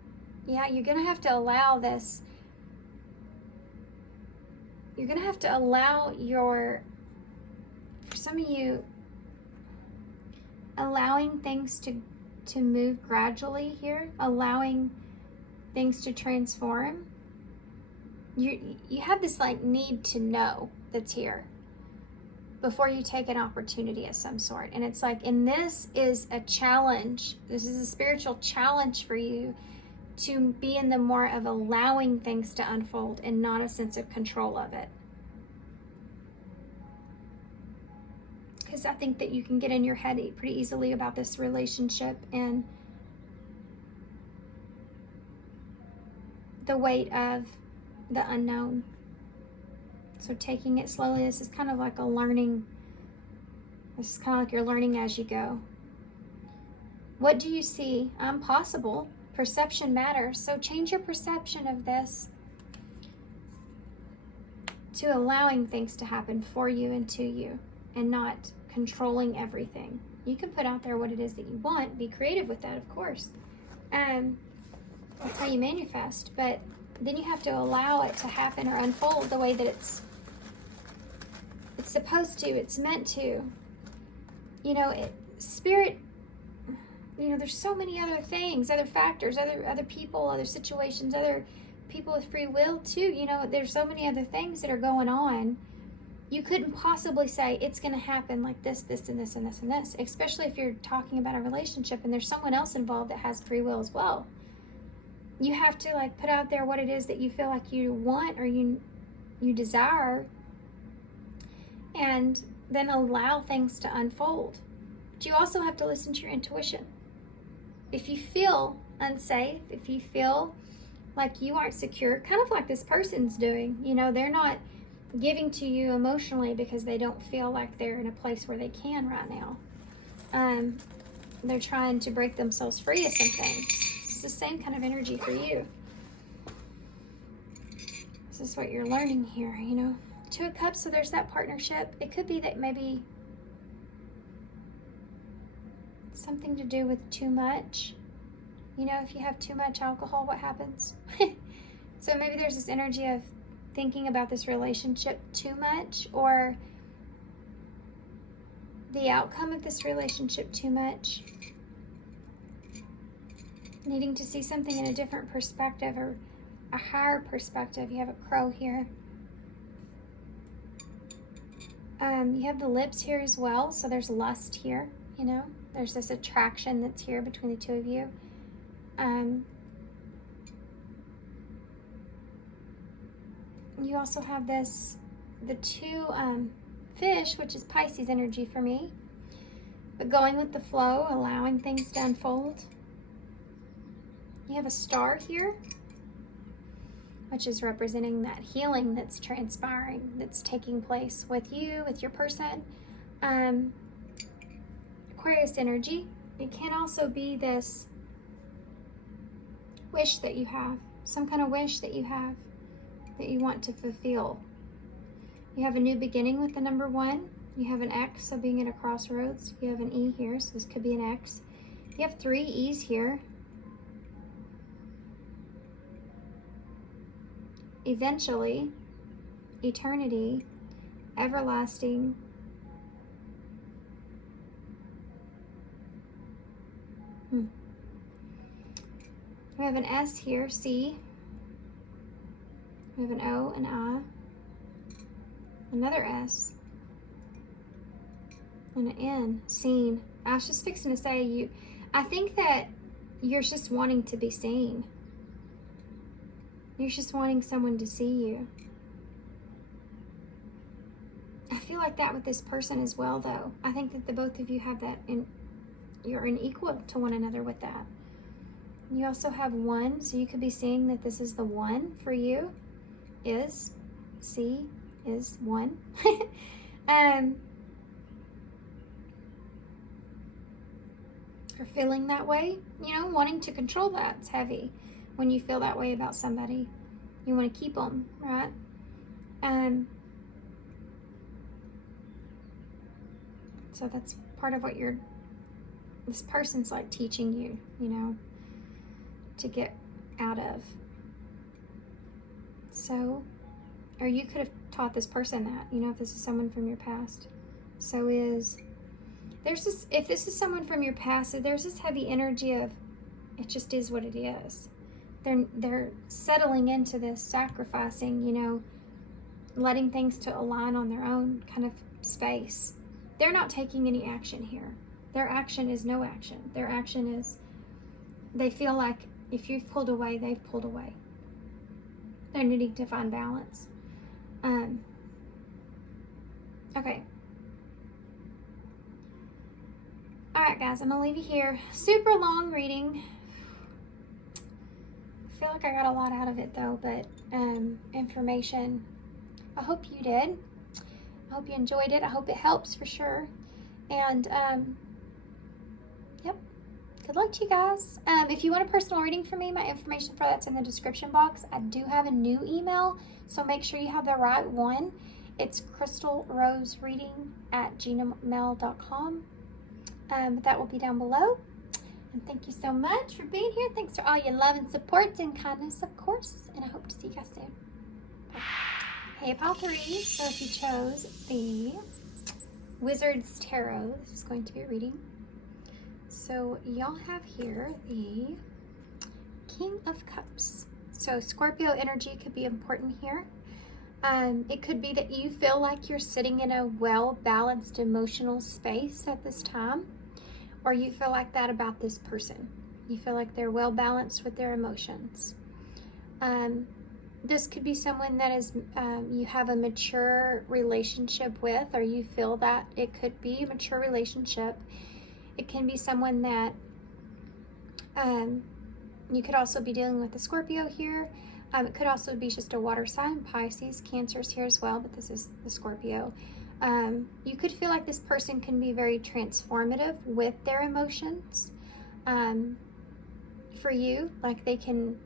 Yeah, you're going to have to allow this. You're going to have to allow for some of you, allowing things to move gradually here, allowing things to transform. You have this like need to know that's here before you take an opportunity of some sort. And it's like, and this is a challenge. This is a spiritual challenge for you to be in the more of allowing things to unfold and not a sense of control of it. Because I think that you can get in your head pretty easily about this relationship and the weight of the unknown. So taking it slowly, this is kind of like a learning. This is kind of like you're learning as you go. What do you see? I'm possible. Perception matters. So change your perception of this to allowing things to happen for you and to you, and not controlling everything. You can put out there what it is that you want. Be creative with that, of course. That's how you manifest. But then you have to allow it to happen or unfold the way that it's supposed to, it's meant to. You know, spirit, you know, there's so many other things, other factors, other people, other situations, other people with free will too. You know, there's so many other things that are going on. You couldn't possibly say it's going to happen like this, this, and this, and this, and this, especially if you're talking about a relationship and there's someone else involved that has free will as well. You have to like put out there what it is that you feel like you want or you desire, and then allow things to unfold. But you also have to listen to your intuition. If you feel unsafe, if you feel like you aren't secure, kind of like this person's doing, you know, they're not giving to you emotionally because they don't feel like they're in a place where they can right now. They're trying to break themselves free of some things. It's the same kind of energy for you. This is what you're learning here, you know. Two of Cups, so there's that partnership. It could be that maybe something to do with too much. You know, if you have too much alcohol, what happens? So maybe there's this energy of thinking about this relationship too much, or the outcome of this relationship too much. Needing to see something in a different perspective or a higher perspective. You have a crow here. You have the lips here as well, so there's lust here, you know. There's this attraction that's here between the two of you. You also have the two fish, which is Pisces energy for me. But going with the flow, allowing things to unfold. You have a star here, which is representing that healing that's transpiring, that's taking place with you, with your person. Aquarius energy. It can also be this wish that you have, some kind of wish that you have that you want to fulfill. You have a new beginning with the number 1. You have an X, so being at a crossroads. You have an E here, so this could be an X. You have 3 E's here. Eventually, eternity, everlasting, We have an S here, C. We have an O, an I, another S, and an N, seen. I was just fixing to say, I think that you're just wanting to be seen. You're just wanting someone to see you. I feel like that with this person as well, though. I think that the both of you have that, and you're equal to one another with that. You also have 1, so you could be seeing that this is the 1 for you. C is 1. Or feeling that way, you know, wanting to control that. It's heavy when you feel that way about somebody. You want to keep them, right? So that's part of what this person's like teaching you, you know, to get out of. So, or you could have taught this person that, you know, if this is someone from your past. So if this is someone from your past, there's this heavy energy of, it just is what it is. They're settling into this, sacrificing, you know, letting things to align on their own kind of space. They're not taking any action here. Their action is no action. Their action is, they feel like if you've pulled away, they've pulled away. They're needing to find balance. Okay. All right, guys, I'm gonna leave you here. Super long reading. I feel like I got a lot out of it though, but information. I hope you did. I hope you enjoyed it. I hope it helps for sure. And yep. Good luck to you guys. If you want a personal reading from me, my information for that's in the description box. I do have a new email, so make sure you have the right one. It's crystalrosereading@gmail.com. That will be down below. And thank you so much for being here. Thanks for all your love and support and kindness, of course. And I hope to see you guys soon. Bye. Hey, pile 3. So if you chose the Wizard's Tarot, this is going to be a reading. So y'all have here the King of Cups. So Scorpio energy could be important here. It could be that you feel like you're sitting in a well-balanced emotional space at this time, or you feel like that about this person. You feel like they're well-balanced with their emotions. This could be someone that is you have a mature relationship with, or you feel that it could be a mature relationship. It can be someone that you could also be dealing with a Scorpio here. It could also be just a water sign, Pisces, Cancer's here as well, but this is the Scorpio. You could feel like this person can be very transformative with their emotions for you. Like they can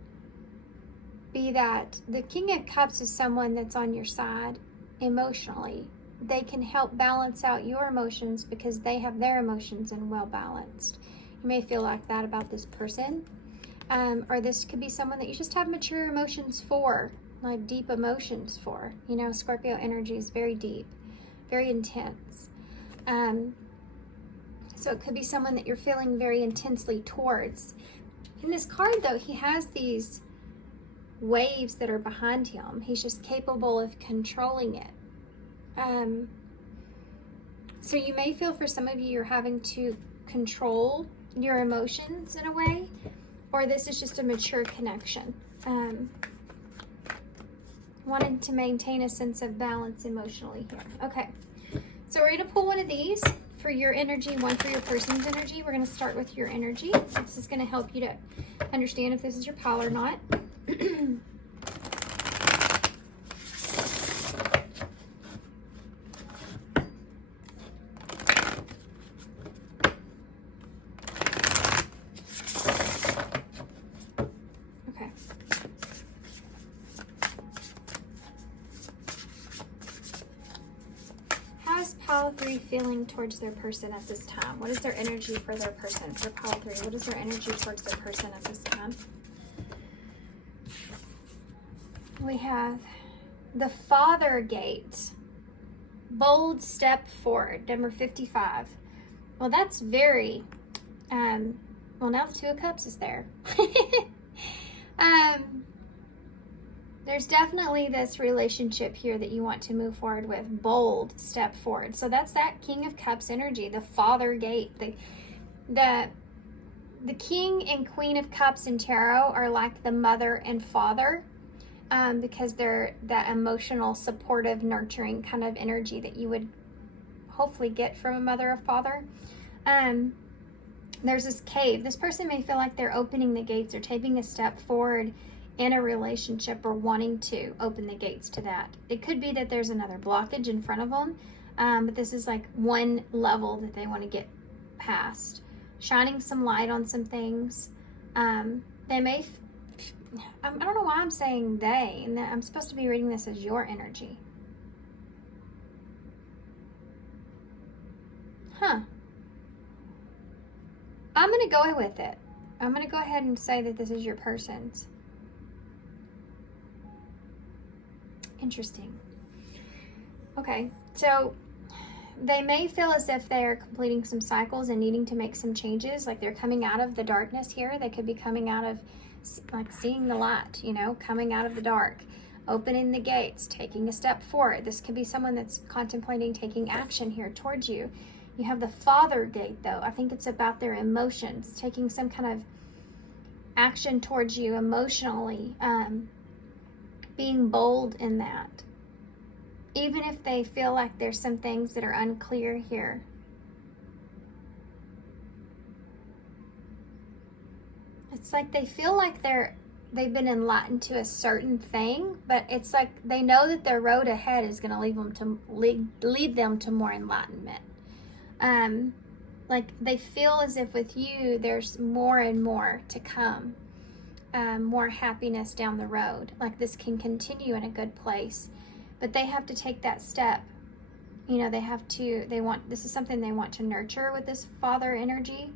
be that. The King of Cups is someone that's on your side emotionally. They can help balance out your emotions because they have their emotions and well balanced. You may feel like that about this person. Or this could be someone that you just have mature emotions for, like deep emotions for. You know, Scorpio energy is very deep, very intense. So it could be someone that you're feeling very intensely towards. In this card, though, he has these waves that are behind him. He's just capable of controlling it. So you may feel for some of you, you're having to control your emotions in a way. Or this is just a mature connection. Wanting to maintain a sense of balance emotionally here. Okay, so we're going to pull one of these for your energy, one for your person's energy. We're going to start with your energy. This is going to help you to understand if this is your pile or not. Pile 3 feeling towards their person at this time? What is their energy for their person? For pile 3, what is their energy towards their person at this time? We have the Father Gate. Bold step forward, number 55. Well, that's very, well, now the Two of Cups is there. There's definitely this relationship here that you want to move forward with. Bold step forward. So that's that King of Cups energy, the Father Gate. The King and Queen of Cups in tarot are like the mother and father, because they're that emotional, supportive, nurturing kind of energy that you would hopefully get from a mother or father. There's this cave. This person may feel like they're opening the gates or taking a step forward in a relationship or wanting to open the gates to that. It could be that there's another blockage in front of them, but this is like one level that they want to get past. Shining some light on some things. They may, I don't know why I'm saying they, and I'm supposed to be reading this as your energy. Huh. I'm going to go with it. I'm going to go ahead and say that this is your person's. Interesting. Okay, so they may feel as if they're completing some cycles and needing to make some changes, like they're coming out of the darkness here. They could be coming out of, like, seeing the light, you know, coming out of the dark, opening the gates, taking a step forward. This could be someone that's contemplating taking action here towards you. You have the Father Gate, though. I think it's about their emotions, taking some kind of action towards you emotionally, being bold in that. Even if they feel like there's some things that are unclear here. It's like they feel like they've been enlightened to a certain thing, but it's like they know that their road ahead is going to lead them to more enlightenment. Like they feel as if with you there's more and more to come. More happiness down the road. Like this can continue in a good place, but they have to take that step. You know, this is something they want to nurture with this Father energy.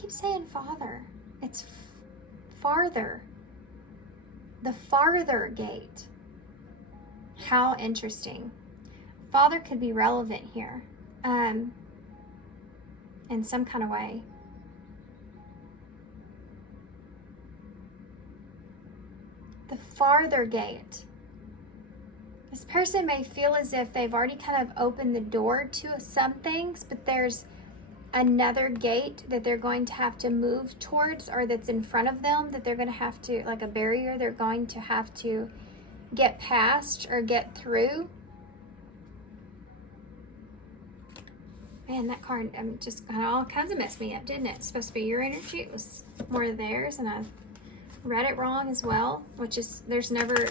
keep saying father. It's farther. The farther gate. How interesting. Father could be relevant here in some kind of way. The farther gate. This person may feel as if they've already kind of opened the door to some things, but there's another gate that they're going to have to move towards, or that's in front of them that they're going to have to, like a barrier they're going to have to get past or get through. Man, that card just kind of all kinds of messed me up, didn't it? It's supposed to be your energy. It was more of theirs, and I read it wrong as well, which is, there's never,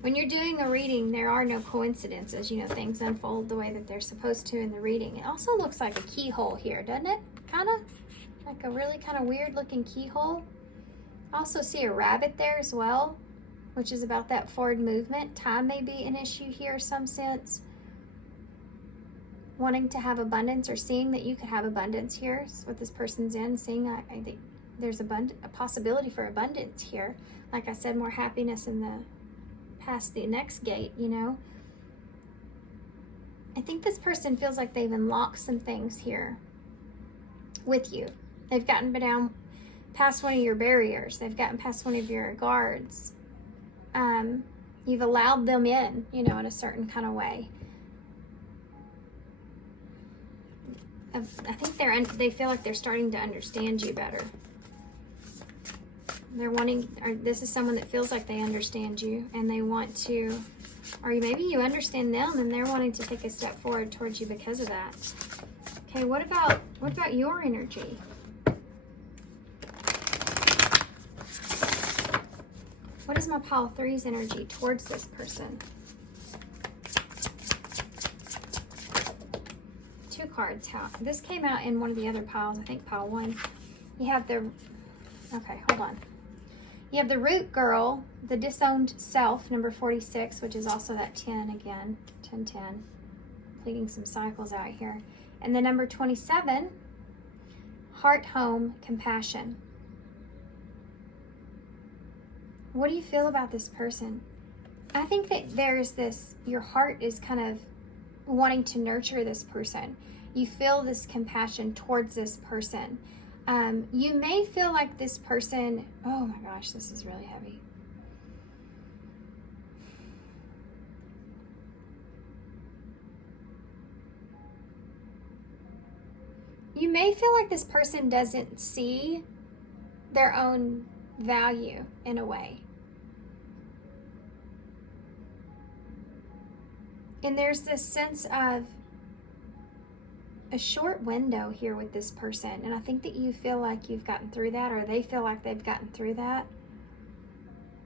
when you're doing a reading, there are no coincidences. You know, things unfold the way that they're supposed to in the reading. It also looks like a keyhole here, doesn't it? Kind of like a really kind of weird looking keyhole. I also see a rabbit there as well, which is about that forward movement. Time may be an issue here in some sense. Wanting to have abundance, or seeing that you could have abundance here is what this person's in. Seeing, I think there's a possibility for abundance here. Like I said, more happiness in the past the next gate, you know. I think this person feels like they've unlocked some things here with you. They've gotten down past one of your barriers. They've gotten past one of your guards. You've allowed them in, you know, in a certain kind of way. I think they feel like they're starting to understand you better. They're wanting, or this is someone that feels like they understand you, and they want to, or maybe you understand them and they're wanting to take a step forward towards you because of that. Okay, what about your energy? What is my pile 3's energy towards this person? 2 cards. This came out in one of the other piles, I think pile 1. You have the, okay, hold on. You have the root girl, the disowned self, number 46, which is also that 10 again, 10, completing some cycles out here. And the number 27, heart, home, compassion. What do you feel about this person? I think that there's this, your heart is kind of wanting to nurture this person. You feel this compassion towards this person. You may feel like this person, oh my gosh, this is really heavy. You may feel like this person doesn't see their own value in a way. And there's this sense of a short window here with this person, and I think that you feel like you've gotten through that, or they feel like they've gotten through that.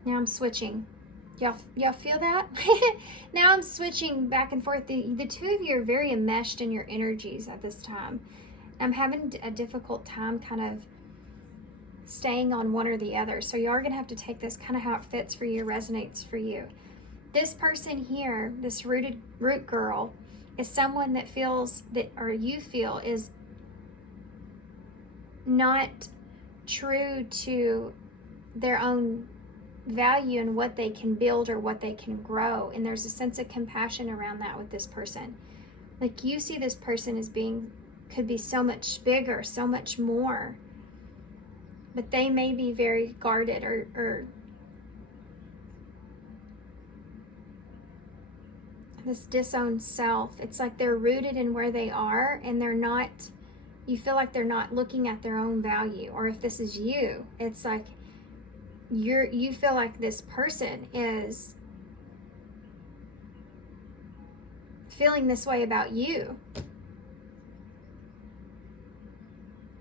Now I'm switching. Y'all feel that? Now I'm switching back and forth. The two of you are very enmeshed in your energies at this time. I'm having a difficult time kind of staying on one or the other, so you are going to have to take this kind of how it fits for you, resonates for you. This person here, this root girl, is someone that feels that, or you feel, is not true to their own value and what they can build or what they can grow. And there's a sense of compassion around that with this person. Like, you see this person as being, could be so much bigger, so much more, but they may be very guarded or this disowned self. It's like they're rooted in where they are, and they're not, you feel like they're not looking at their own value. Or if this is you, it's like you feel like this person is feeling this way about you.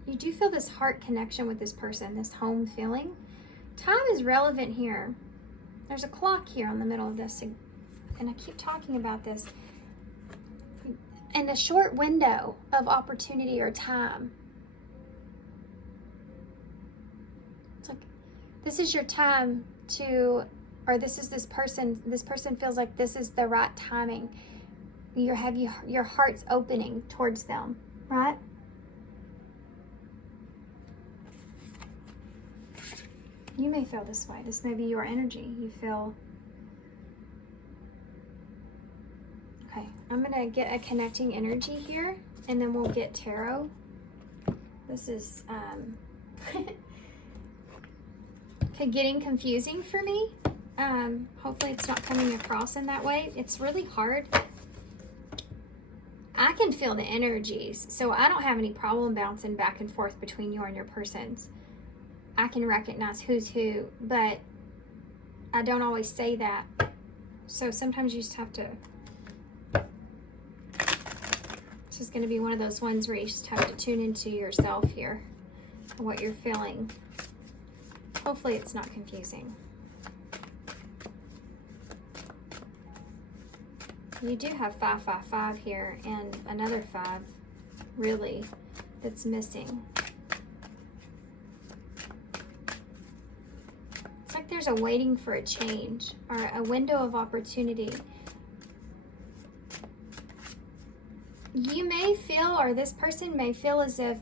You do feel this heart connection with this person, this home feeling. Time is relevant here. There's a clock here on the middle of this, and I keep talking about this. In a short window of opportunity or time. It's like, this is your time to, or this person feels like this is the right timing. Your heart's opening towards them, right? You may feel this way. This may be your energy. You feel... Okay, I'm going to get a connecting energy here, and then we'll get tarot. This is getting confusing for me. Hopefully it's not coming across in that way. It's really hard. I can feel the energies, so I don't have any problem bouncing back and forth between you and your persons. I can recognize who's who, but I don't always say that. So sometimes you just have to... This is going to be one of those ones where you just have to tune into yourself here, and what you're feeling. Hopefully it's not confusing. You do have 5, 5, 5 here, and another 5, really, that's missing. It's like there's a waiting for a change, or a window of opportunity. You may feel, or this person may feel, as if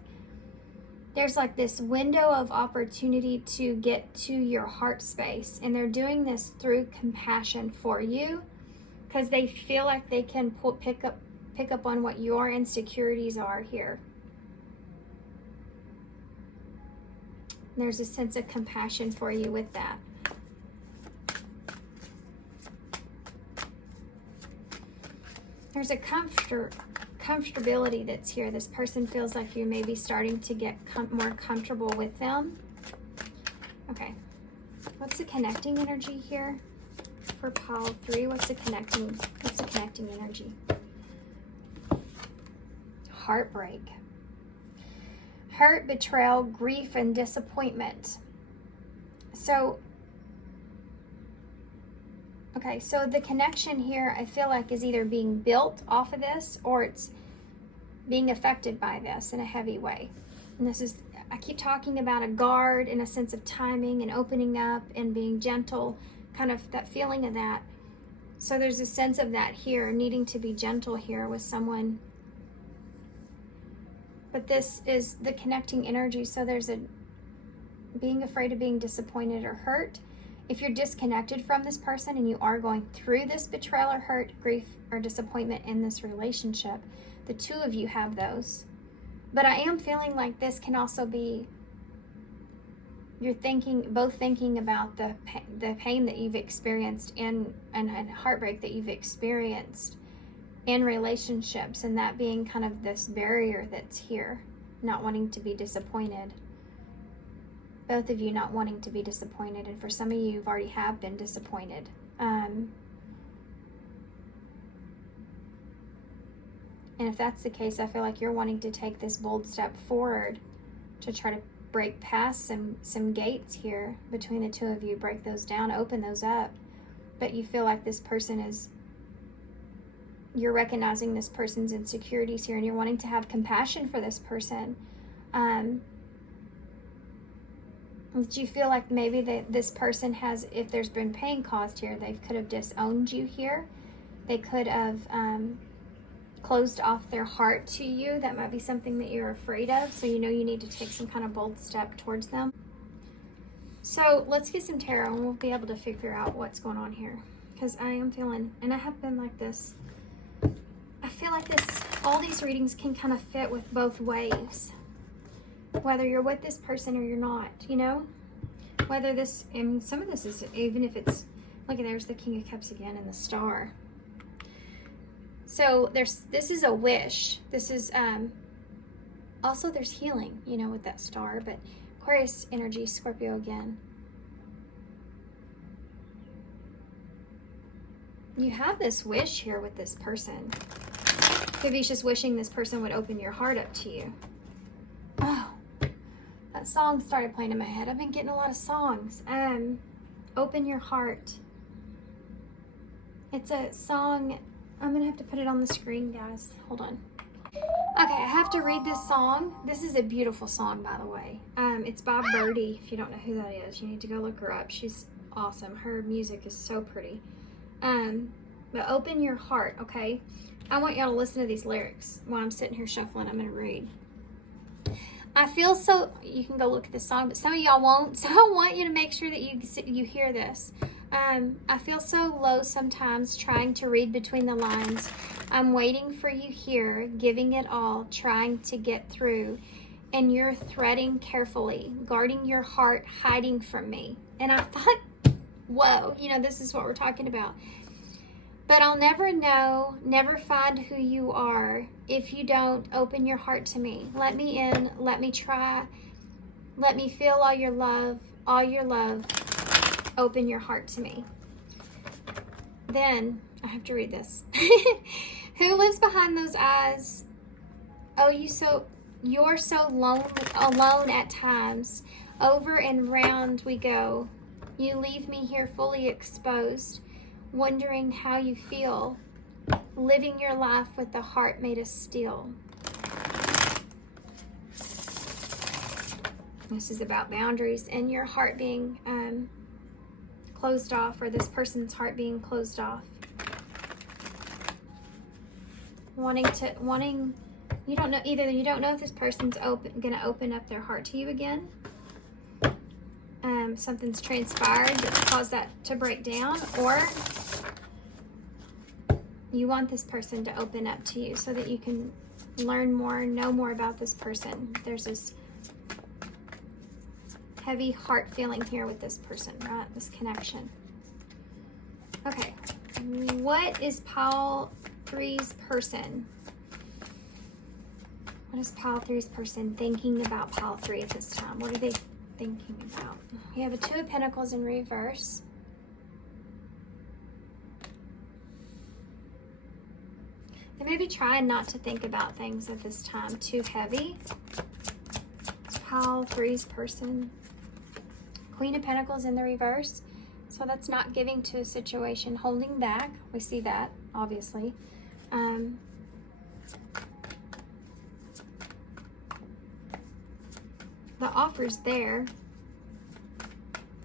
there's like this window of opportunity to get to your heart space, and they're doing this through compassion for you, because they feel like they can pick up on what your insecurities are here. There's a sense of compassion for you with that. There's a comfortability that's here. This person feels like you may be starting to get more comfortable with them. Okay. What's the connecting energy here? For pile 3, what's the connecting energy? Heartbreak. Hurt, betrayal, grief, and disappointment. So, okay, so the connection here, I feel like, is either being built off of this, or it's being affected by this in a heavy way. And this is, I keep talking about a guard and a sense of timing and opening up and being gentle, kind of that feeling of that. So there's a sense of that here, needing to be gentle here with someone. But this is the connecting energy, so there's a being afraid of being disappointed or hurt. If you're disconnected from this person and you are going through this betrayal or hurt, grief or disappointment in this relationship, the two of you have those. But I am feeling like this can also be, you're both thinking about the pain that you've experienced and heartbreak that you've experienced in relationships, and that being kind of this barrier that's here, not wanting to be disappointed. Both of you not wanting to be disappointed, and for some of you, you've already have been disappointed. And if that's the case, I feel like you're wanting to take this bold step forward to try to break past some gates here between the two of you, break those down, open those up. But you feel like this person is, you're recognizing this person's insecurities here, and you're wanting to have compassion for this person. Do you feel like maybe this person has, if there's been pain caused here, they could have disowned you here. They could have closed off their heart to you. That might be something that you're afraid of, so you know you need to take some kind of bold step towards them. So let's get some tarot, and we'll be able to figure out what's going on here, because I am feeling, and I have been like this, I feel like all these readings can kind of fit with both ways, whether you're with this person or you're not, you know, whether this, and some of this is, even if it's, look, there's the King of Cups again and the Star. So this is a wish. This is, also there's healing, you know, with that Star, but Aquarius energy, Scorpio again. You have this wish here with this person. Could be just wishing this person would open your heart up to you. Oh, that song started playing in my head. I've been getting a lot of songs. Open your heart. It's a song. I'm gonna have to put it on the screen, guys. Hold on. Okay, I have to read this song. This is a beautiful song, by the way. It's by Birdie. If you don't know who that is, you need to go look her up. She's awesome. Her music is so pretty. But open your heart, okay? I want y'all to listen to these lyrics while I'm sitting here shuffling. I'm gonna read. I feel so, you can go look at the song, but some of y'all won't, so I want you to make sure that you hear this. I feel so low sometimes trying to read between the lines. I'm waiting for you here, giving it all, trying to get through. And you're threading carefully, guarding your heart, hiding from me. And I thought, whoa, you know, this is what we're talking about. But I'll never know, never find who you are if you don't open your heart to me. Let me in, let me try, let me feel all your love, open your heart to me. Then, I have to read this. Who lives behind those eyes? Oh, you're so alone at times. Over and round we go. You leave me here fully exposed, wondering how you feel, living your life with the heart made of steel. This is about boundaries and your heart being closed off, or this person's heart being closed off. You don't know, either you don't know if this person's gonna open up their heart to you again. Something's transpired that's caused that to break down, or you want this person to open up to you so that you can learn more, know more about this person. There's this heavy heart feeling here with this person, right? This connection. Okay, what is pile 3's person? What is pile 3's person thinking about pile 3 at this time? What are they thinking about? We have a 2 of Pentacles in reverse. They may be trying not to think about things at this time too heavy. It's pile 3's person. Queen of Pentacles in the reverse. So that's not giving to a situation, holding back. We see that, obviously. The offer's there,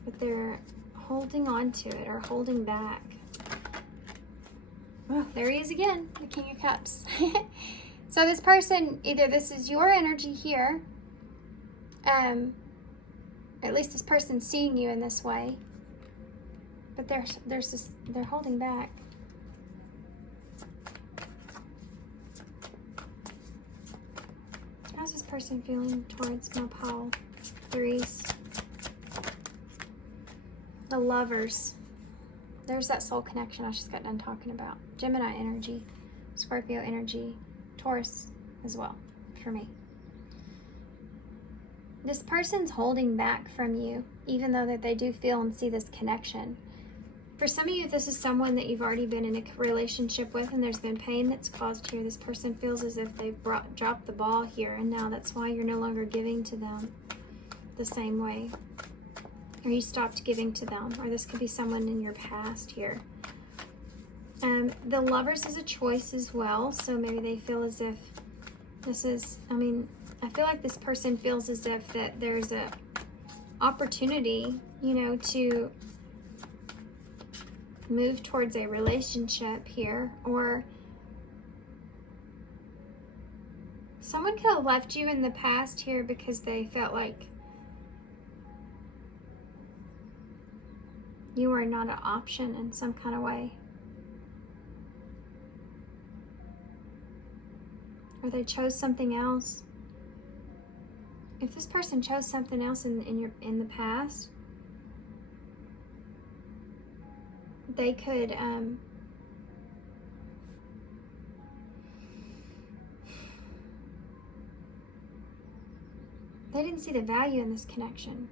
but they're holding on to it or holding back. Oh, there he is again, the King of Cups. So this person, either this is your energy here, at least this person's seeing you in this way, but they're holding back. How's this person feeling towards my pile 3s? The Lovers. There's that soul connection I just got done talking about. Gemini energy, Scorpio energy, Taurus as well, for me. This person's holding back from you, even though that they do feel and see this connection. For some of you, if this is someone that you've already been in a relationship with and there's been pain that's caused here, this person feels as if they've dropped the ball here, and now that's why you're no longer giving to them the same way. Or you stopped giving to them. Or this could be someone in your past here. The Lovers is a choice as well, so maybe they feel as if this is, I feel like this person feels as if that there's a opportunity, to move towards a relationship here, or someone could have left you in the past here because they felt like you were not an option in some kind of way, or they chose something else. If this person chose something else in the past, they could they didn't see the value in this connection.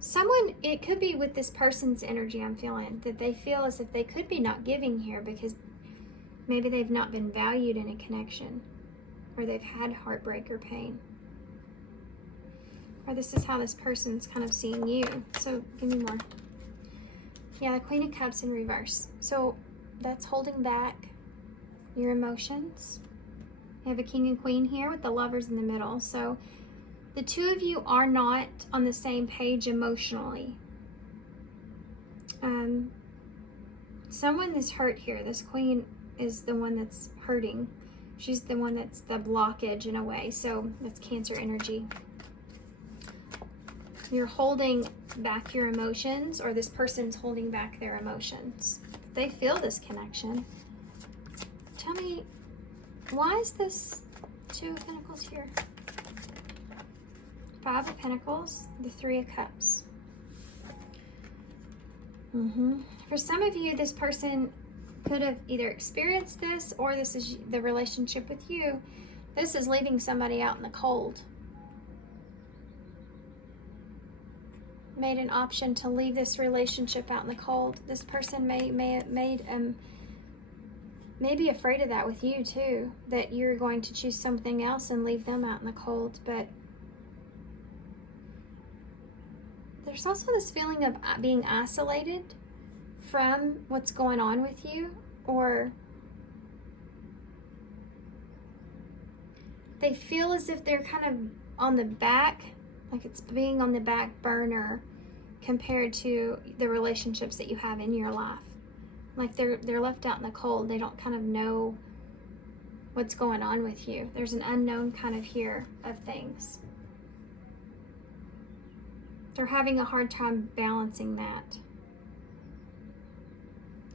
Someone, it could be with this person's energy, I'm feeling that they feel as if they could be not giving here because maybe they've not been valued in a connection, or they've had heartbreak or pain, or this is how this person's kind of seeing you. So give me more. Yeah, the Queen of Cups in reverse. So that's holding back your emotions. You have a King and Queen here with the Lovers in the middle. So the two of you are not on the same page emotionally. Someone is hurt here. This Queen is the one that's hurting. She's the one that's the blockage in a way. So that's Cancer energy. You're holding back your emotions, or this person's holding back their emotions. They feel this connection. Tell me, why is this Two of Pentacles here? Five of Pentacles, the Three of Cups. For some of you, this person could have either experienced this, or this is the relationship with you. This is leaving somebody out in the cold. Made an option to leave this relationship out in the cold. This person may be afraid of that with you too, that you're going to choose something else and leave them out in the cold. But there's also this feeling of being isolated from what's going on with you, or they feel as if they're kind of on the back, like it's being on the back burner compared to the relationships that you have in your life. Like they're left out in the cold. They don't kind of know what's going on with you. There's an unknown kind of here of things. They're having a hard time balancing that.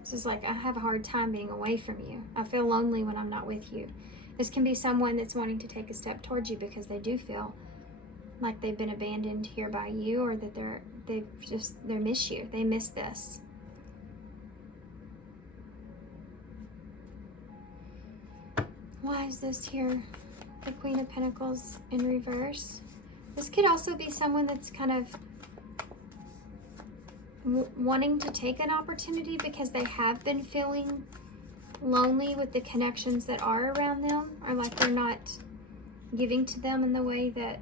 This is like, I have a hard time being away from you. I feel lonely when I'm not with you. This can be someone that's wanting to take a step towards you because they do feel like they've been abandoned here by you, or that they miss you. They miss this. Why is this here? The Queen of Pentacles in reverse. This could also be someone that's kind of wanting to take an opportunity because they have been feeling lonely with the connections that are around them, or like they're not giving to them in the way that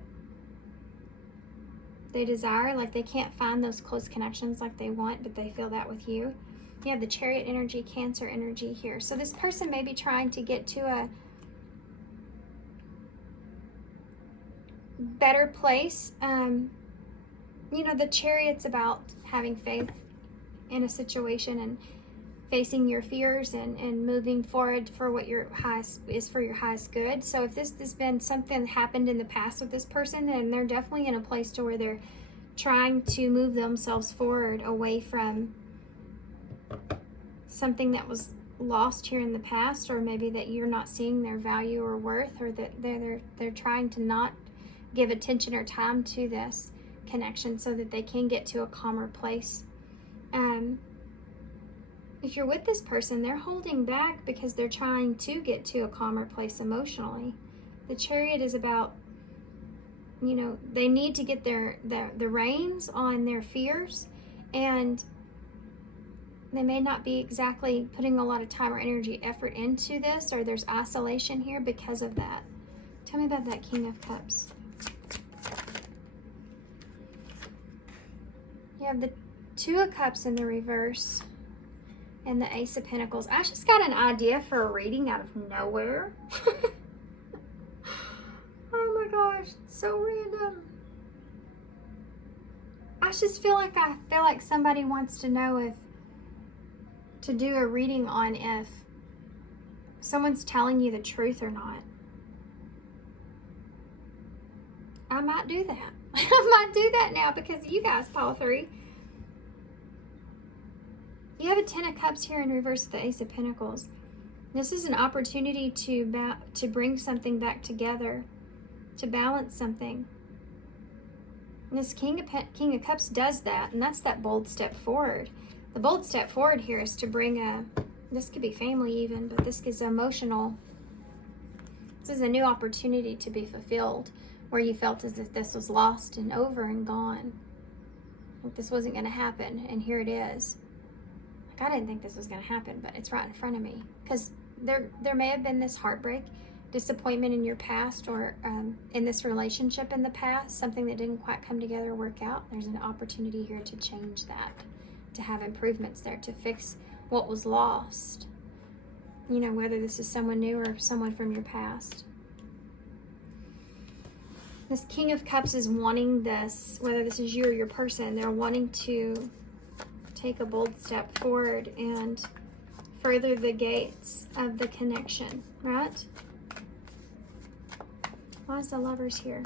they desire. Like they can't find those close connections like they want, but they feel that with you. You have the Chariot energy, Cancer energy here. So this person may be trying to get to a better place. You know, the Chariot's about having faith in a situation and facing your fears and moving forward for what your highest is, for your highest good. So if this has been something that happened in the past with this person, then they're definitely in a place to where they're trying to move themselves forward away from something that was lost here in the past, or maybe that you're not seeing their value or worth, or that they're trying to not give attention or time to this connection so that they can get to a calmer place. If you're with this person, they're holding back because they're trying to get to a calmer place emotionally. The Chariot is about, you know, they need to get the reins on their fears, and they may not be exactly putting a lot of time or energy, effort into this, or there's isolation here because of that. Tell me about that King of Cups. You have the Two of Cups in the reverse and the Ace of Pentacles. I just got an idea for a reading out of nowhere. Oh my gosh, it's so random. I feel like somebody wants to know to do a reading on if someone's telling you the truth or not. I might do that. I might do that now because of you guys, Paul 3. You have a Ten of Cups here in reverse with the Ace of Pentacles. This is an opportunity to bring something back together, to balance something. And this King of Cups does that, and that's that bold step forward. The bold step forward here is to bring this could be family even, but this is emotional. This is a new opportunity to be fulfilled, where you felt as if this was lost and over and gone. Like this wasn't going to happen, and here it is. Like I didn't think this was going to happen, but it's right in front of me. Because there may have been this heartbreak, disappointment in your past, or in this relationship in the past, something that didn't quite come together or work out. There's an opportunity here to change that, to have improvements there, to fix what was lost. You know, whether this is someone new or someone from your past. This King of Cups is wanting this, whether this is you or your person, they're wanting to take a bold step forward and further the gates of the connection, right? Why is the Lovers here?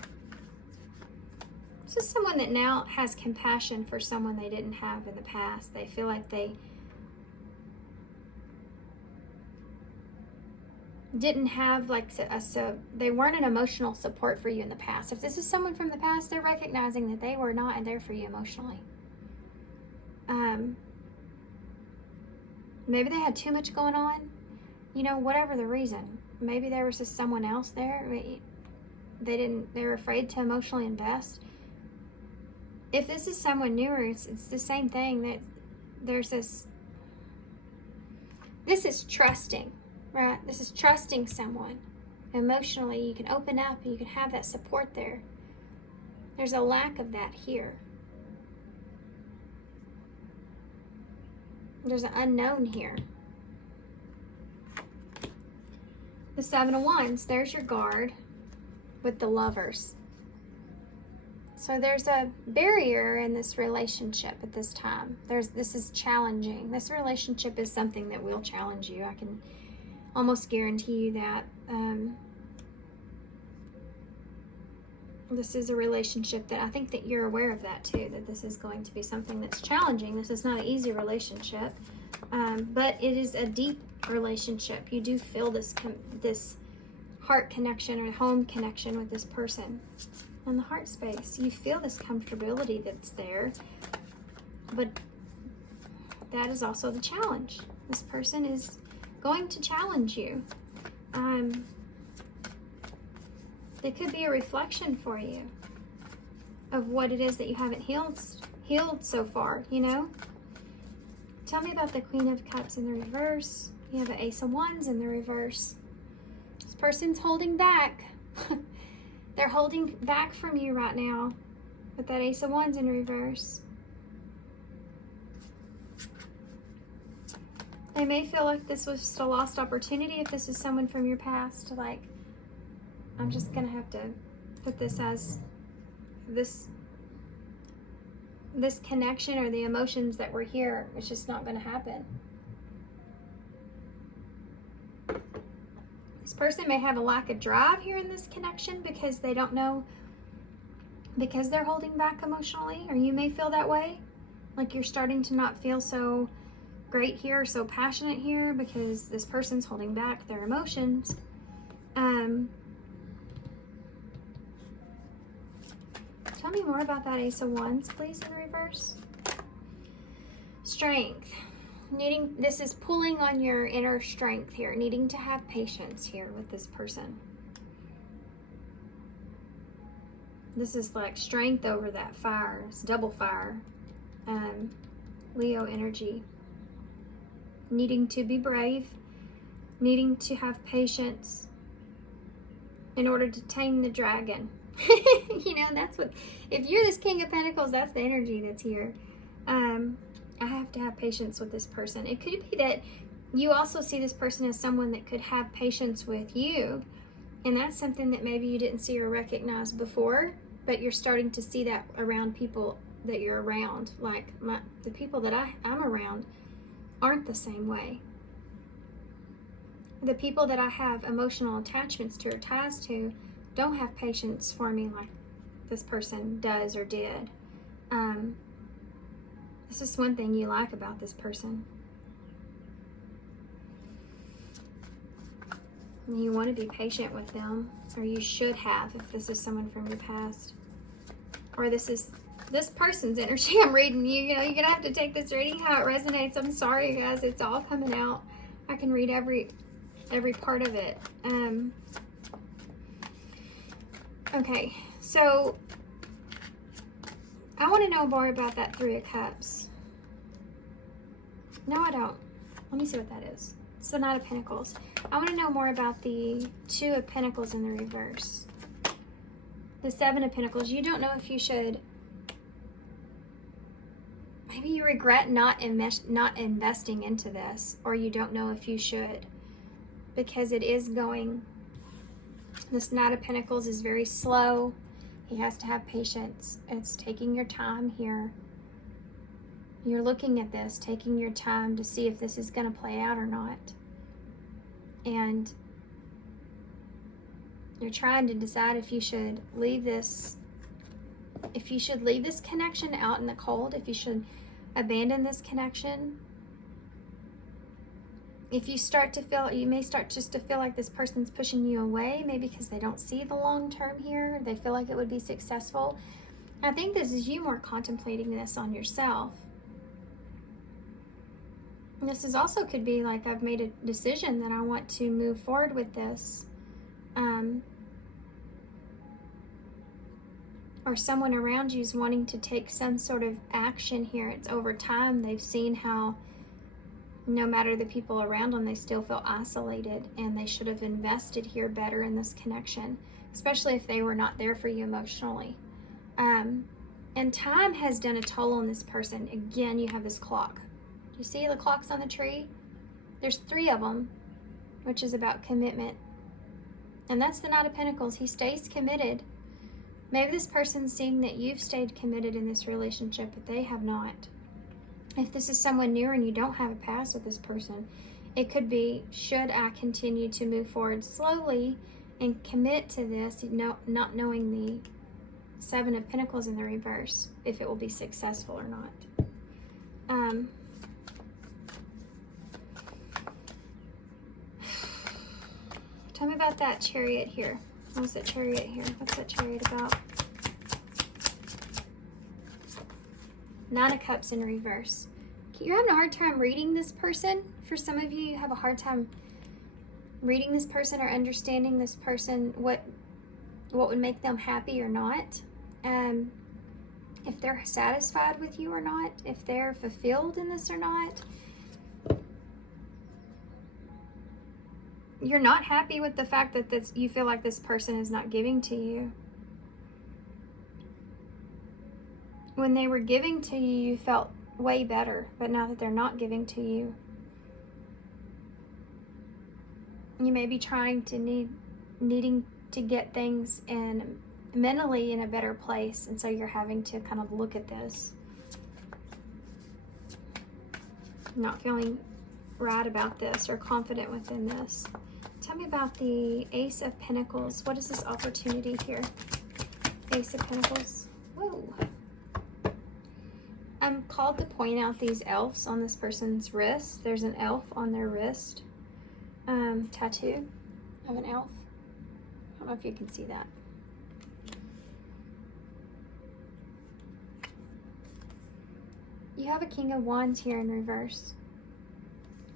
This is someone that now has compassion for someone they didn't have in the past. They feel like they didn't have they weren't an emotional support for you in the past. If this is someone from the past, they're recognizing that they were not there for you emotionally. Maybe they had too much going on, you know, whatever the reason. Maybe there was just someone else there. They're afraid to emotionally invest. If this is someone newer, it's the same thing. That there's this is trusting, right? This is trusting someone emotionally. You can open up and you can have that support there. There's a lack of that here. There's an unknown here. The Seven of Wands, there's your guard with the Lovers. So there's a barrier in this relationship at this time. This is challenging. This relationship is something that will challenge you. I can almost guarantee you that. This is a relationship that I think that you're aware of that too, that this is going to be something that's challenging. This is not an easy relationship, but it is a deep relationship. You do feel this heart connection or home connection with this person. On the heart space, you feel this comfortability that's there, but that is also the challenge. This person is going to challenge you. It could be a reflection for you of what it is that you haven't healed so far, you know? Tell me about the Queen of Cups in the reverse. You have an Ace of Wands in the reverse. This person's holding back. They're holding back from you right now with that Ace of Wands in reverse. They may feel like this was just a lost opportunity if this is someone from your past. Like, I'm just going to have to put this as this connection or the emotions that were here. It's just not going to happen. This person may have a lack of drive here in this connection because they don't know, because they're holding back emotionally, or you may feel that way. Like you're starting to not feel so great here, so passionate here because this person's holding back their emotions. Tell me more about that Ace of Wands, please, in reverse. Strength. This is pulling on your inner strength here, needing to have patience here with this person. This is like strength over that fire. It's double fire. Leo energy. Needing to be brave, needing to have patience in order to tame the dragon. You know, that's what, if you're this King of Pentacles, that's the energy that's here. I have to have patience with this person. It could be that you also see this person as someone that could have patience with you, and that's something that maybe you didn't see or recognize before, but you're starting to see that around people that you're around. Like the people that I'm around aren't the same way. The people that I have emotional attachments to or ties to don't have patience for me like this person does or did. This is one thing you like about this person. You want to be patient with them, or you should have if this is someone from your past. Or this is this person's energy I'm reading. You know, you're going to have to take this reading how it resonates. I'm sorry, guys. It's all coming out. I can read every part of it. Okay, so I want to know more about that Three of Cups. No, I don't. Let me see what that is. It's the Knight of Pentacles. I want to know more about the Two of Pentacles in the reverse. The Seven of Pentacles. You don't know if you should. Maybe you regret not investing into this, or you don't know if you should, because it is going. This Knight of Pentacles is very slow. He has to have patience. It's taking your time here. You're looking at this, taking your time to see if this is going to play out or not. And You're trying to decide if you should leave this connection out in the cold, if you should abandon this connection. If you start to feel, you may start just to feel like this person's pushing you away, maybe because they don't see the long term here. They feel like it would be successful. I think this is you more contemplating this on yourself. And this is also could be like, I've made a decision that I want to move forward with this. Or someone around you is wanting to take some sort of action here. It's over time. They've seen how no matter the people around them, they still feel isolated, and they should have invested here better in this connection, especially if they were not there for you emotionally. And time has done a toll on this person. Again, you have this clock. Do you see the clocks on the tree? There's 3 of them, which is about commitment. And that's the Knight of Pentacles. He stays committed. Maybe this person's seeing that you've stayed committed in this relationship, but they have not. If this is someone new and you don't have a past with this person, it could be, should I continue to move forward slowly and commit to this, not knowing the 7 of Pentacles in the reverse, if it will be successful or not. Tell me about that Chariot here. What's that Chariot here? What's that Chariot about? 9 of Cups in reverse. You're having a hard time reading this person. For some of you, you have a hard time reading this person or understanding this person, what would make them happy or not. If they're satisfied with you or not, if they're fulfilled in this or not. You're not happy with the fact that you feel like this person is not giving to you. When they were giving to you, you felt way better, but now that they're not giving to you, you may be trying to needing to get things in mentally in a better place, and so you're having to kind of look at this, not feeling right about this or confident within this. Tell me about the Ace of Pentacles. What is this opportunity here? Ace of Pentacles. Whoa. I'm called to point out these elves on this person's wrist. There's an elf on their wrist. Tattoo of an elf. I don't know if you can see that. You have a King of Wands here in reverse.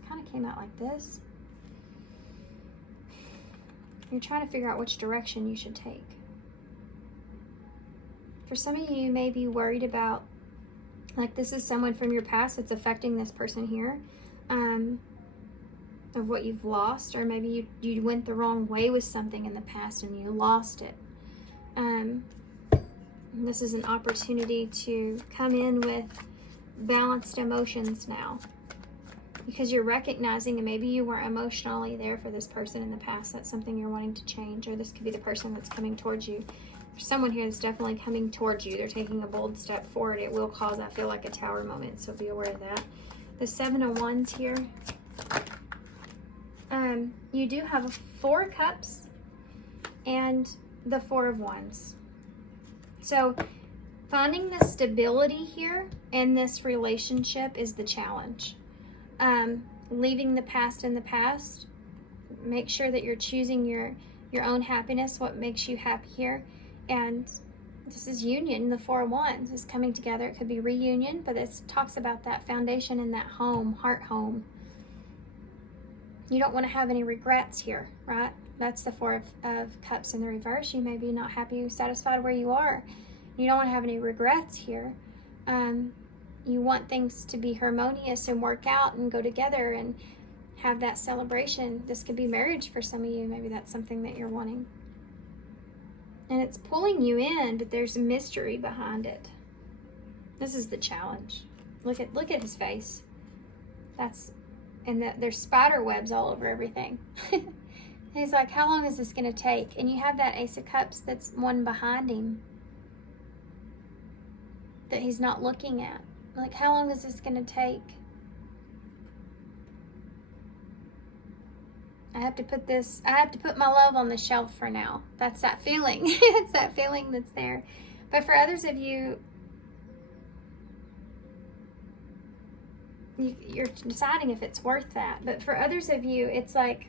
Kind of came out like this. You're trying to figure out which direction you should take. For some of you, you may be worried about, like, this is someone from your past that's affecting this person here, of what you've lost, or maybe you went the wrong way with something in the past and you lost it. This is an opportunity to come in with balanced emotions now, because you're recognizing that maybe you weren't emotionally there for this person in the past. That's something you're wanting to change, or this could be the person that's coming towards you. There's someone here that's definitely coming towards you. They're taking a bold step forward. It will cause, I feel like, a tower moment, so be aware of that. The 7 of Wands here. You do have 4 cups and the 4 of Wands. So finding the stability here in this relationship is the challenge. Leaving the past in the past. Make sure that you're choosing your own happiness, what makes you happy here. And this is union. The 4 of Wands is coming together. It could be reunion, but it talks about that foundation and that home, heart home. You don't want to have any regrets here, right? That's the 4 of Cups in the reverse. You may be not happy, satisfied where you are. You don't want to have any regrets here. You want things to be harmonious and work out and go together and have that celebration. This could be marriage for some of you. Maybe that's something that you're wanting. And it's pulling you in, but there's a mystery behind it. This is the challenge. Look at his face. There's spider webs all over everything. He's like, how long is this going to take? And you have that Ace of Cups that's one behind him that he's not looking at. Like, how long is this going to take? I have to put my love on the shelf for now. That's that feeling. It's that feeling that's there. But for others of you, you're deciding if it's worth that. But for others of you, it's like,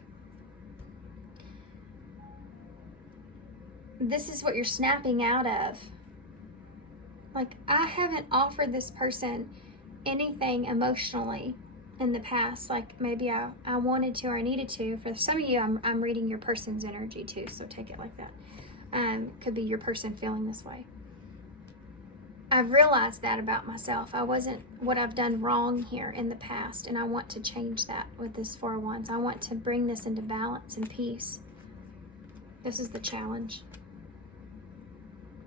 this is what you're snapping out of. Like, I haven't offered this person anything emotionally in the past, like maybe I wanted to or I needed to. For some of you, I'm reading your person's energy too, so take it like that. Could be your person feeling this way. I've realized that about myself. I wasn't what I've done wrong here in the past, and I want to change that with this Four of Wands. I want to bring this into balance and peace. This is the challenge.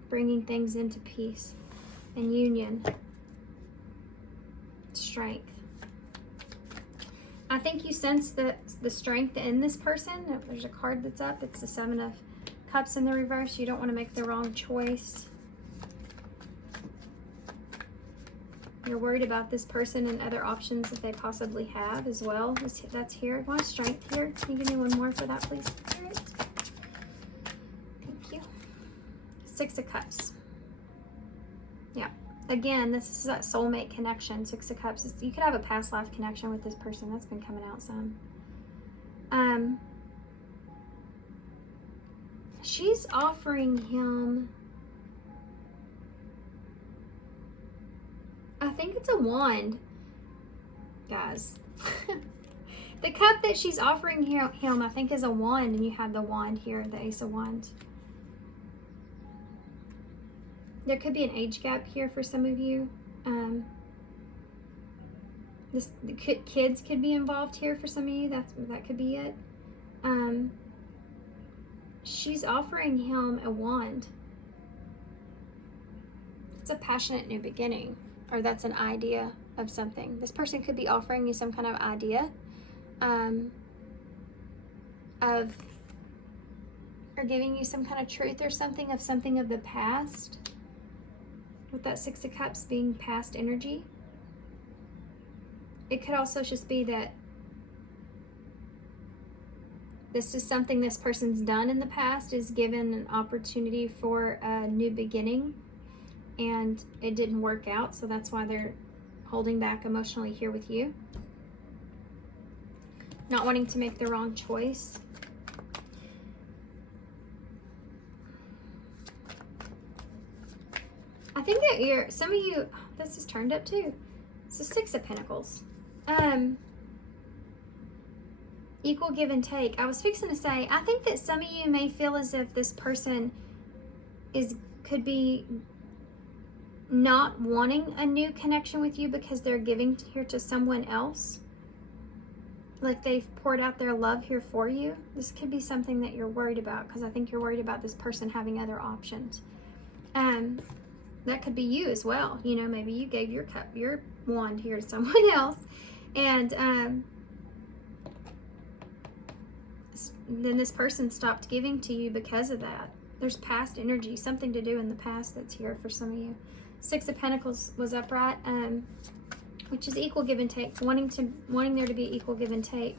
Bringing things into peace and union. Strength. I think you sense the strength in this person. There's a card that's up. It's the Seven of Cups in the reverse. You don't want to make the wrong choice. You're worried about this person and other options that they possibly have as well. That's here. I want strength here. Can you give me one more for that, please? Spirit. Thank you. Six of Cups. Yeah. Again, this is that soulmate connection. Six of Cups. You could have a past life connection with this person. That's been coming out some. She's offering him, I think it's a wand, guys. The cup that she's offering him, I think, is a wand, and you have the wand here, the Ace of Wands. There could be an age gap here for some of you. Kids could be involved here for some of you. That could be it. She's offering him a wand. It's a passionate new beginning, or that's an idea of something. This person could be offering you some kind of idea or giving you some kind of truth or something of the past. With that Six of Cups being past energy. It could also just be that this is something this person's done in the past, is given an opportunity for a new beginning, and it didn't work out, so that's why they're holding back emotionally here with you. Not wanting to make the wrong choice. I think that some of you, this is turned up too. It's a Six of Pentacles. Equal give and take. I was fixing to say, I think that some of you may feel as if this person could be not wanting a new connection with you because they're giving here to someone else. Like they've poured out their love here for you. This could be something that you're worried about, because I think you're worried about this person having other options. That could be you as well. You know, maybe you gave your wand here to someone else, and then this person stopped giving to you because of that. There's past energy, something to do in the past that's here for some of you. Six of Pentacles was upright, which is equal give and take. Wanting there to be equal give and take.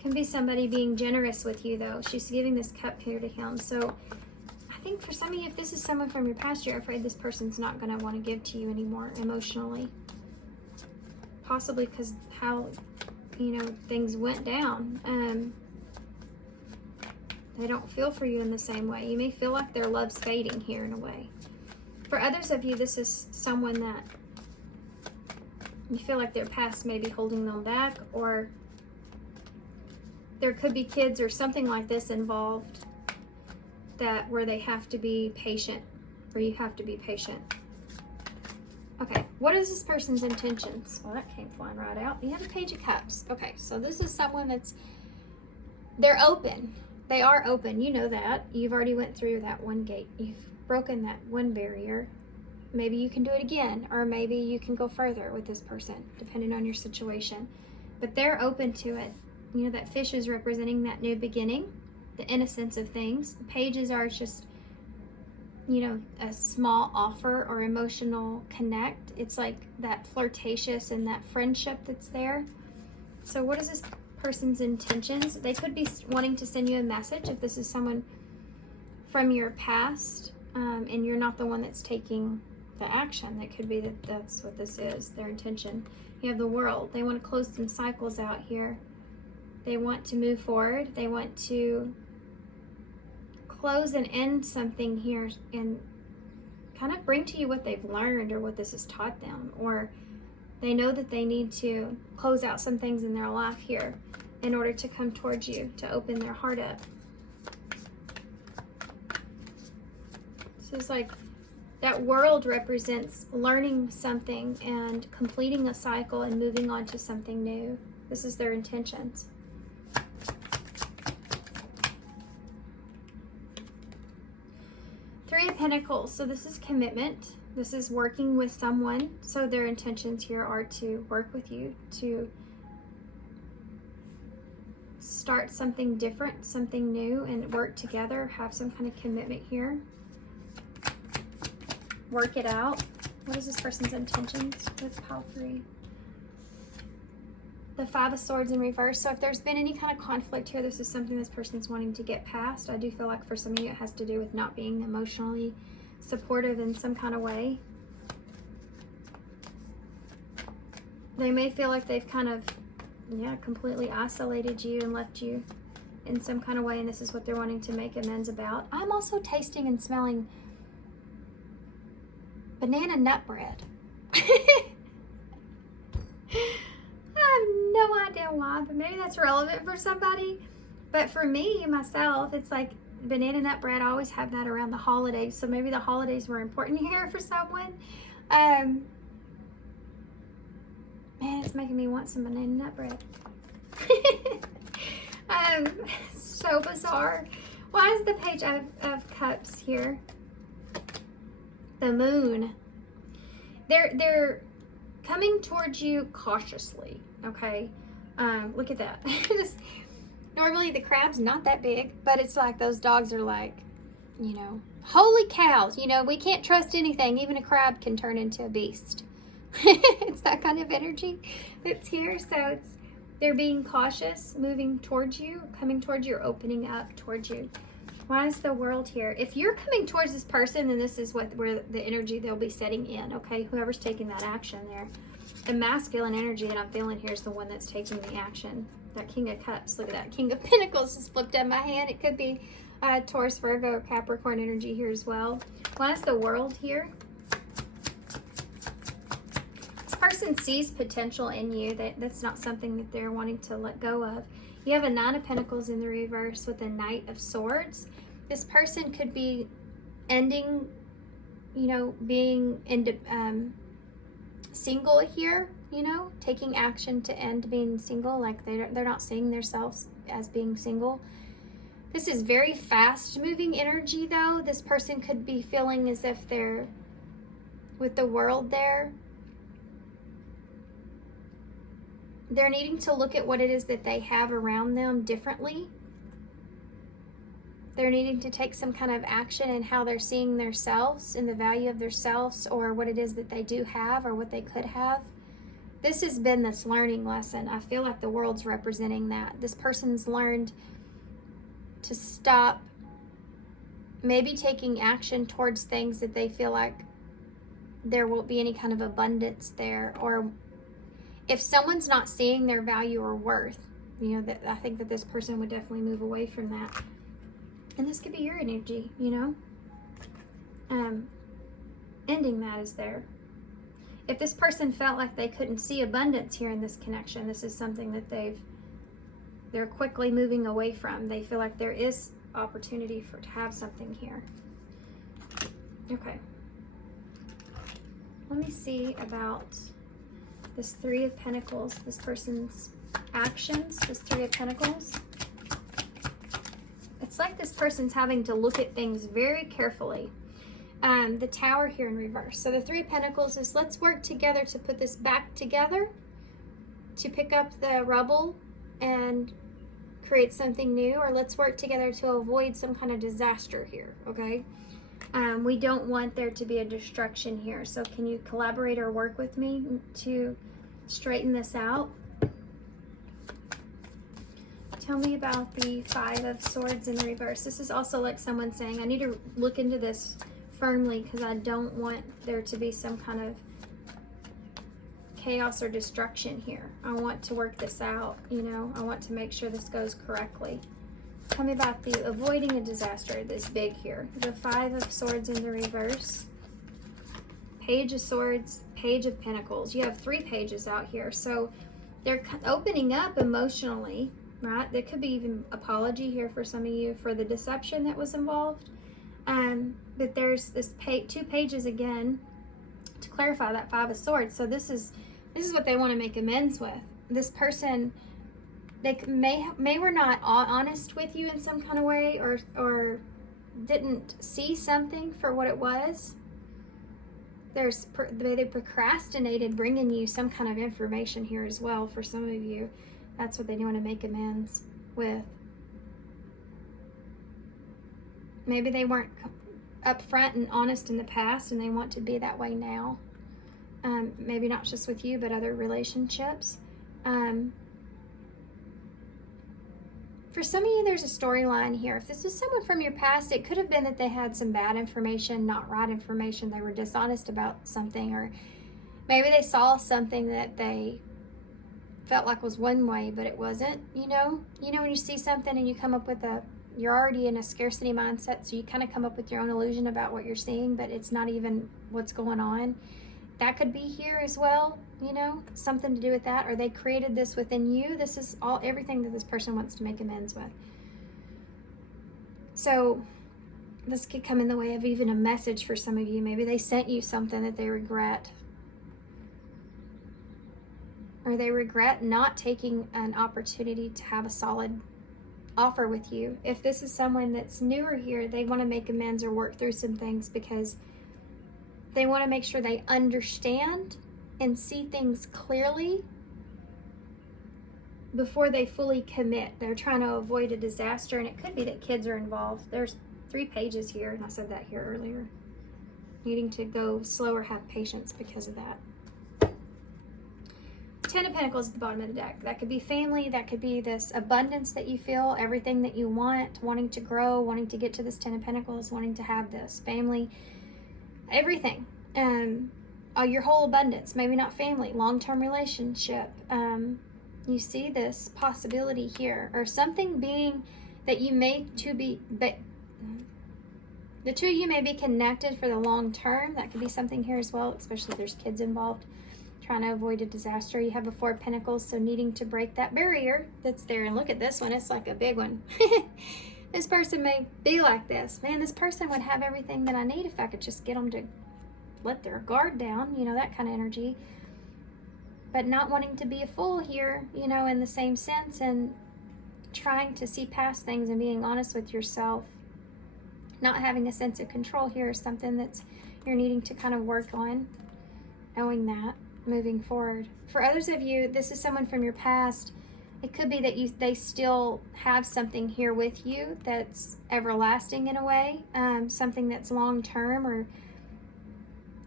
Can be somebody being generous with you, though. She's giving this cup here to him. So I think for some of you, if this is someone from your past, you're afraid this person's not going to want to give to you anymore emotionally. Possibly because how, things went down. They don't feel for you in the same way. You may feel like their love's fading here in a way. For others of you, this is someone that you feel like their past may be holding them back, or there could be kids or something like this involved where they have to be patient, or you have to be patient. Okay, what is this person's intentions? Well, that came flying right out. You have a Page of Cups. Okay, so this is someone they're open. They are open, you know that. You've already went through that one gate. You've broken that one barrier. Maybe you can do it again, or maybe you can go further with this person, depending on your situation. But they're open to it. That fish is representing that new beginning, the innocence of things. The pages are just, a small offer or emotional connect. It's like that flirtatious and that friendship that's there. So what is this person's intentions. They could be wanting to send you a message if this is someone from your past, and you're not the one that's taking the action. That could be that that's what this is, their intention. You have the World. They want to close some cycles out here. They want to move forward. They want to close and end something here and kind of bring to you what they've learned or what this has taught them. Or they know that they need to close out some things in their life here in order to come towards you, to open their heart up. So it's like that World represents learning something and completing a cycle and moving on to something new. This is their intentions. Three of Pentacles. So this is commitment. This is working with someone. So their intentions here are to work with you, to start something different, something new, and work together, have some kind of commitment here. Work it out. What is this person's intentions with pile 3? The Five of Swords in reverse. So if there's been any kind of conflict here, this is something this person's wanting to get past. I do feel like for some of you it has to do with not being emotionally supportive in some kind of way. They may feel like they've kind of, completely isolated you and left you in some kind of way, and this is what they're wanting to make amends about. I'm also tasting and smelling banana nut bread. I have no idea why, but maybe that's relevant for somebody. But for me, myself, it's like banana nut bread. I always have that around the holidays. So maybe the holidays were important here for someone. Man, it's making me want some banana nut bread. So bizarre. Why is the Page of Cups here? The Moon. They're coming towards you cautiously, okay? Look at that. Normally the crab's not that big, but it's like those dogs are like, holy cows, we can't trust anything. Even a crab can turn into a beast. It's that kind of energy that's here. So they're being cautious, moving towards you, coming towards you, or opening up towards you. Why is the World here? If you're coming towards this person, then this is where the energy they'll be setting in, okay? Whoever's taking that action there. The masculine energy that I'm feeling here is the one that's taking the action. That King of Cups, look at that. King of Pentacles just flipped in my hand. It could be Taurus, Virgo, or Capricorn energy here as well. Why is the World here? This person sees potential in you. That's not something that they're wanting to let go of. You have a Nine of Pentacles in the reverse with a Knight of Swords. This person could be ending, being single here, taking action to end being single. Like they're not seeing themselves as being single. This is very fast moving energy though. This person could be feeling as if they're with the World there. They're needing to look at what it is that they have around them differently. They're needing to take some kind of action in how they're seeing themselves and the value of themselves, or what it is that they do have or what they could have. This has been this learning lesson. I feel like the World's representing that. This person's learned to stop maybe taking action towards things that they feel like there won't be any kind of abundance there, or if someone's not seeing their value or worth, that I think that this person would definitely move away from that. And this could be your energy, ending that is there. If this person felt like they couldn't see abundance here in this connection, this is something that they're quickly moving away from. They feel like there is opportunity to have something here. Okay. Let me see about this Three of Pentacles, this person's actions, this Three of Pentacles. It's like this person's having to look at things very carefully. The Tower here in reverse. So the Three of Pentacles is, let's work together to put this back together, to pick up the rubble and create something new, or let's work together to avoid some kind of disaster here, okay? We don't want there to be a destruction here. So can you collaborate or work with me to straighten this out? Tell me about the Five of Swords in reverse. This is also like someone saying, I need to look into this firmly because I don't want there to be some kind of chaos or destruction here. I want to work this out, you know. I want to make sure this goes correctly. Tell me about the avoiding a disaster, this big here. The Five of Swords in the reverse. Page of Swords, Page of Pentacles. You have 3 pages out here. So they're opening up emotionally, right? There could be even apology here for some of you for the deception that was involved. But there's this 2 pages again to clarify that Five of Swords. So this is what they want to make amends with. This person, they may were not honest with you in some kind of way, or didn't see something for what it was. They procrastinated bringing you some kind of information here as well for some of you. That's what they want to make amends with. Maybe they weren't upfront and honest in the past and they want to be that way now. Maybe not just with you, but other relationships. For some of you, there's a storyline here. If this is someone from your past, it could have been that they had some bad information, not right information. They were dishonest about something, or maybe they saw something that they felt like was one way, but it wasn't, you know? You know when you see something and you come up with you're already in a scarcity mindset, so you kind of come up with your own illusion about what you're seeing, but it's not even what's going on. That could be here as well, you know, something to do with that. Or they created this within you. This is everything that this person wants to make amends with. So this could come in the way of even a message for some of you. Maybe they sent you something that they regret. Or they regret not taking an opportunity to have a solid offer with you. If this is someone that's newer here, they want to make amends or work through some things because they want to make sure they understand and see things clearly before they fully commit. They're trying to avoid a disaster, and it could be that kids are involved. There's 3 pages here, and I said that here earlier. Needing to go slow or have patience because of that. 10 of Pentacles at the bottom of the deck. That could be family. That could be this abundance that you feel, everything that you want, wanting to grow, wanting to get to this 10 of Pentacles, wanting to have this family, everything. Your whole abundance. Maybe not family, long-term relationship. You see this possibility here, or something being that you may but the two of you may be connected for the long term. That could be something here as well, especially if there's kids involved. Trying to avoid a disaster. You have a 4 of Pentacles, so needing to break that barrier that's there. And look at this one, it's like a big one. This person may be like this. Man, this person would have everything that I need if I could just get them to let their guard down, you know, that kind of energy. But not wanting to be a fool here, you know, in the same sense, and trying to see past things and being honest with yourself. Not having a sense of control here is something that's you're needing to kind of work on, knowing that. Moving forward. For others of you, this is someone from your past. It could be that they still have something here with you that's everlasting in a way, something that's long term, or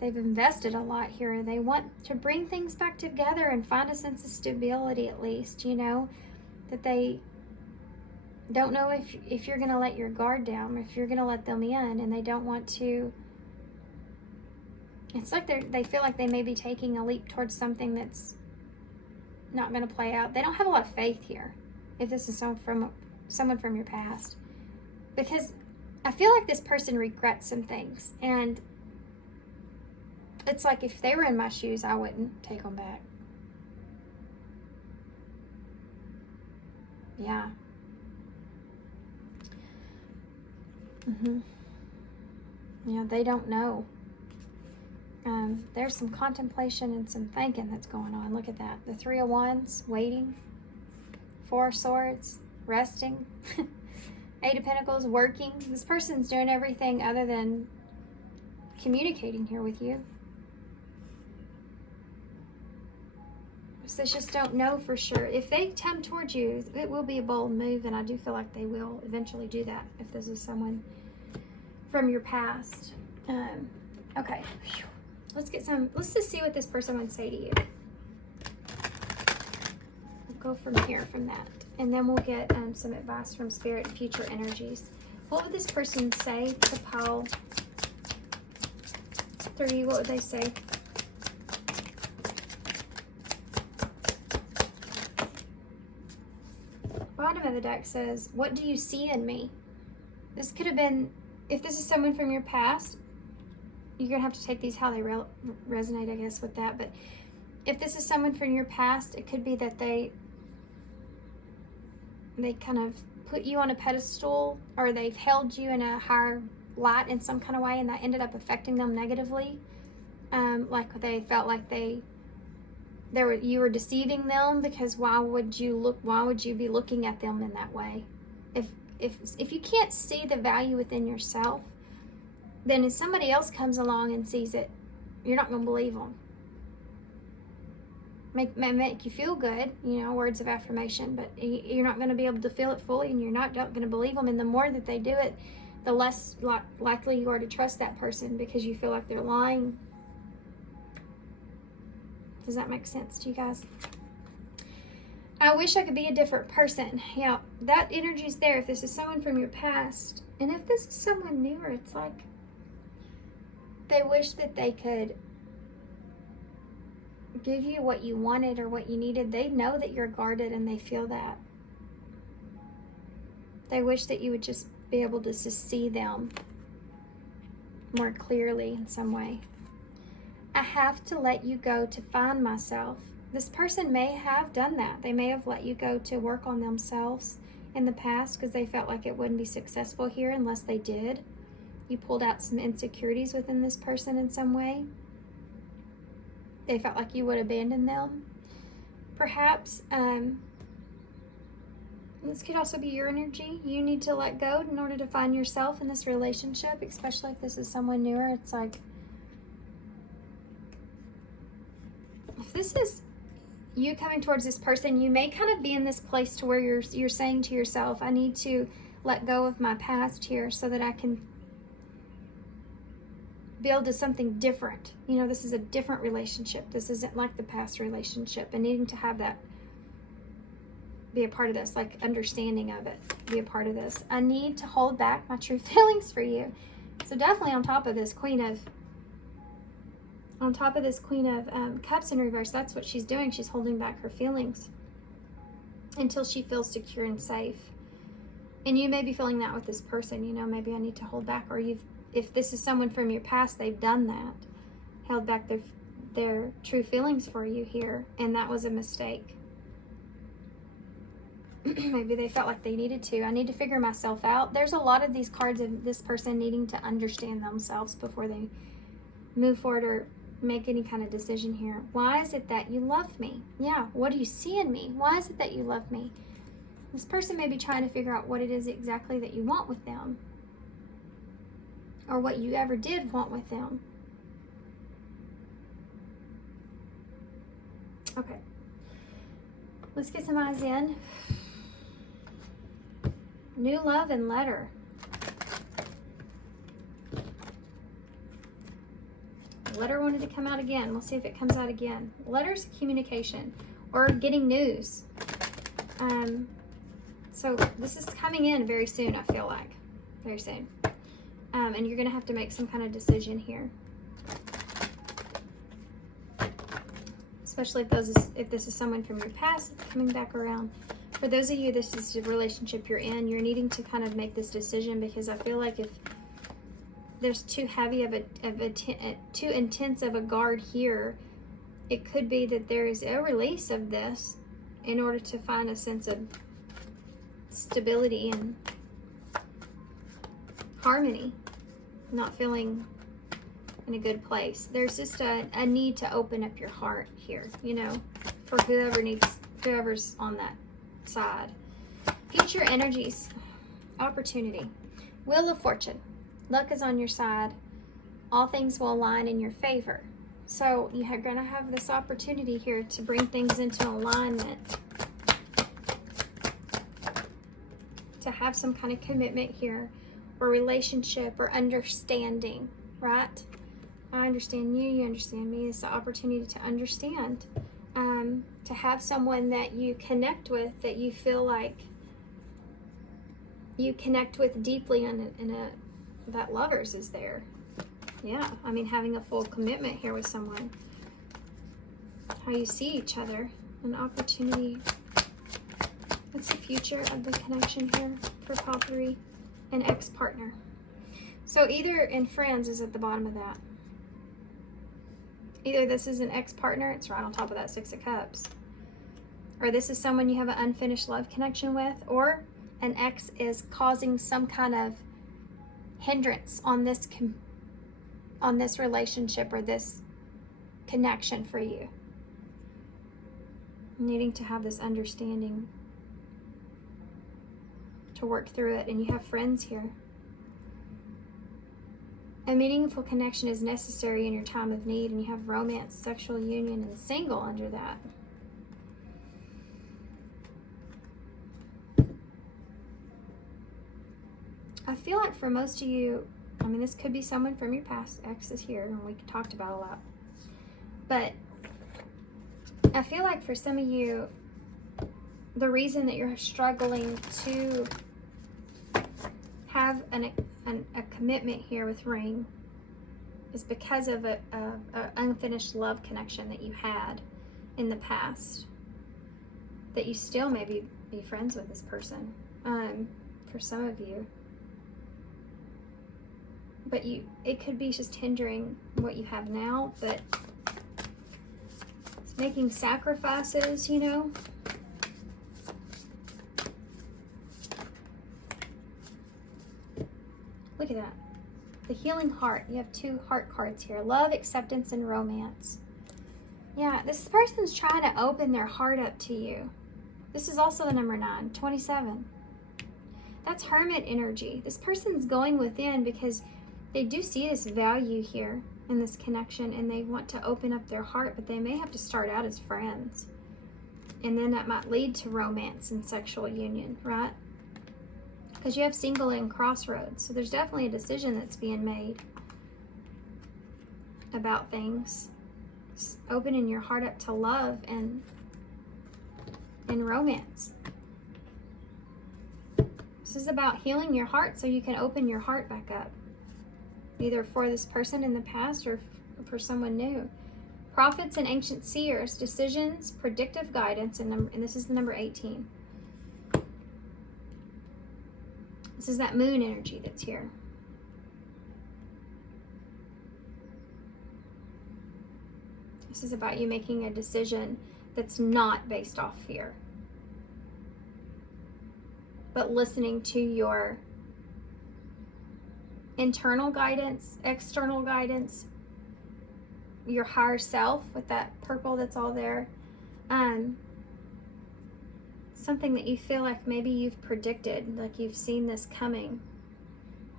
they've invested a lot here. They want to bring things back together and find a sense of stability, at least, you know, that they don't know if you're going to let your guard down, if you're going to let them in, and they don't want to. It's like they feel like they may be taking a leap towards something that's not going to play out. They don't have a lot of faith here, if this is someone from your past. Because I feel like this person regrets some things. And it's like if they were in my shoes, I wouldn't take them back. Yeah. Yeah, they don't know. There's some contemplation and some thinking that's going on. Look at that. The 3 of Wands, waiting. 4 of Swords, resting. 8 of Pentacles, working. This person's doing everything other than communicating here with you. So they just don't know for sure. If they come towards you, it will be a bold move, and I do feel like they will eventually do that if this is someone from your past. Okay. Let's just see what this person would say to you. go from here, from that. And then we'll get some advice from Spirit, future energies. What would this person say to pile 3? What would they say? Bottom of the deck says, what do you see in me? This could have been, if this is someone from your past, you're going to have to take these how they resonate, I guess, with that. But if this is someone from your past, it could be that they kind of put you on a pedestal, or they've held you in a higher light in some kind of way, and that ended up affecting them negatively. Like they felt like you were deceiving them, because why would you be looking at them in that way? If you can't see the value within yourself, then if somebody else comes along and sees it, you're not going to believe them. Make you feel good, words of affirmation, but you're not going to be able to feel it fully, and you're not going to believe them. And the more that they do it, the less likely you are to trust that person, because you feel like they're lying. Does that make sense to you guys? I wish I could be a different person. Yeah, that energy's there if this is someone from your past. And if this is someone newer, it's like they wish that they could give you what you wanted or what you needed. They know that you're guarded, and they feel that. They wish that you would just be able to see them more clearly in some way. I have to let you go to find myself. This person may have done that. They may have let you go to work on themselves in the past, because they felt like it wouldn't be successful here unless they did. You pulled out some insecurities within this person in some way. They felt like you would abandon them. Perhaps, this could also be your energy. You need to let go in order to find yourself in this relationship, especially if this is someone newer. It's like, if this is you coming towards this person, you may kind of be in this place to where you're saying to yourself, I need to let go of my past here so that I can build to something different. This is a different relationship. This isn't like the past relationship, and needing to have that be a part of this, like understanding of it, be a part of this. I need to hold back my true feelings for you. So definitely on top of this Queen of Cups in reverse, that's what she's doing. She's holding back her feelings until she feels secure and safe. And you may be feeling that with this person. Maybe I need to hold back. Or if this is someone from your past, they've done that, held back their true feelings for you here, and that was a mistake. Maybe they felt like they needed to. I need to figure myself out. There's a lot of these cards of this person needing to understand themselves before they move forward or make any kind of decision here. Why is it that you love me? Yeah, what do you see in me? Why is it that you love me? This person may be trying to figure out what it is exactly that you want with them, or what you ever did want with them. Okay, let's get some eyes in. New love and letter. Letter wanted to come out again. We'll see if it comes out again. Letters, communication, or getting news. So this is coming in very soon, I feel like. Very soon. And you're going to have to make some kind of decision here. Especially if this is someone from your past coming back around. For those of you, this is the relationship you're in. You're needing to kind of make this decision, because I feel like if there's too heavy too intense of a guard here, it could be that there is a release of this in order to find a sense of stability and harmony, not feeling in a good place. There's just a need to open up your heart here, for whoever's on that side. Future energies, opportunity, Wheel of Fortune. Luck is on your side. All things will align in your favor. So you are going to have this opportunity here to bring things into alignment, to have some kind of commitment here, or relationship, or understanding, right? I understand you, you understand me. It's the opportunity to understand to have someone that you connect with, that you feel like you connect with deeply that lovers is there. Yeah, I mean, having a full commitment here with someone. How you see each other, an opportunity. What's the future of the connection here for pile 3? An ex-partner. So either in friends is at the bottom of that. Either this is an ex-partner, it's right on top of that 6 of Cups. Or this is someone you have an unfinished love connection with, or an ex is causing some kind of hindrance on this relationship or this connection for you. Needing to have this understanding to work through it, and you have friends here. A meaningful connection is necessary in your time of need, and you have romance, sexual union, and single under that. I feel like for most of you, I mean, this could be someone from your past. Ex is here, and we talked about a lot. But I feel like for some of you, the reason that you're struggling to have a commitment here with ring is because of a unfinished love connection that you had in the past, that you still maybe be friends with this person, for some of you. But it could be just hindering what you have now, but it's making sacrifices, you know. Look at that. The healing heart. You have 2 heart cards here. Love, acceptance, and romance. Yeah, this person's trying to open their heart up to you. This is also the number 9, 27. That's hermit energy. This person's going within because they do see this value here in this connection, and they want to open up their heart, but they may have to start out as friends. And then that might lead to romance and sexual union, right? Because you have single and crossroads. So there's definitely a decision that's being made about things. Opening your heart up to love and romance. This is about healing your heart so you can open your heart back up. Either for this person in the past or for someone new. Prophets and ancient seers, decisions, predictive guidance, and this is the number 18. This is that moon energy that's here. This is about you making a decision that's not based off fear, but listening to your internal guidance, external guidance, your higher self with that purple that's all there. Something that you feel like maybe you've predicted, like you've seen this coming.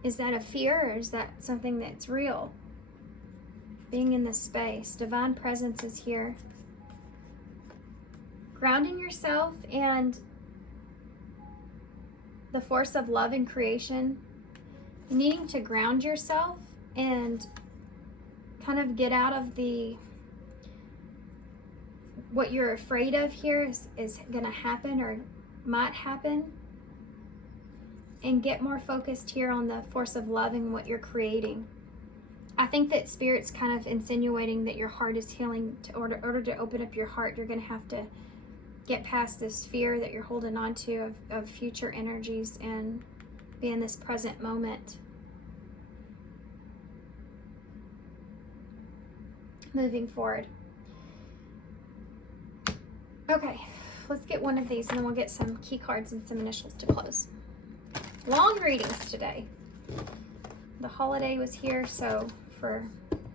Is that a fear, or is that something that's real? Being in this space. Divine presence is here. Grounding yourself and the force of love and creation. Needing to ground yourself and kind of get out of what you're afraid of here is going to happen or might happen, and get more focused here on the force of love and what you're creating. I think that Spirit's kind of insinuating that your heart is healing. In order to open up your heart, you're going to have to get past this fear that you're holding on to of future energies and be in this present moment. Moving forward. Okay, let's get one of these and then we'll get some key cards and some initials to close. Long readings today. The holiday was here, so for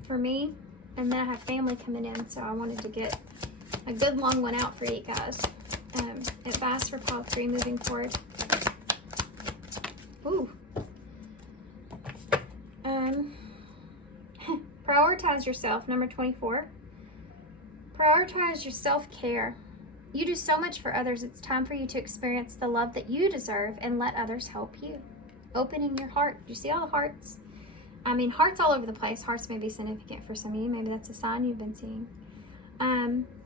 me, and then I have family coming in, so I wanted to get a good long one out for you guys. Advice for pile 3 moving forward. Ooh. Prioritize yourself, number 24. Prioritize your self-care. You do so much for others. It's time for you to experience the love that you deserve and let others help you. Opening your heart. Do you see all the hearts? I mean, hearts all over the place. Hearts may be significant for some of you. Maybe that's a sign you've been seeing.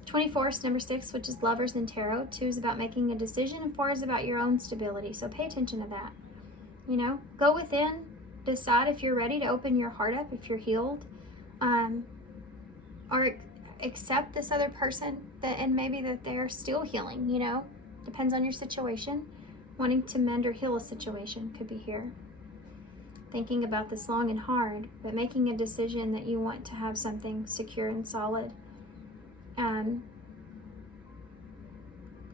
24 is number 6, which is lovers in tarot. 2 is about making a decision, and 4 is about your own stability. So pay attention to that. You know, go within, decide if you're ready to open your heart up, if you're healed, or accept this other person and maybe that they're still healing, you know, depends on your situation. Wanting to mend or heal a situation could be here. Thinking about this long and hard, but making a decision that you want to have something secure and solid.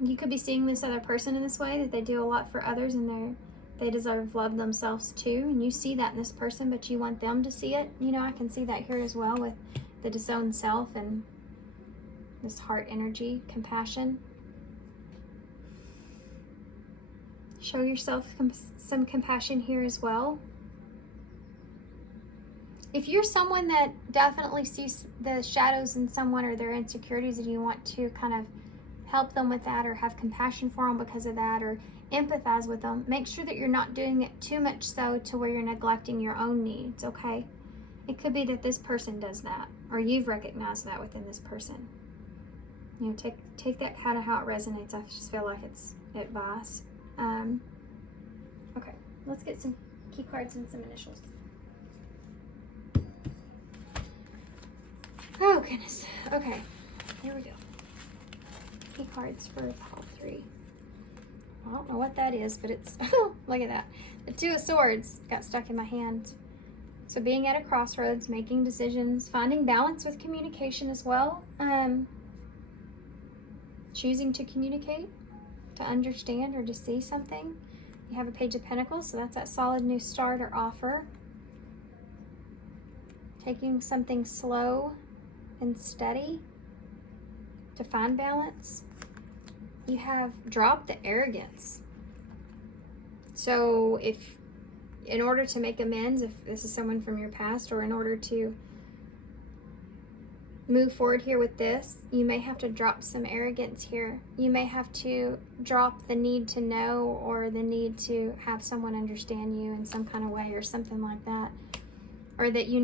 You could be seeing this other person in this way, that they do a lot for others and they deserve love themselves too. And you see that in this person, but you want them to see it. You know, I can see that here as well with the disowned self and this heart energy, compassion. Show yourself some compassion here as well. If you're someone that definitely sees the shadows in someone or their insecurities and you want to kind of help them with that or have compassion for them because of that or empathize with them, make sure that you're not doing it too much so to where you're neglecting your own needs, okay? It could be that this person does that or you've recognized that within this person. You know, take that kind of how it resonates. I just feel like it's advice. Okay, let's get some key cards and some initials. Oh, goodness. Okay, here we go. Key cards for pile 3. I don't know what that is, but it's, look at that. The 2 of Swords got stuck in my hand. So being at a crossroads, making decisions, finding balance with communication as well. Choosing to communicate, to understand or to see something. You have a Page of Pentacles, so that's that solid new start or offer. Taking something slow and steady to find balance. You have dropped the arrogance. So if in order to make amends, if this is someone from your past, or in order to move forward here with this, you may have to drop some arrogance here. You may have to drop the need to know or the need to have someone understand you in some kind of way or something like that. Or that you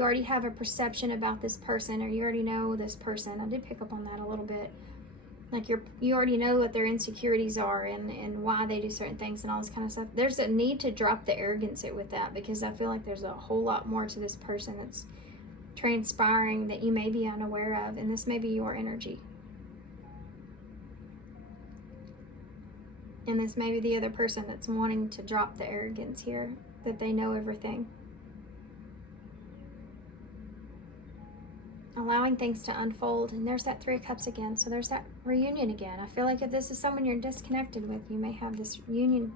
already have a perception about this person, or you already know this person. I did pick up on that a little bit. Like you already know what their insecurities are and why they do certain things and all this kind of stuff. There's a need to drop the arrogance with that, because I feel like there's a whole lot more to this person that's transpiring that you may be unaware of, and this may be your energy. And this may be the other person that's wanting to drop the arrogance here, that they know everything. Allowing things to unfold. And there's that 3 of Cups again. So there's that reunion again. I feel like if this is someone you're disconnected with, you may have this union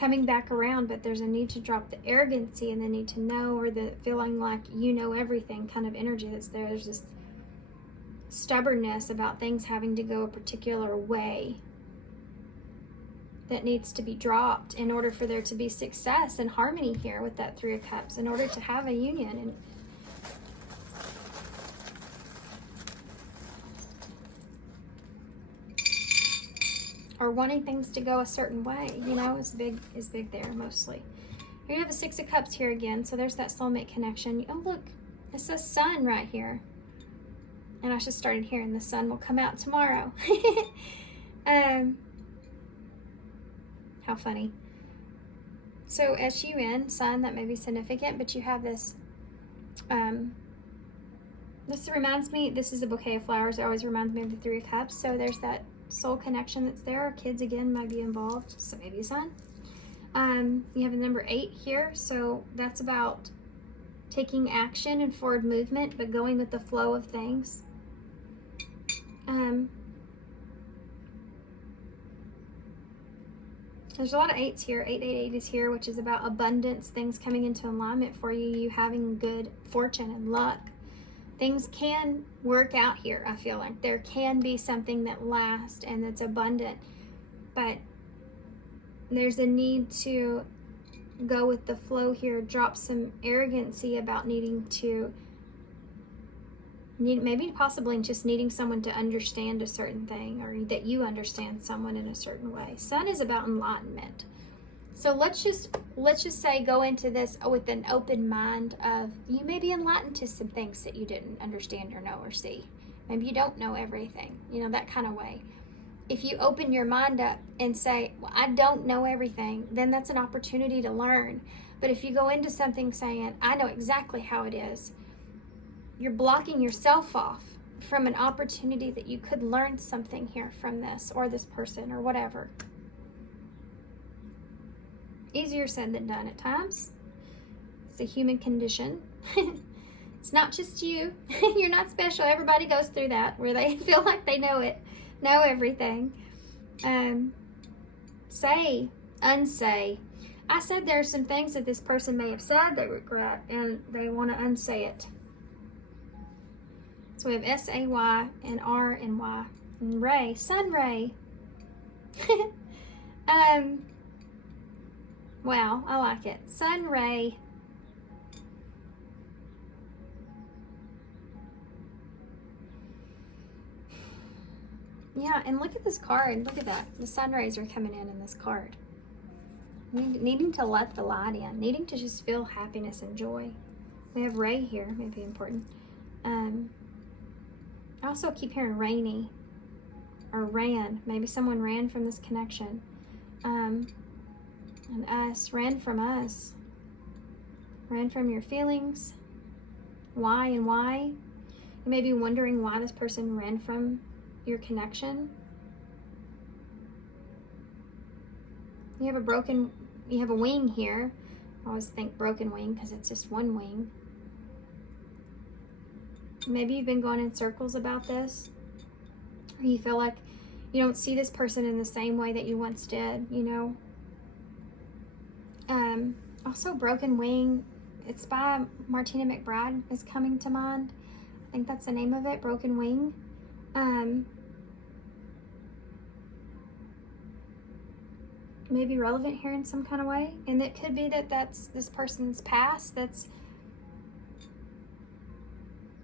coming back around, but there's a need to drop the arrogancy and the need to know, or the feeling like you know everything kind of energy that's there. There's this stubbornness about things having to go a particular way that needs to be dropped in order for there to be success and harmony here with that 3 of Cups, in order to have a union. And or wanting things to go a certain way, you know, is big there mostly. Here you have a 6 of Cups here again, so there's that soulmate connection. Oh, look, it says sun right here. And I just started hearing the sun will come out tomorrow. How funny. So S-U-N, sun, that may be significant, but you have this, this reminds me, this is a bouquet of flowers. It always reminds me of the 3 of Cups. So there's that soul connection that's there. Our kids again might be involved, so maybe a son. You have a number 8 here, so that's about taking action and forward movement, but going with the flow of things. There's a lot of 8s here. 888 is here, which is about abundance, things coming into alignment for you, you having good fortune and luck. Things can work out here. I feel like there can be something that lasts and that's abundant, but there's a need to go with the flow here, drop some arrogancy about needing to, maybe possibly just needing someone to understand a certain thing, or that you understand someone in a certain way. Sun is about enlightenment. So let's just say go into this with an open mind of, you may be enlightened to some things that you didn't understand or know or see. Maybe you don't know everything, you know, that kind of way. If you open your mind up and say, well, I don't know everything, then that's an opportunity to learn. But if you go into something saying, I know exactly how it is, you're blocking yourself off from an opportunity that you could learn something here from this or this person or whatever. Easier said than done at times. It's a human condition. It's not just you. You're not special. Everybody goes through that where they feel like they know everything. Say, unsay. I said there are some things that this person may have said they regret and they want to unsay it. So we have S-A-Y and R and Y. And ray, sun ray. Wow, I like it. Sun ray. Yeah, and look at this card. Look at that. The sun rays are coming in this card. Needing to let the light in. Needing to just feel happiness and joy. We have ray here. Maybe important. I also keep hearing rainy. Or ran. Maybe someone ran from this connection. And us. Ran from us. Ran from your feelings. Why and why? You may be wondering why this person ran from your connection. You have a wing here. I always think broken wing because it's just one wing. Maybe you've been going in circles about this, or you feel like you don't see this person in the same way that you once did, you know. Also broken wing, it's by Martina McBride is coming to mind. I think that's the name of it, Broken Wing. Maybe relevant here in some kind of way, and it could be that that's this person's past. That's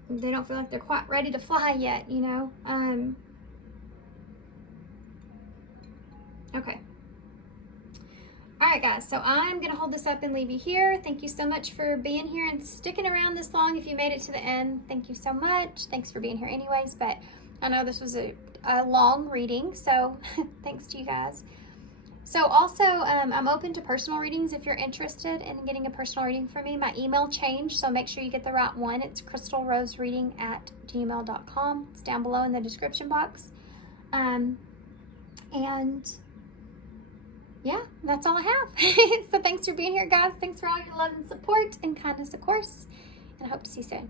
they don't feel like they're quite ready to fly yet, you know. Okay. All right, guys, so I'm going to hold this up and leave you here. Thank you so much for being here and sticking around this long. If you made it to the end, thank you so much. Thanks for being here anyways, but I know this was a long reading, so thanks to you guys. So also, I'm open to personal readings if you're interested in getting a personal reading from me. My email changed, so make sure you get the right one. It's crystalrosereading@gmail.com. It's down below in the description box. And yeah, that's all I have. So thanks for being here, guys. Thanks for all your love and support and kindness, of course. And I hope to see you soon.